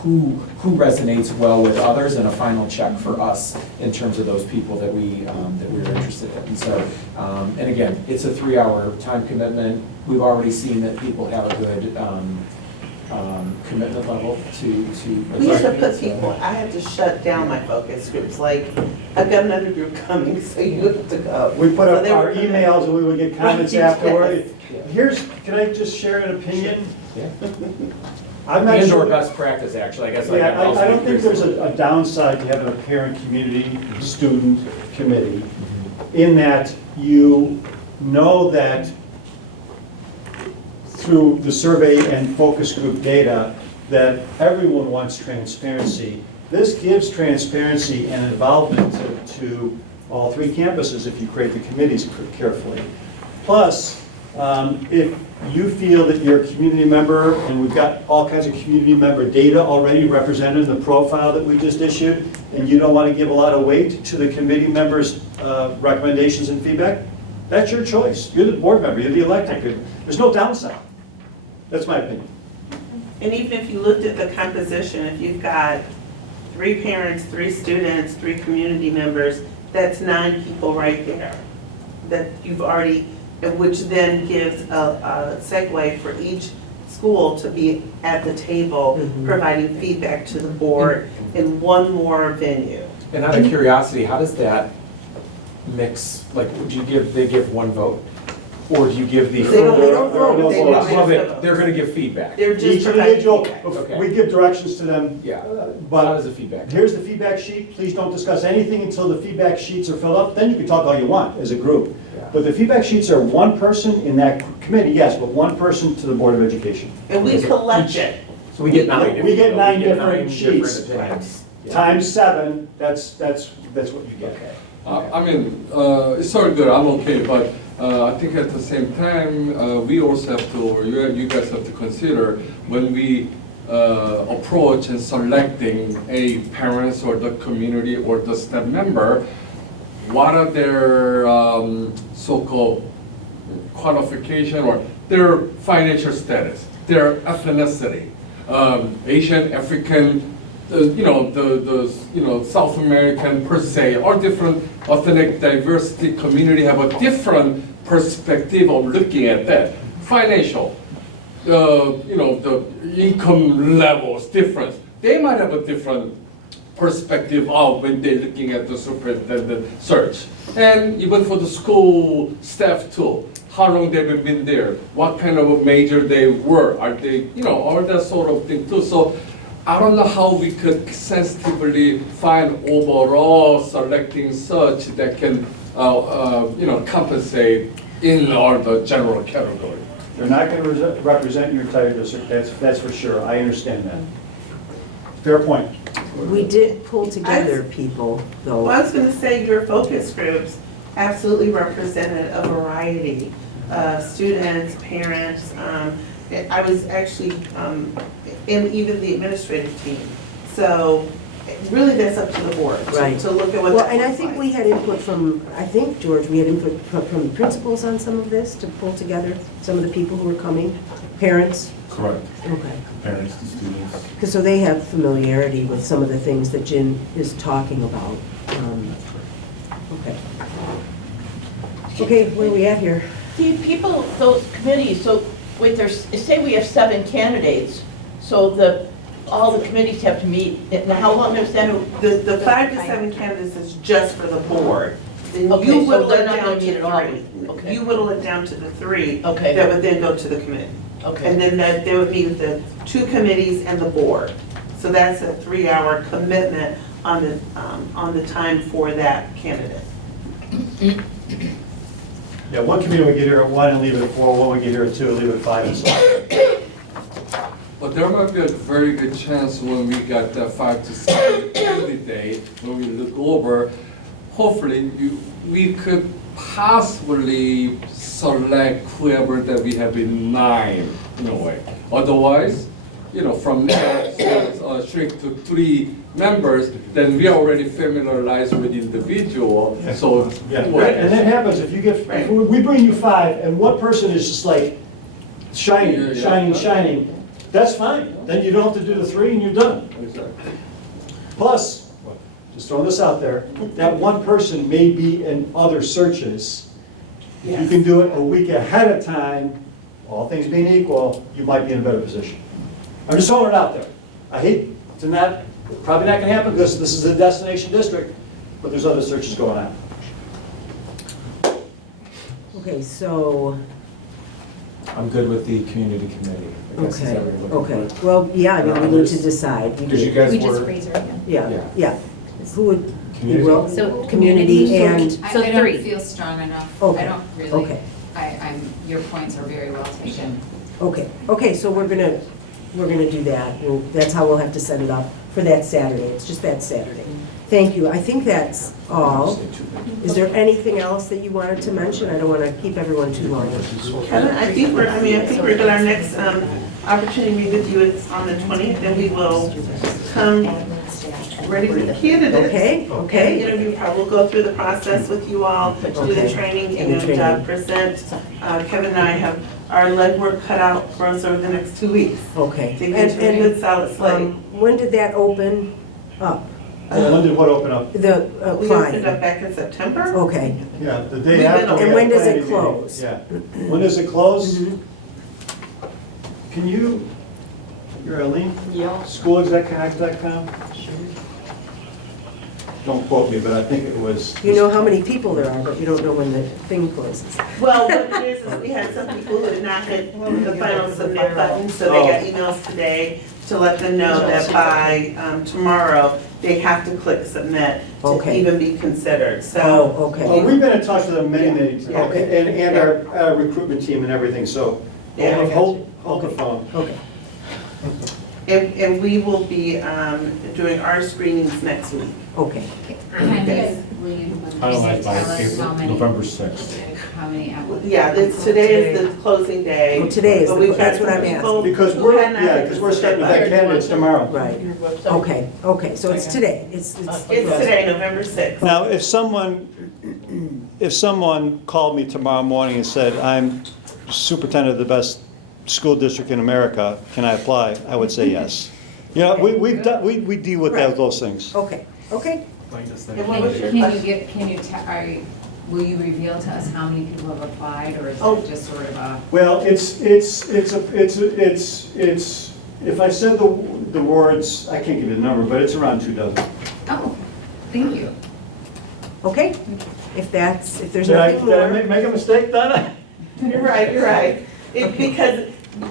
who resonates well with others and a final check for us in terms of those people that we're interested in. And so, and again, it's a 3-hour time commitment. We've already seen that people have a good commitment level to. We used to put people, I had to shut down my focus groups, like, I've got another group coming, so you have to go. We put So up they our were- emails and we would get comments Right, afterward. yes. Can I just share an opinion? Yeah. I'm not And or sure. best practice, actually, I guess. Yeah, I don't think there's a downside to having a parent, community, student committee, in that you know that through the survey and focus group data, that everyone wants transparency. This gives transparency and involvement to all 3 campuses if you create the committees carefully. Plus, if you feel that you're a community member, and we've got all kinds of community member data already represented in the profile that we just issued, and you don't want to give a lot of weight to the committee members' recommendations and feedback, that's your choice. You're the board member, you're the elected. There's no downside. That's my opinion. And even if you looked at the composition, if you've got 3 parents, 3 students, 3 community members, that's 9 people right there that you've already, which then gives a segue for each school to be at the table, providing feedback to the board in one more venue. And out of curiosity, how does that mix, like, they give 1 vote? Or do you give the? They don't vote. They don't Well, vote. they're gonna give feedback. They're just Each providing individual, feedback. Okay. we give directions to them. Yeah. How But does the feedback? here's the feedback sheet. Please don't discuss anything until the feedback sheets are filled up. Then you can talk all you want as a group. Yeah. But the feedback sheets are 1 person in that committee, yes, but 1 person to the Board of Education. And we collect it. So we get 9. We get 9 We get different 9 sheets. opinions. Yeah. Times 7, that's what you get. Okay. It's all good, I'm okay, but I think at the same time, we also have to, or you guys have to consider, when we approach and selecting a parents or the community or the staff member, what are their so-called qualification or their financial status, their ethnicity, Asian, African, South American per se, or different ethnic diversity community have a different perspective of looking at that. Financial, the income levels difference. They might have a different perspective of when they're looking at the superintendent search. And even for the school staff too, how long they've been there, what kind of a major they were, are they, all that sort of thing too. So I don't know how we could sensitively find overall selecting such that can, compensate in all the general category. They're not going to represent your entire district, that's for sure, I understand that. Fair point. We did pull together people, though. Well, I was gonna say your focus groups absolutely represented a variety of students, parents. I was actually, and even the administrative team. So really that's up to the board Right. to look at what Well, that and I looks think like. we had input from, I think, George, we had input from the principals on some of this to pull together some of the people who were coming, parents. Correct. Okay. Parents, the students. Because so they have familiarity with some of the things that Jen is talking about. Okay. Okay, where are we at here? See, people, those committees, so with their, say we have 7 candidates, so all the committees have to meet, and how long is that? The 5 to 7 candidates is just for the board. Then Okay, you so whittle they're it not down gonna to meet at all. 3. Okay. You whittle it down to the 3 Okay. that would then go to the committee. Okay. And then they would meet with the 2 committees and the board. So that's a 3-hour commitment on the time for that candidate. Yeah, one committee would get here at 1 and leave it at 4, one would get here at 2 and leave it at 5 and so on. But there might be a very good chance when we got the 5 to 7 candidate, when we look over, hopefully we could possibly select whoever that we have in 9 in a way. Otherwise, from there, shrink to 3 members, then we are already familiarized with individual, so. Yeah, and that happens if you get, if we bring you 5 and one person is just like shining, shining, that's fine. Then you don't have to do the 3 and you're done. Exactly. Plus, just throwing this out there, that one person may be in other searches. If you can do it a week ahead of time, all things being equal, you might be in a better position. I'm just throwing it out there. I hate to not, probably not gonna happen because this is a destination district, but there's other searches going on. Okay, so, I'm good with the community committee. I guess is okay, that what you're looking okay. for? Well, yeah, I mean, we need to Others? decide. Because you guys We just were. raise her again. Yeah, Yeah. yeah. Who would, Community. well, So community and, So I 3. don't feel strong enough. Okay, I don't really, okay. your points are very well taken. okay, so we're gonna do that. That's how we'll have to set it up for that Saturday. It's just that Saturday. Thank you. I think that's all. Is there anything else that you wanted to mention? I don't want to keep everyone too long. Kevin, I think we're good. Our next opportunity to meet with you is on the 20th, and we will come ready for the candidates. Okay, okay. And interview, we'll go through the process with you all, do the Okay. training, And the and training. present. Kevin and I have our legwork cut out for us over the next 2 weeks. Okay. To get to a good solid slate. When did that open up? When did what open up? The We opened it applying? up back in September. Okay. Yeah, the We've day been after. open. we And had when does planning it meeting. close? Yeah. When does it close? Mhm. Can you, you're Eileen? Yeah. SchoolExecConnect.com? Don't quote me, but I think it was. You know how many people there are, but you don't know when the thing closes. Well, what it is we had some people who did not hit the final submit button, so they got emails today to let them know that by tomorrow, they have to click submit to Okay. even be considered, so. Oh, okay. Well, we've been in touch with them many times, Yeah. and our recruitment team and everything, so Yeah. hold the phone. Okay. And we will be doing our screenings next week. Okay. Yes. Will you Finalized by tell us how many- November 6th. How many applicants? Yeah, today is the closing day. Well, today is but the- we've got that's what some I'm people asking. Because who we're, had not yeah, hit because the we're starting to submit have button. candidates tomorrow. Right. Your website. Okay, so it's today. It's It's today, November 6th. Now, if someone called me tomorrow morning and said, I'm superintendent of the best school district in America, can I apply? I would say yes. You know, we deal with those things. Okay, okay. And what was your Can you question? get, can you, will you reveal to us how many people have applied, or is Oh. it just sort of a? Well, it's, if I said the words, I can't give you the number, but it's around 24. Oh, thank you. Okay, if there's Did I nothing more. make a mistake, Donna? You're right.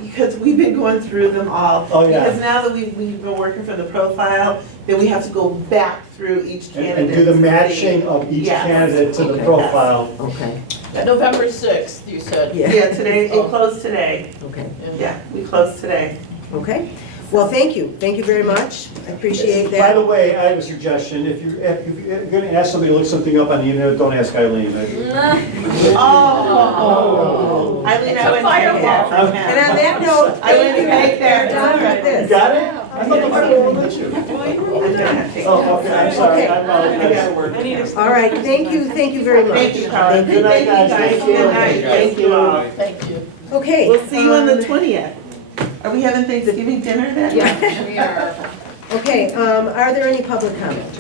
Because we've been going through them all. Oh, yeah. Because now that we've been working for the profile, then we have to go back through each candidate. And do the to see- matching of each Yes. candidate to the Okay. profile. Okay, November 6th, you said. Yeah. Yeah, today, it closed today. Okay. Yeah, we closed today. Okay. Well, thank you very much. I appreciate that. By the way, I have a suggestion. If you're going to ask somebody to look something up on the internet, don't ask Eileen. Oh. Eileen, I went to that. And on that note, I went to make we're that. done with You this. got it? I thought the firewall would let you. Oh, okay, I'm sorry. Okay. I apologize. All right, thank you very much. Thank you, Colin. Good night, guys. Thank you. Good night. Thank you all. Thank you. Okay. We'll see you on the 20th. Are we having Thanksgiving dinner then? Yeah, we are. Okay, are there any public comments?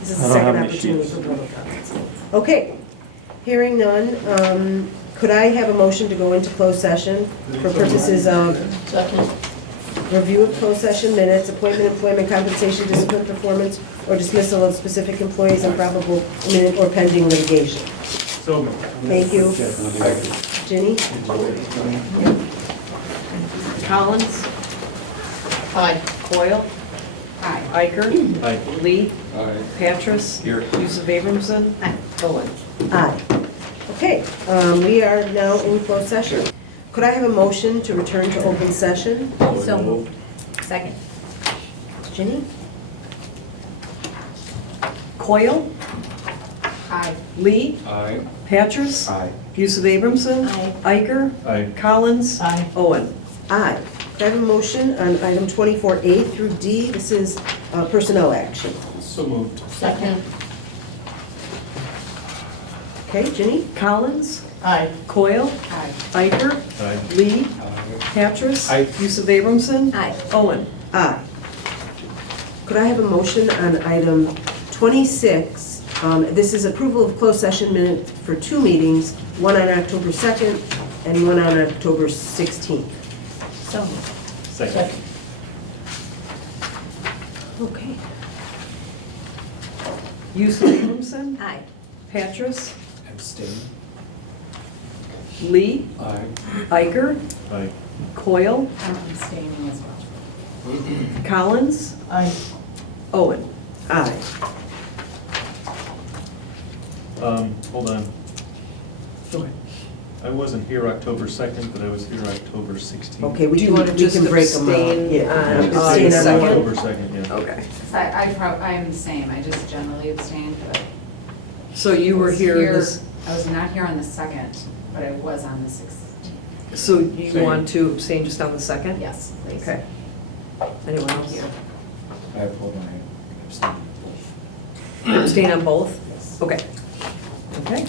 This is the I don't second have any opportunity sheets. for public comments. Okay, hearing none, could I have a motion to go into closed session for purposes of Second. review of closed session minutes, appointment, employment, compensation, discipline, performance, or dismissal of specific employees on probable imminent or pending litigation? So moved. Thank you. Ginny? Collins, Aye. Coyle, Aye. Iker, Aye. Lee, Aye. Patras, Here. Yusuf Abramson, Owen. Aye. Okay, we are now in closed session. Could I have a motion to return to open session? So moved. Second. Ginny? Coyle, Aye. Lee, Aye. Patras, Aye. Yusuf Abramson, Iker, Aye. Collins, Aye. Owen. Aye. Could I have a motion on item 24A through D? This is personnel action. So moved. Second. Okay, Ginny? Collins, Aye. Coyle, Aye. Iker, Aye. Lee, Patras, Aye. Yusuf Abramson, Aye. Owen. Aye. Could I have a motion on item 26? This is approval of closed session minutes for two meetings, one on October 2nd and one on October 16th. So moved. Second. Okay. Yusuf Abramson, Aye. Patras, Abstain. Lee, Aye. Iker, Aye. Coyle, I'm abstaining as well. Collins, Aye. Owen. Aye. Hold on. Go ahead. I wasn't here October 2nd, but I was here October 16th. Okay, we Do you can, wanna we just can break them out. abstain Yeah, on abstain on second? one. October 2nd, yeah. Okay. I'm the same, I just generally abstained, but. So you were was here this, I was not here on the 2nd, but I was on the 16th. so you want to abstain just on the second? Yes, please. Okay. Anyone else? I pulled my abstain. Abstain on both? Yes. Okay. Okay,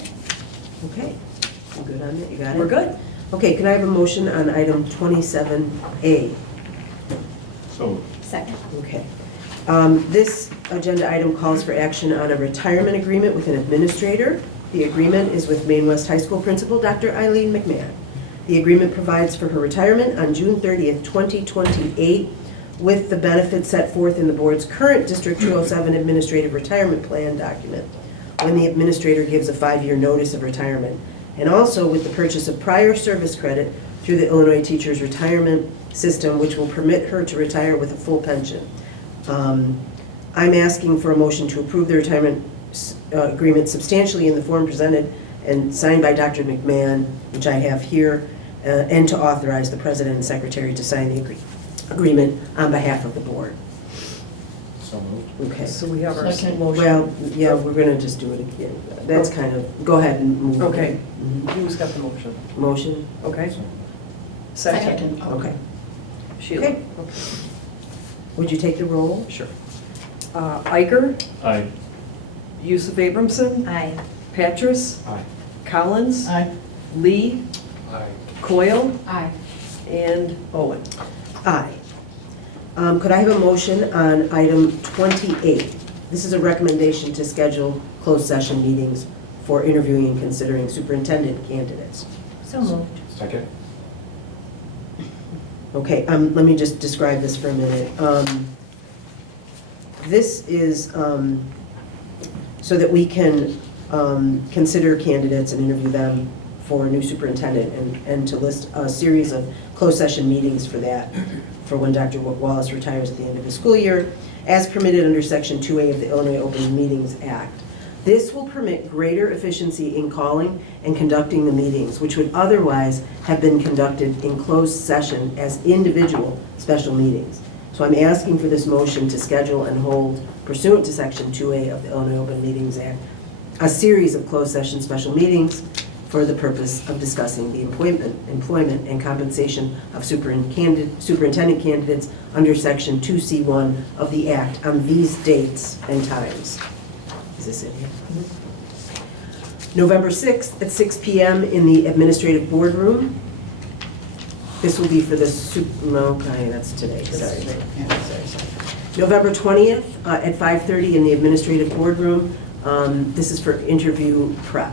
Okay. You good on that? You got it? we're good. Okay, can I have a motion on item 27A? So, Second. Okay. This agenda item calls for action on a retirement agreement with an administrator. The agreement is with Maine West High School Principal Dr. Eileen McMahon. The agreement provides for her retirement on June 30th, 2028, with the benefits set forth in the board's current District 207 Administrative Retirement Plan document, when the administrator gives a 5-year notice of retirement, and also with the purchase of prior service credit through the Illinois Teachers Retirement System, which will permit her to retire with a full pension. I'm asking for a motion to approve the retirement agreement substantially in the form presented and signed by Dr. McMahon, which I have here, and to authorize the president and secretary to sign the agreement on behalf of the board. So moved. Okay. So we have our Second. motion. Well, yeah, we're gonna just do it again. That's kind of, go ahead and move. Okay. Mhm. Who's got the motion? Motion? Okay. Second. Second. Okay. Sheila? Okay. Would you take the roll? Sure. Iker, aye. Yusuf Abramson, Aye. Patras, Aye. Collins, Aye. Lee, Aye. Coyle, Aye. and Owen. Aye. Could I have a motion on item 28? This is a recommendation to schedule closed session meetings for interviewing and considering superintendent candidates. So moved. Second. Okay, let me just describe this for a minute. This is so that we can consider candidates and interview them for a new superintendent, and to list a series of closed session meetings for that, for when Dr. Wallace retires at the end of the school year, as permitted under Section 2A of the Illinois Open Meetings Act. This will permit greater efficiency in calling and conducting the meetings, which would otherwise have been conducted in closed session as individual special meetings. So I'm asking for this motion to schedule and hold pursuant to Section 2A of the Illinois Open Meetings Act, a series of closed session special meetings for the purpose of discussing the employment and compensation of superintendent candidates under Section 2C1 of the Act on these dates and times. Is this it here? November 6th at 6 p.m. in the administrative boardroom. This will be for the okay, that's today, sorry. November 20th at 5:30 in the administrative boardroom. This is for interview prep.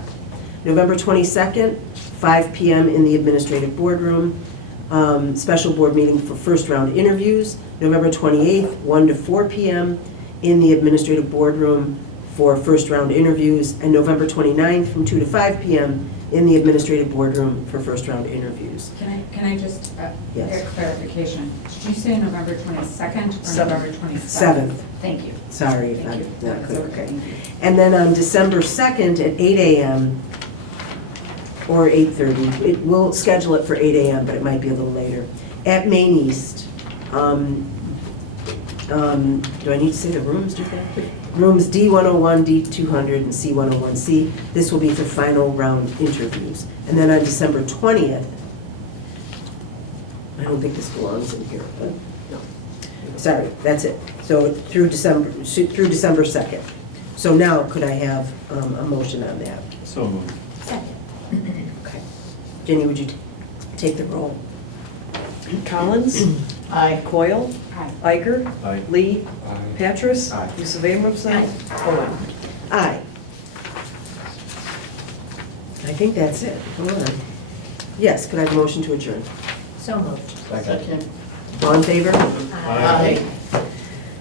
November 22nd, 5 p.m. in the administrative boardroom. Special board meeting for first round interviews. November 28th, 1 to 4 p.m. in the administrative boardroom for first round interviews. And November 29th from 2 to 5 p.m. in the administrative boardroom for first round interviews. Can I just Yes. get clarification? Did you say November 22nd or Seventh. November 27th? 7th. Thank you. Sorry if Thank I'm you. not That's clear. okay. Okay. And then on December 2nd at 8 a.m. or 8:30, we'll schedule it for 8 a.m., but it might be a little later, at Main East. Do I need to say the rooms, do that? Rooms D101, D200, and C101C. This will be for final round interviews. And then on December 20th, I don't think this belongs in here, but no. Sorry, that's it. So through December 2nd. So now could I have a motion on that? So moved. Okay. Jenny, would you take the roll? Collins? Aye. Coyle? Aye. Iker? Aye. Lee? Aye. Petrus? Aye. Yusuf Amos? Owen? Aye. I think that's it. Hold on. Yes, could I have a motion to adjourn? So moved. Second. All in favor? Aye.